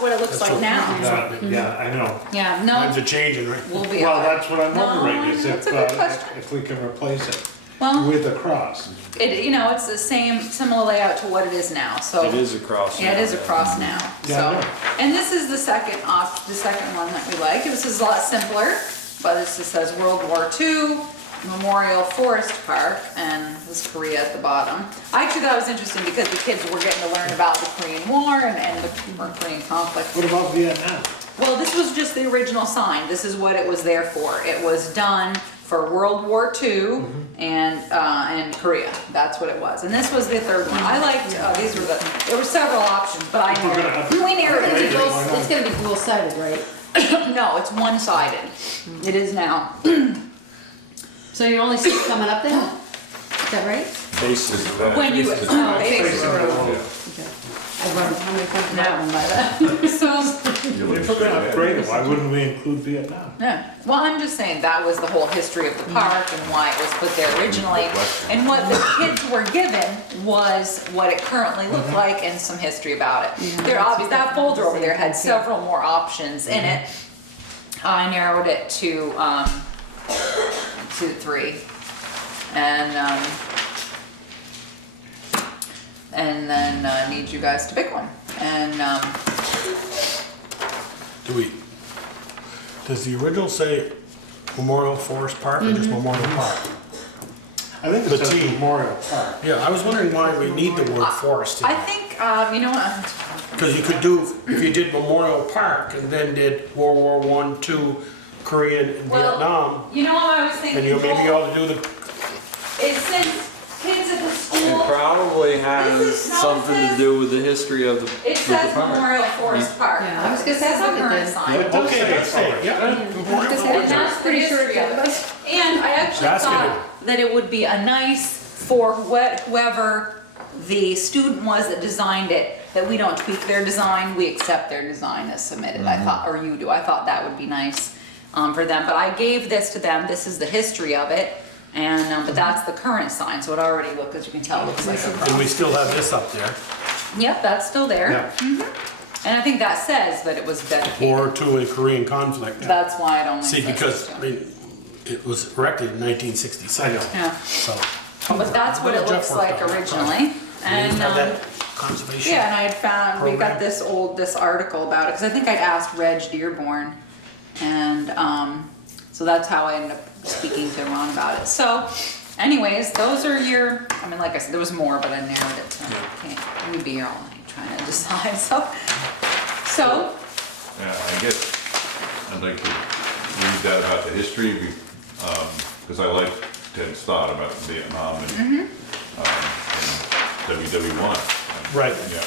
what it looks That's like what- now. Yeah, I know. Yeah, no, Times are changing, right? we'll be Well, all right. that's what I'm wondering, No, is that's a good question. if we can replace it Well, with a cross. it's the similar layout to what it is now, so. It is across. Yeah, it is across now, Yeah, I so. know. And this is the second one that we like. This is a lot simpler, but this just says World War II Memorial Forest Park, and this is Korea at the bottom. I actually thought it was interesting because the kids were getting to learn about the Korean War and the Korean conflict. What about Vietnam? Well, this was just the original sign. This is what it was there for. It was done for World War II and Korea. That's what it was. And this was the third one. I liked, there were several options, but we narrowed it. It's gonna be dual-sided, right? No, it's one-sided. It is now. So you only see it coming up then? Is that right? Faces. When you, Faces. faces the road. Okay. I run, how many times have I run by that? So, If we're gonna upgrade it, why wouldn't we include Vietnam? yeah. Well, I'm just saying that was the whole history of the park and why it was put there originally. And what the kids were given was what it currently looked like and some history about it. Yeah, There obviously, that folder over there had several more options in it. I narrowed it to 3. And then need you guys to pick one. And Does the original say Memorial Forest Park or just Memorial Park? I think The it says T. Memorial Park. Yeah, I was wondering why we need the word forest in I there. think, you know what? Because you could do, if you did Memorial Park and then did World War I, II, Korean, and Well, Vietnam, You know what I was thinking? and you maybe Joel? ought to do the, Is since kids at the It school, probably has This is- no, it something to says- do with the history of it the says park. Memorial Forest Park. Yeah, I was gonna It says say on it current did. sign. It does okay, say let's say, forest. yeah. Memorial And Forest. that's the Pretty sure it history of it. does. And I actually That's thought good. that it would be a nice for whoever the student was that designed it, that we don't tweak their design, we accept their design as submitted, I thought, or you do, I thought that would be nice for them, but I gave this to them, this is the history of it, and, but that's the current sign, so it already looks, as you can tell, looks like a cross. And we still have this up there, Yep, that's still there. Yeah. And I think that says that it was dedicated. War II and Korean conflict. That's why it only See, says because, those I two. mean, it was erected in 1967. I know. Yeah, So. but that's what it Jeff looks worked like on that originally. project. We And, have that conservation. yeah, and I had found, we program. got this article about it, because I think I'd asked Reg Dearborn. And, so that's how I ended up speaking to Ron about it. So, anyways, those are your, I mean, like I said, there was more, but I narrowed it to, we'd be here all night trying to decide, so. Yeah, I guess I'd like to read that about the history, because I like Ted's thought about Vietnam and WW1. Right. Yeah.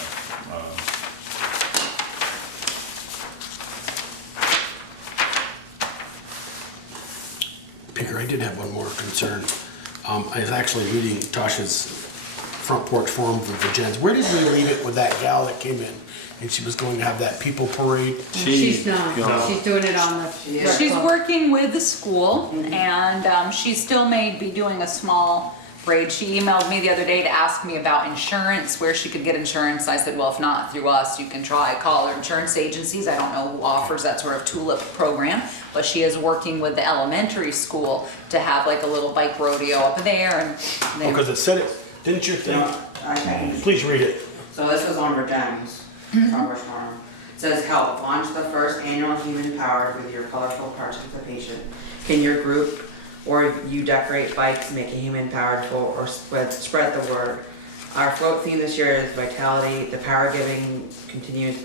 Peter, I did have one more concern. I was actually reading Tasha's front porch forum for Jens. Where did we leave it with that gal that came in and she was going to have that people parade? She's not, she's doing it on the. She's working with the school, and she still may be doing a small parade. She emailed me the other day to ask me about insurance, where she could get insurance. I said, well, if not through us, you can try call her insurance agencies. I don't know who offers that sort of tulip program, but she is working with the elementary school to have like a little bike rodeo up there. And Because it said it, didn't you think? No, I can. Please read it. So this was on Virginia's Farmers Farm. It says, help launch the first annual Human Powered with your colorful participation. Can your group or you decorate bikes, make a human powerful, or spread the word? Our float theme this year is vitality. The power giving continues.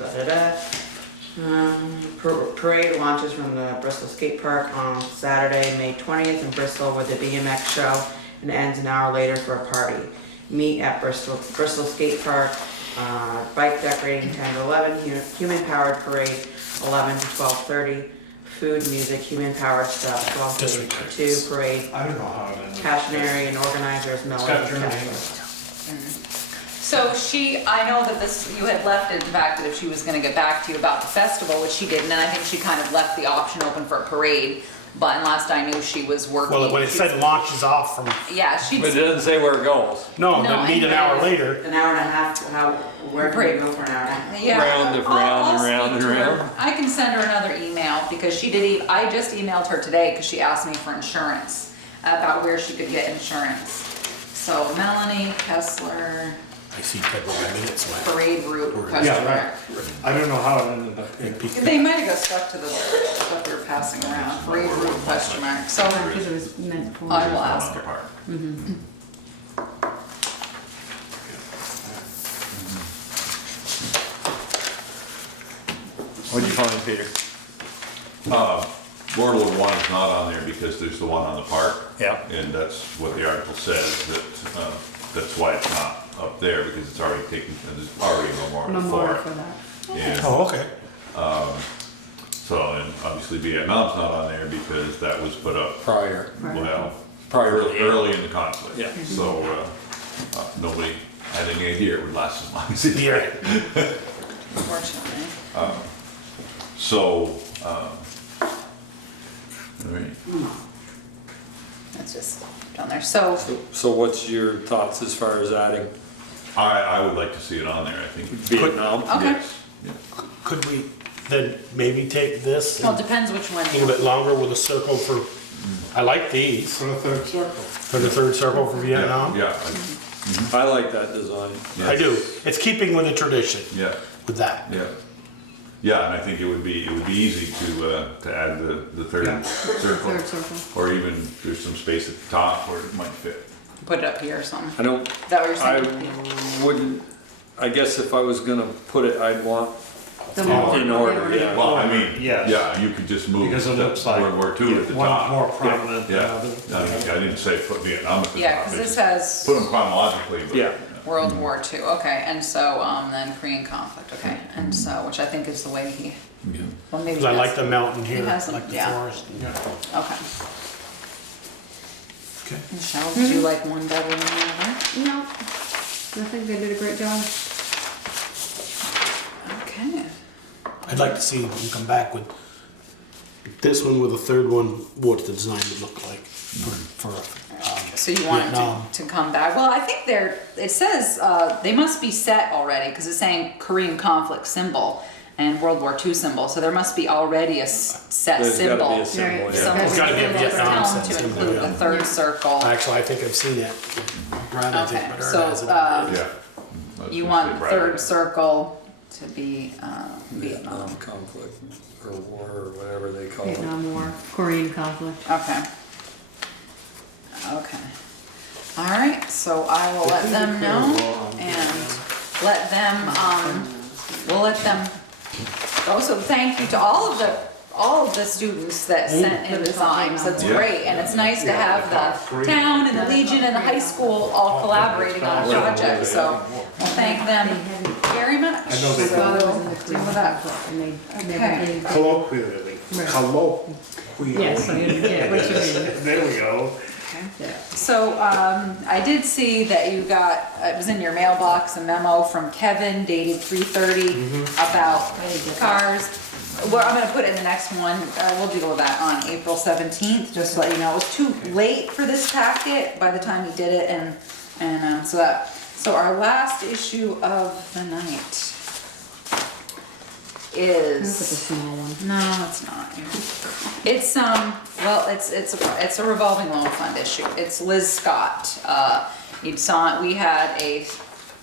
Parade launches from the Bristol Skate Park on Saturday, May 20th in Bristol with the BMX show, and ends an hour later for a party. Meet at Bristol Skate Park. Bike decorating 10 to 11. Human powered parade 11 to 12:30. Food, music, human powered stuff 12:30 to 2. Parade. I don't know how it ended. Cashionary and organizers Miller. It's got your name. so I know that you had left it, in fact, that if she was gonna get back to you about the festival, which she didn't, and I think she kind of left the option open for a parade. But last I knew, she was working. Well, when it said launches off from, Yeah, But it doesn't say where it goes. no, No, then meet an hour later. An hour and a half. Where can we go for an hour and a half? Yeah, Round and I'll round and speak round and to her. round. I can send her another email because she did. I just emailed her today because she asked me for insurance, about where she could get insurance. So Melanie Kessler, I see federal minutes. parade route, question Yeah, right. mark. I don't know how it ended up here. They might have got stuck to the stuff we were passing around. Parade route, question mark. So Because it was meant for. I will ask her. Park. What'd you find, Peter? World War I is not on there because there's the one on the park. Yeah. And that's what the article says, that, that's why it's not up there, because it's already taken, there's already a memorial Memorial for for it. that. And Oh, okay. so, and obviously Vietnam's not on there because that was put up, Prior. well, Prior. early in the conflict. Yeah. So, nobody had any idea it would last as long as it did. Unfortunately. So, all right. That's just down there. So So what's your thoughts as far as adding I would like to see it on there, I think. Vietnam? okay. Yes, yeah. Could we then maybe take this Well, and it depends which one. a little bit longer with a circle for, I like these, For the third circle. for the third circle for Vietnam? Yeah, I like that design. yeah. I do. It's keeping with the tradition Yeah, with that. yeah. Yeah, and I think it would be easy to add the third Yeah. circle. Third circle. Or even there's some space at the top where it might fit. Put it up here or something. I don't, Is that what you're I saying? wouldn't, I guess if I was gonna put it, I'd want The in order, yeah. Well, I mean, Yes. yeah, you could just move Because it the looks like World War II at the one's top. more prominent than Yeah, others. I didn't say put Vietnam at the top. Yeah, because this has Put them chronologically, but. Yeah. World War II. Okay, and so then Korean conflict. Okay, and so which I think is the way he. Well, maybe. Because I like that's- the mountain here, It has I them, like the yeah. forest. Okay. Okay. Michelle, would you like one better than the other? No, I think they did a great job. Okay. I'd like to see them come back with this one with a third one, what the design would look like for So you want Vietnam. it to come back? Well, I think it says they must be set already because it's saying Korean conflict symbol and World War II symbol. So there must be already a set There's symbol. gotta be a symbol, Right. yeah. So There's gotta be a Vietnam tell them set to symbol, include yeah. the third circle. Actually, I think I've seen it. Brad, I think, Okay, but so, has it. Yeah. I was You gonna say want Brad. third circle to be Vietnam. Vietnam conflict or war or whatever they call it. Vietnam War, Korean conflict. Okay. Okay. All right, so I will let them know and let them, we'll let them also thank you to all of the students that sent in designs. That's Yeah. great, and it's nice to have the town and the Legion and the high school all collaborating on a project, so we'll thank them very much. I know they So, Father was in the deal Korean with that. conflict and they Okay. never did. Colloquially. Right. Colloquially. Yes, yeah, what you mean. There we go. Yeah. So, I did see that you got, it was in your mailbox, a memo from Kevin dated 3/30 about cars. Well, I'm gonna put it in the next one, we'll deal with that on April 17th, just to let you know, it was too late for this packet by the time he did it, and so our last issue of the night Look at the is, small one. no, it's not. It's, well, it's a revolving loan fund issue. It's Liz Scott. We had a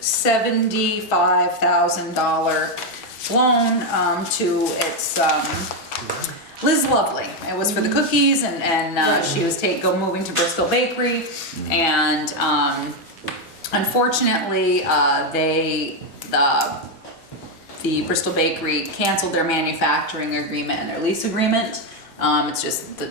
$75,000 loan, to its, Liz Lovely. It was for the cookies and she was moving to Bristol Bakery and, unfortunately, the Bristol Bakery canceled their manufacturing agreement and their lease agreement. It's just the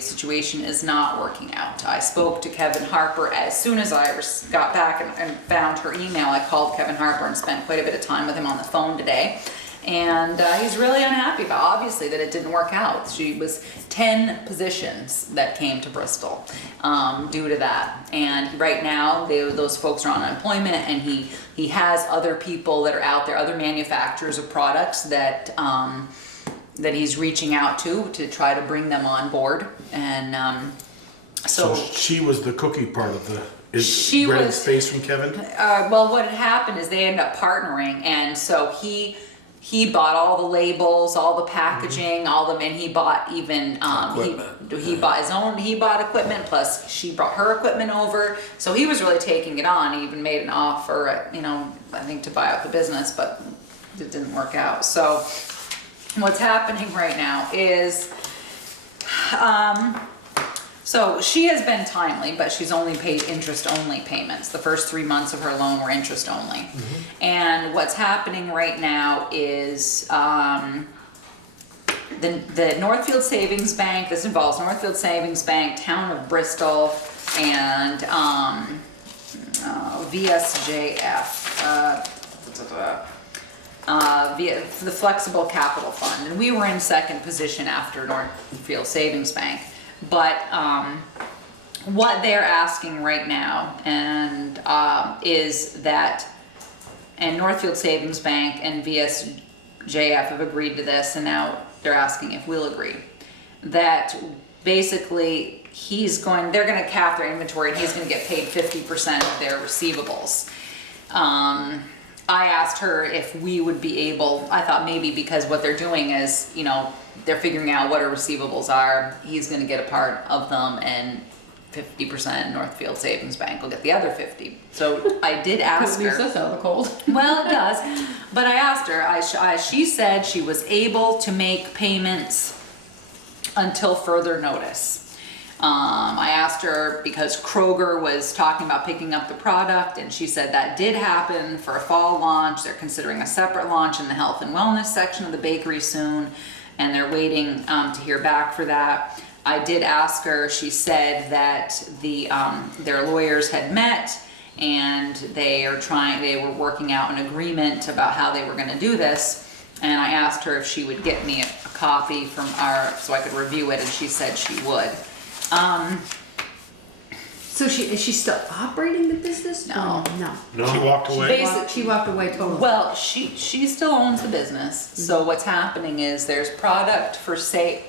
situation is not working out. I spoke to Kevin Harper as soon as I got back and found her email. I called Kevin Harper and spent quite a bit of time with him on the phone today. And he's really unhappy about, obviously, that it didn't work out. She was 10 positions that came to Bristol due to that. And right now, those folks are on unemployment, and he has other people that are out there, other manufacturers of products that he's reaching out to try to bring them on board. And So she was the cookie part of the, She rented was- space from Kevin? well, what had happened is they ended up partnering, and so he bought all the labels, all the packaging, all them, and he bought even he bought his own. He bought equipment, plus she brought her equipment over. So he was really taking it on. He even made an offer, I think to buy out the business, but it didn't work out. So what's happening right now is, so she has been timely, but she's only paid interest-only payments. The first 3 months of her loan were interest-only. And what's happening right now is the Northfield Savings Bank, this involves Northfield Savings Bank, Town of Bristol, and VSJF, via the Flexible Capital Fund. And we were in second position after Northfield Savings Bank. But what they're asking right now is that, and Northfield Savings Bank and VSJF have agreed to this, and now they're asking if we'll agree, that basically they're gonna cap their inventory and he's gonna get paid 50% of their receivables. I asked her if we would be able, I thought maybe because what they're doing is, they're figuring out what her receivables are, he's gonna get a part of them, and 50% Northfield Savings Bank will get the other 50. So I did ask her. Leaves us out of the cold. Well, it does, but I asked her, she said she was able to make payments until further notice. I asked her because Kroger was talking about picking up the product, and she said that did happen for a fall launch. They're considering a separate launch in the health and wellness section of the bakery soon, and they're waiting to hear back for that. I did ask her, she said that their lawyers had met, and they were working out an agreement about how they were gonna do this. And I asked her if she would get me a copy so I could review it, and she said she would. So is she still operating the business? No. No. No, she walked away. She walked away totally. Well, she still owns the business. So what's happening is there's product for sale.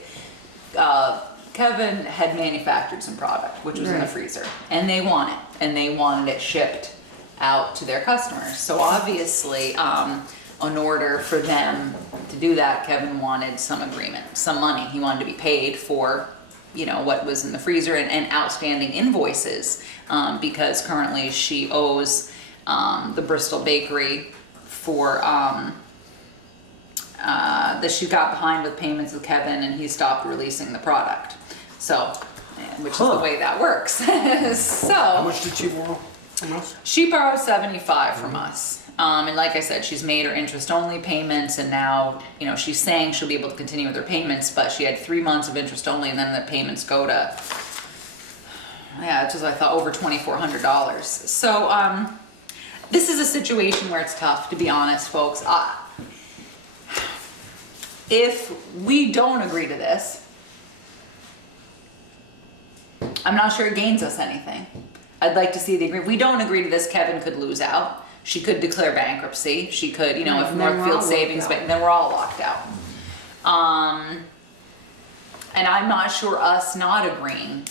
Kevin had manufactured some product, which was in the Right. freezer, and they want it, and they wanted it shipped out to their customers. So obviously, in order for them to do that, Kevin wanted some agreement, some money. He wanted to be paid for, what was in the freezer and outstanding invoices, because currently she owes the Bristol Bakery for that she got behind with payments with Kevin, and he stopped releasing the product. So, which is the way that works. How So much did she borrow from us? she borrowed 75 from us. And like I said, she's made her interest-only payments, and now, she's saying she'll be able to continue with her payments, but she had 3 months of interest-only, and then the payments go to, it's just, I thought, over $2,400. So, this is a situation where it's tough, to be honest, folks. If we don't agree to this, I'm not sure it gains us anything. I'd like to see the agreement. We don't agree to this, Kevin could lose out. She could declare bankruptcy. She could, you know, if Right, then we're all Northfield locked Savings, out. but then we're all locked out. And I'm not sure us not agreeing.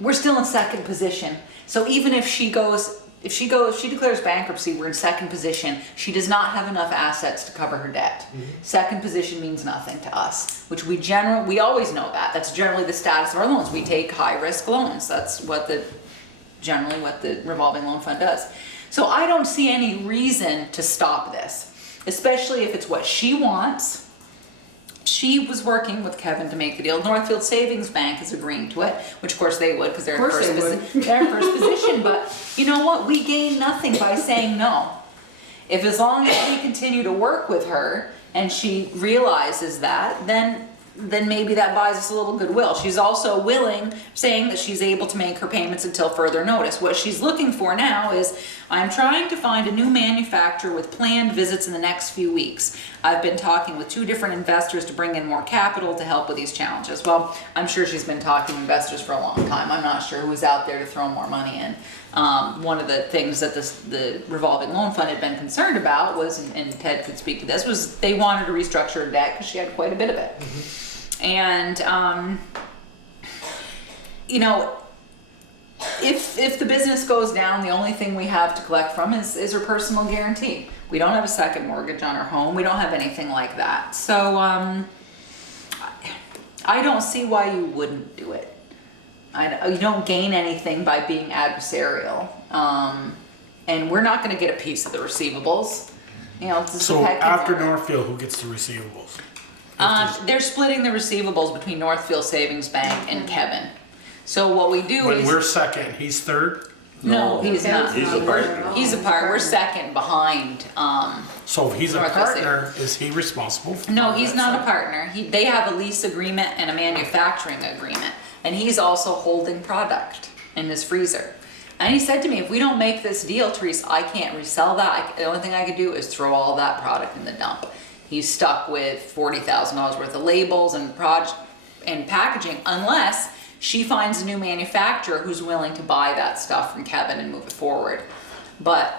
We're still in second position. So even if she declares bankruptcy, we're in second position. She does not have enough assets to cover her debt. Second position means nothing to us, which we always know that. That's generally the status of our loans. We take high risk loans. That's generally what the revolving loan fund does. So I don't see any reason to stop this, especially if it's what she wants. She was working with Kevin to make the deal. Northfield Savings Bank is agreeing to it, which of course they would, because they're in first position. But you know what? We gain nothing by saying no. If as long as we continue to work with her and she realizes that, then maybe that buys us a little goodwill. She's also saying that she's able to make her payments until further notice. What she's looking for now is, I'm trying to find a new manufacturer with planned visits in the next few weeks. I've been talking with 2 different investors to bring in more capital to help with these challenges. Well, I'm sure she's been talking to investors for a long time. I'm not sure who's out there to throw more money in. One of the things that the revolving loan fund had been concerned about was, and Ted could speak to this, was they wanted to restructure her debt because she had quite a bit of it. And, you know, if the business goes down, the only thing we have to collect from is her personal guarantee. We don't have a second mortgage on her home. We don't have anything like that. So, I don't see why you wouldn't do it. You don't gain anything by being adversarial. And we're not gonna get a piece of the receivables. You know, it's just So a heck of after a- Northfield, who gets the receivables? they're splitting the receivables between Northfield Savings Bank and Kevin. So what we do When is, we're second, he's third? no, he's not. He's a partner. He's a partner. We're second behind. So if he's a Northfield partner, is he responsible for No, all he's that not a stuff? partner. They have a lease agreement and a manufacturing agreement, and he's also holding product in his freezer. And he said to me, if we don't make this deal, Therese, I can't resell that. The only thing I could do is throw all that product in the dump. He's stuck with $40,000 worth of labels and packaging, unless she finds a new manufacturer who's willing to buy that stuff from Kevin and move it forward. But,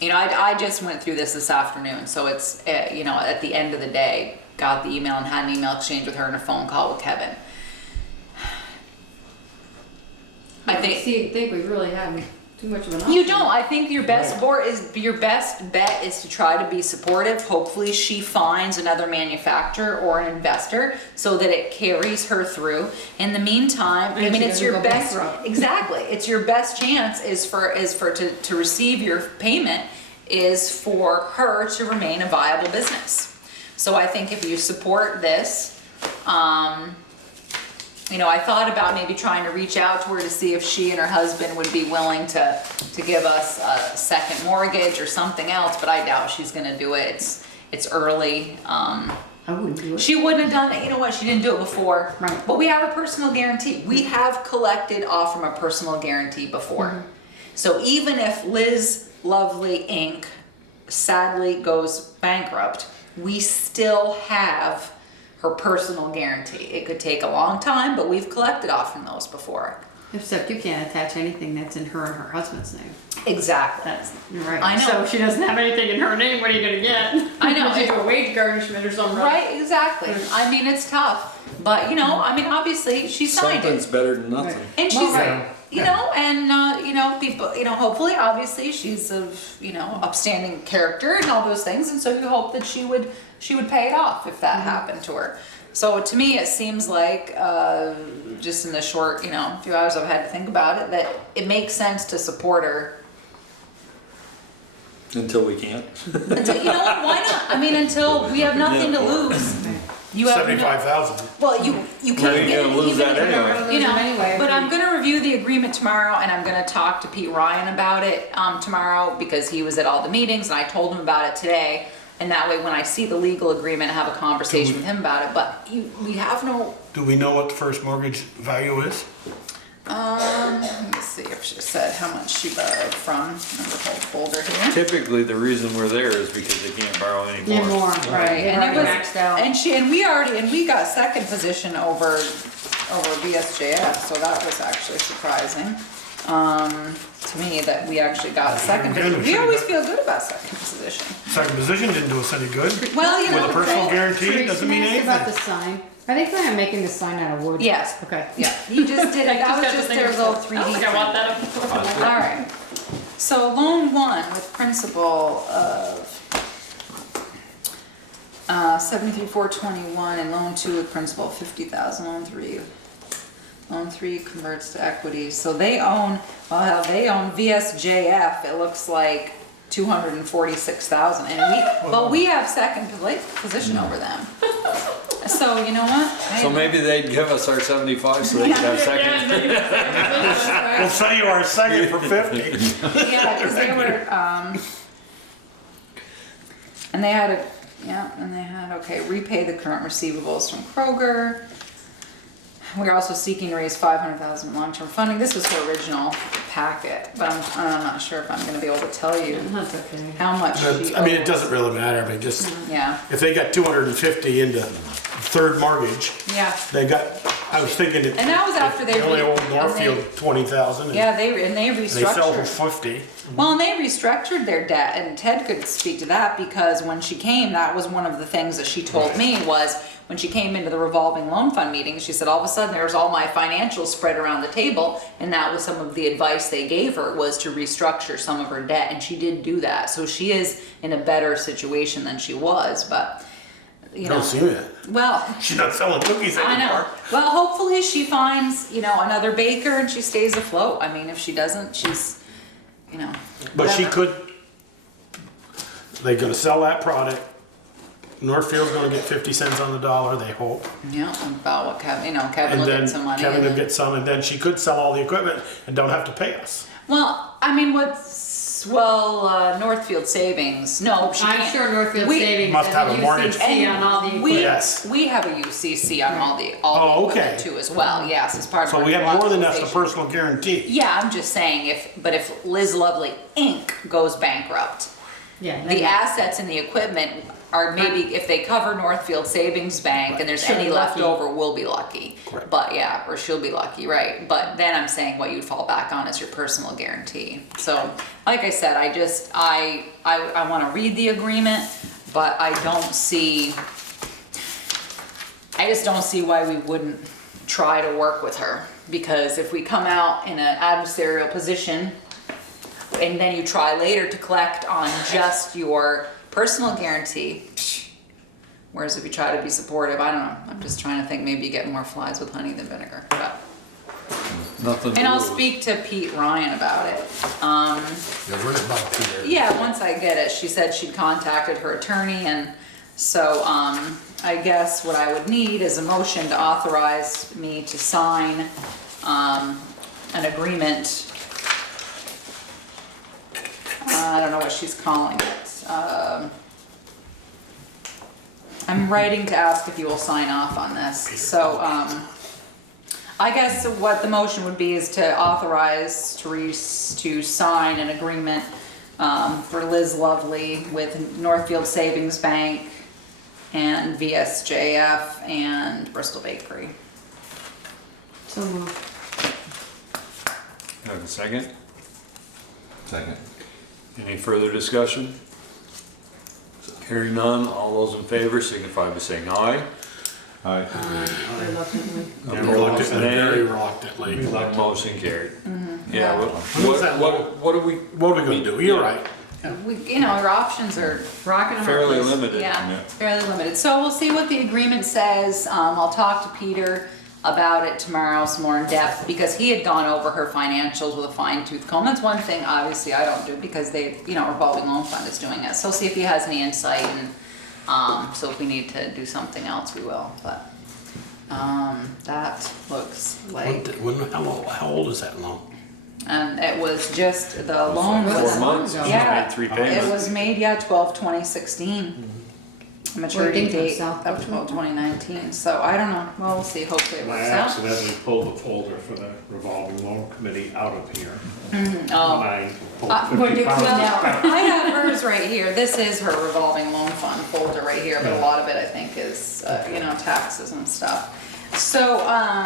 you know, I just went through this afternoon, so it's, you know, at the end of the day, got the email and had an email exchange with her and a phone call with Kevin. I think we really have too much of an option. you don't. I think your best bet is to try to be supportive. Hopefully she finds another manufacturer or an investor so that it carries her through. In the meantime, I And mean, she it's doesn't your go best, bankrupt. exactly. It's your best chance to receive your payment is for her to remain a viable business. So I think if you support this, you know, I thought about maybe trying to reach out to her to see if she and her husband would be willing to give us a second mortgage or something else, but I doubt she's gonna do it. It's early. I wouldn't do it. She wouldn't have done it, you know what, she didn't do it before. Right. But we have a personal guarantee. We have collected off from a personal guarantee before. So even if Liz Lovely Inc. sadly goes bankrupt, we still have her personal guarantee. It could take a long time, but we've collected off from those before. Except you can't attach anything that's in her and her husband's name. Exactly. That's right. I know. So if she doesn't have anything in her name, what are you gonna get? I know. You do a wage garnishment or something. Right, exactly. I mean, it's tough, but you know, I mean, obviously she signed Something's it, better than nothing. and she's, Well, you know, and you know, people, you know, hopefully, obviously, she's of, you know, upstanding character and all those things, and so you hope that she would pay it off if that happened to her. So to me, it seems like, just in the short, you know, few hours I've had to think about it, that it makes sense to support her. Until we can't. Until, you know what, why not? I mean, until we have nothing to lose. You have no- 75,000. Well, you can't Well, you're get gonna it lose even that if- anyway. You know, Anyway, but I'm gonna review the agreement tomorrow, and I'm gonna talk to Pete Ryan about it, tomorrow, because he was at all the meetings, and I told him about it today. And that way, when I see the legal agreement, I have a conversation with him about it, but we have no, Do we know what the first mortgage value is? let me see if she said how much she borrowed from, the whole folder here. Typically, the reason we're there is because they can't borrow any Yeah, more. more, right, And it and was, maxed out. and we got second position over over VSJF, so that was actually surprising. To me, that we actually got a second position. We always feel good about second position. Second position didn't do us any good. Well, you know. With a personal guarantee, Teresa, doesn't mean can I ask about anything. the sign? Are they planning on making the sign out of wood? Yes. Okay. Yeah, he just did it, that was just their little 3D. I think I want that. All right. So loan one with principal of 73,421 and loan two with principal of 50,000. Loan three converts to equity. So they own, well, they own VSJF. It looks like 246,000, and but we have second position over them. So you know what? So maybe they'd give us our 75 so they could have second. We'll send you our second for 50. Yeah, because they were, and they had okay, repay the current receivables from Kroger. We're also seeking to raise 500,000 in long-term funding. This was her original packet, but I'm not sure if I'm gonna be able to tell you That's okay. how much she I mean, it owes. doesn't really matter, I mean, just, Yeah, if they got 250 into third mortgage, yeah. they got, I was thinking that. And that was after they only owed and Northfield 20,000. Yeah, they They sell for restructured. 50. Well, and they restructured their debt, and Ted could speak to that because when she came, that was one of the things that she told me was when she came into the revolving loan fund meeting, she said all of a sudden there's all my financials spread around the table, and that was some of the advice they gave her was to restructure some of her debt, and she did do that. So she is in a better situation than she was, but you I know. don't see that. Well, She's not selling cookies I know. anymore. Well, hopefully she finds, another baker and she stays afloat. I mean, if she doesn't, she's, But she whatever. could, they're gonna sell that product. Northfield's gonna get 50 cents on the dollar, they hope. Yeah, about what Kevin, Kevin And will then get some money. Kevin and will then- get some, and then she could sell all the equipment and don't have to pay us. Well, I mean, Northfield Savings, no, she I'm can't. sure Northfield We- Savings Must has have a a mortgage. UCC on all the We, Yes. we have a UCC on all the Oh, equipment okay. too as well, yes, as part of So our we have more than enough to authorization. personal guarantee. Yeah, I'm just saying if Liz Lovely Inc. goes bankrupt, Yeah. the assets and the equipment are maybe, if they cover Northfield Savings Bank and there's She'll any be left lucky. over, we'll be lucky. Correct. But yeah, or she'll be lucky, right? But then I'm saying what you'd fall back on is your personal guarantee. So, like I said, I wanna read the agreement, but I just don't see why we wouldn't try to work with her. Because if we come out in an adversarial position, and then you try later to collect on just your personal guarantee, whereas if you try to be supportive, I don't know, I'm just trying to think maybe you get more flies with honey than vinegar, but. Nothing to And I'll lose. speak to Pete Ryan about it. Yeah, run it by Peter. Yeah, once I get it, she said she'd contacted her attorney, and so, I guess what I would need is a motion to authorize me to sign, an agreement. I don't know what she's calling it. I'm writing to ask if you will sign off on this, so, I guess what the motion would be is to authorize Therese to sign an agreement for Liz Lovely with Northfield Savings Bank and VSJF and Bristol Bakery. So moved. Have a second? Second. Any further discussion? Hearing none, all those in favor signify by saying aye. Aye. Reluctantly. Opposed, Very nay. reluctantly. Motion carried. Yeah, Yeah. what do we? What are we gonna do? You're right. Our options are Rocking and Fairly hard place. limited. yeah, fairly limited. So we'll see what the agreement says. I'll talk to Peter about it tomorrow some more in depth because he had gone over her financials with a fine tooth comb. That's one thing obviously I don't do because they, revolving loan fund is doing it. So see if he has any insight and so if we need to do something else, we will. But that looks like, How old is that loan? and it was just the loan was 4 months. She Yeah. made 3 It payments. was made, 12/2016. Maturity Where'd it date come of from? 12/2019. So I don't know. Well, we'll see. Hopefully it I works out. accidentally pulled the folder for the revolving loan committee out of here. Oh. And I pulled What did 50 you pounds. now? I have hers right here. This is her revolving loan fund folder right here, but a lot of it I think is, taxes and stuff. So,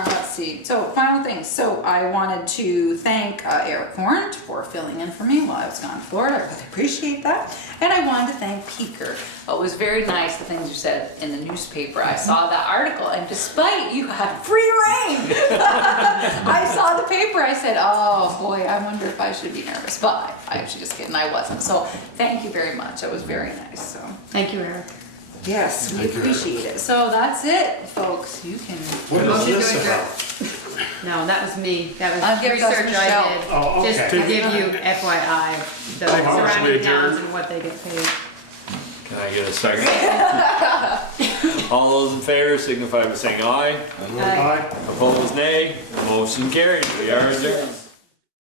let's see. see. So final things. So I wanted to thank Eric Horn for filling in for me while I was gone to Florida. I really appreciate that. And I wanted to thank Peeker. It was very nice, the things you said in the newspaper. I saw that article, and despite you had free reign, I saw the paper. I said, oh boy, I wonder if I should be nervous. But I actually just kidding, I wasn't. So thank you very much. It was very nice. So Thank you, Eric. yes, we appreciate it. So that's it, folks. You can. What is Motion to this adjourn. about? No, that was me. That I'll was give Dr. research I Michelle. did. Oh, Just okay. to give you FYI, the much we surrounding adjourn? towns and what they get paid. Can I get a second? All those in favor signify by saying aye. Aye. Opposed, nay. Motion carried. We are adjourned.